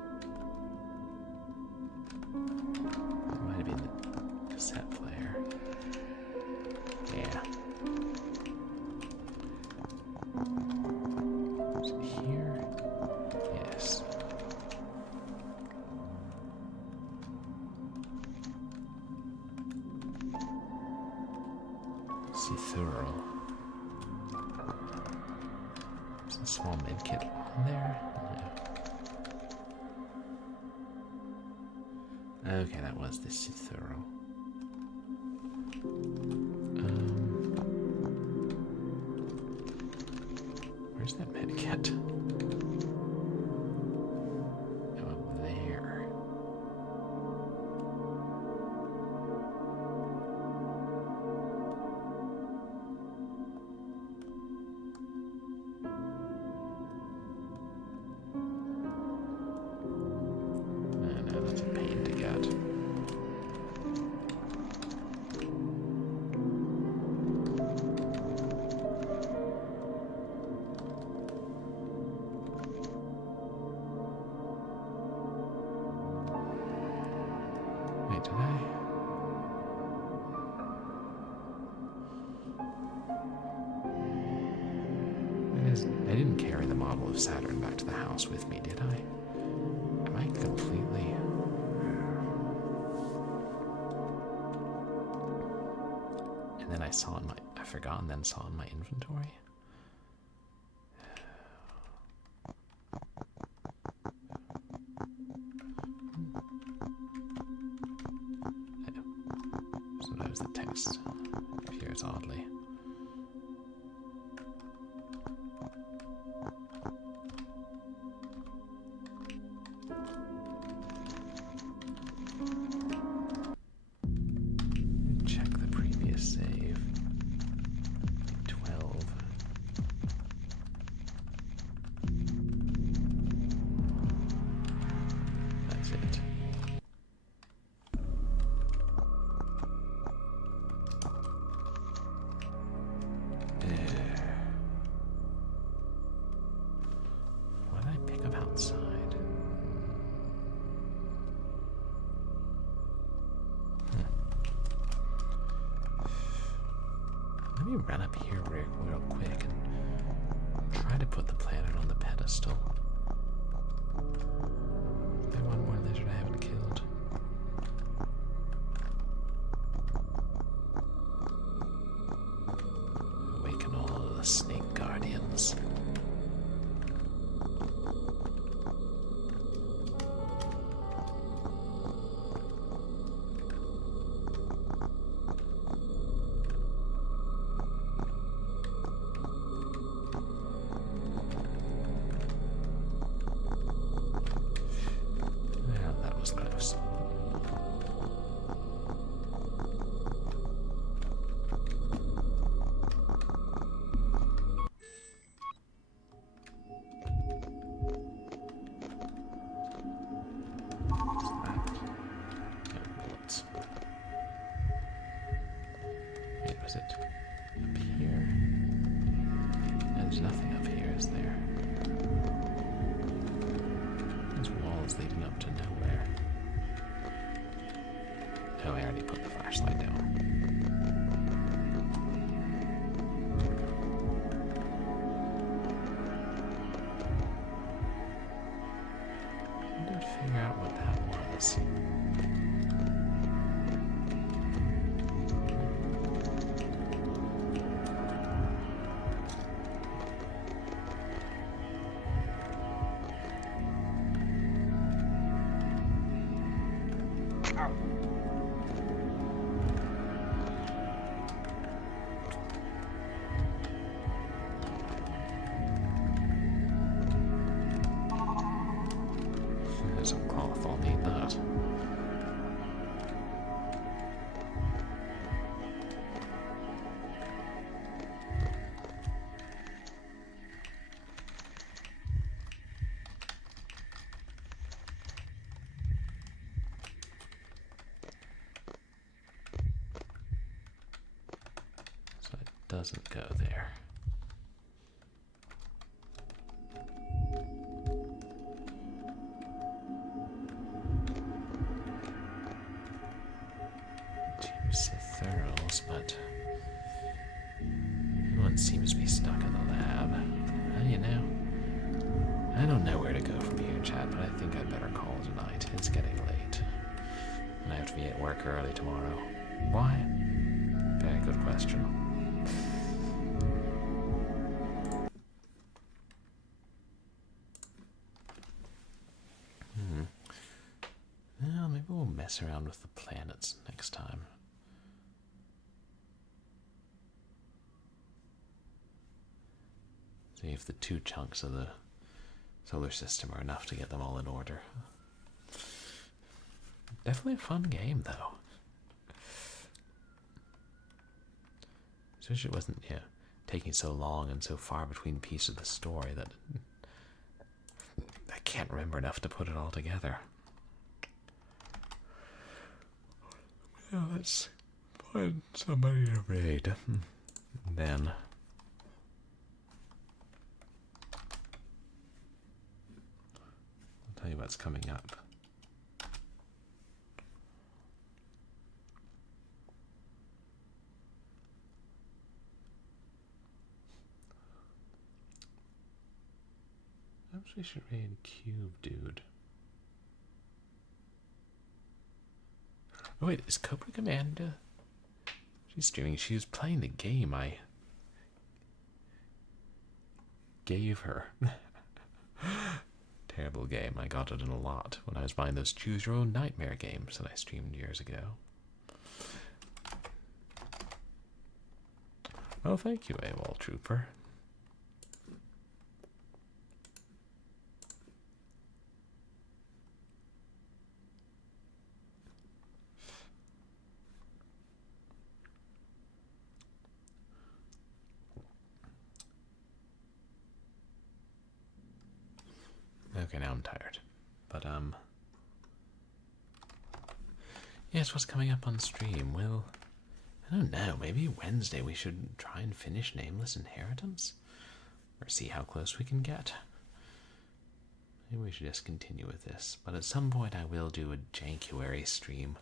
might have been the cassette player. Yeah. Is it here? Yes. Tsathoggua. Is a small medkit on there? No. Okay, that was the Tsathoggua. Where's that medkit? Oh, up there. No, that's a pain to get. Wait, did I? I didn't carry the model of Saturn back to the house with me, did I? Am I completely... And then I saw in my... I forgot and then saw in my inventory? Sometimes the text appears oddly. Check the previous save. 12. That's it. What did I pick up outside? Let me run up here real quick and try to put the planet on the pedestal. Is there one more lizard I haven't killed? Awaken all of the snake guardians. Well, that was close. What's that? No bullets. Wait, was it up here? No, there's nothing up here, is there? There's walls leading up to nowhere. Oh, I already put the flashlight down. I didn't figure out what that was. There's some cloth, I'll need that. So it doesn't go there. It's getting late. And I have to be at work early tomorrow. Why? Very good question. Well, maybe we'll mess around with the planets next time. See if the 2 chunks of the solar system are enough to get them all in order. Definitely a fun game, though. Especially it wasn't, taking so long and so far between pieces of the story that I can't remember enough to put it all together. Well, let's find somebody to raid. Then I'll tell you what's coming up. Perhaps we should raid Cube Dude. Oh wait, is Cobra Commander? She's streaming. She was playing the game I gave her. Terrible game. I got it in a lot when I was buying those Choose Your Own Nightmare games that I streamed years ago. Oh, thank you, AWOL Trooper. Okay, now I'm tired. But, yes, what's coming up on stream? Well, I don't know. Maybe Wednesday we should try and finish Nameless Inheritance? Or see how close we can get. Maybe we should just continue with this. But at some point I will do a Jankuary stream.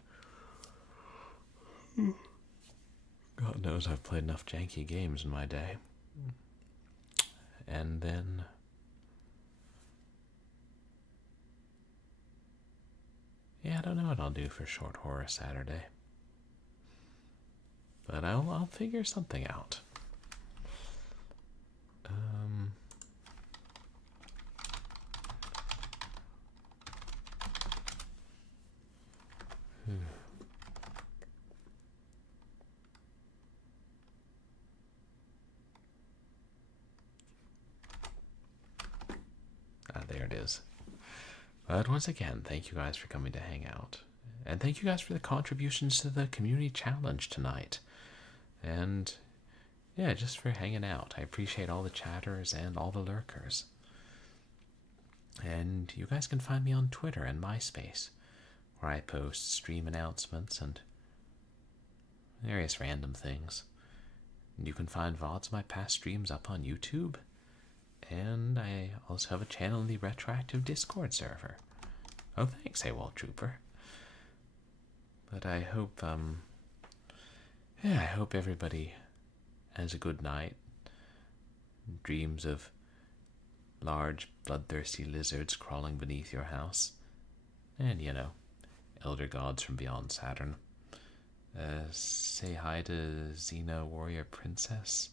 God knows I've played enough janky games in my day. And then yeah, I don't know what I'll do for Short Horror Saturday. But I'll figure something out. There it is. But once again, thank you guys for coming to hang out. And thank you guys for the contributions to the community challenge tonight. And yeah, just for hanging out. I appreciate all the chatters and all the lurkers. And you guys can find me on Twitter and MySpace, where I post stream announcements and various random things. And you can find VODs of my past streams up on YouTube. And I also have a channel in the Retroactive Discord server. Oh, thanks, AWOL Trooper. But I hope, I hope everybody has a good night. Dreams of large, bloodthirsty lizards crawling beneath your house. And, elder gods from beyond Saturn. Say hi to Xena Warrior Princess.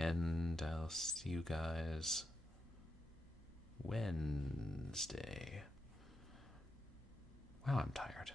And I'll see you guys Wednesday. Wow, I'm tired.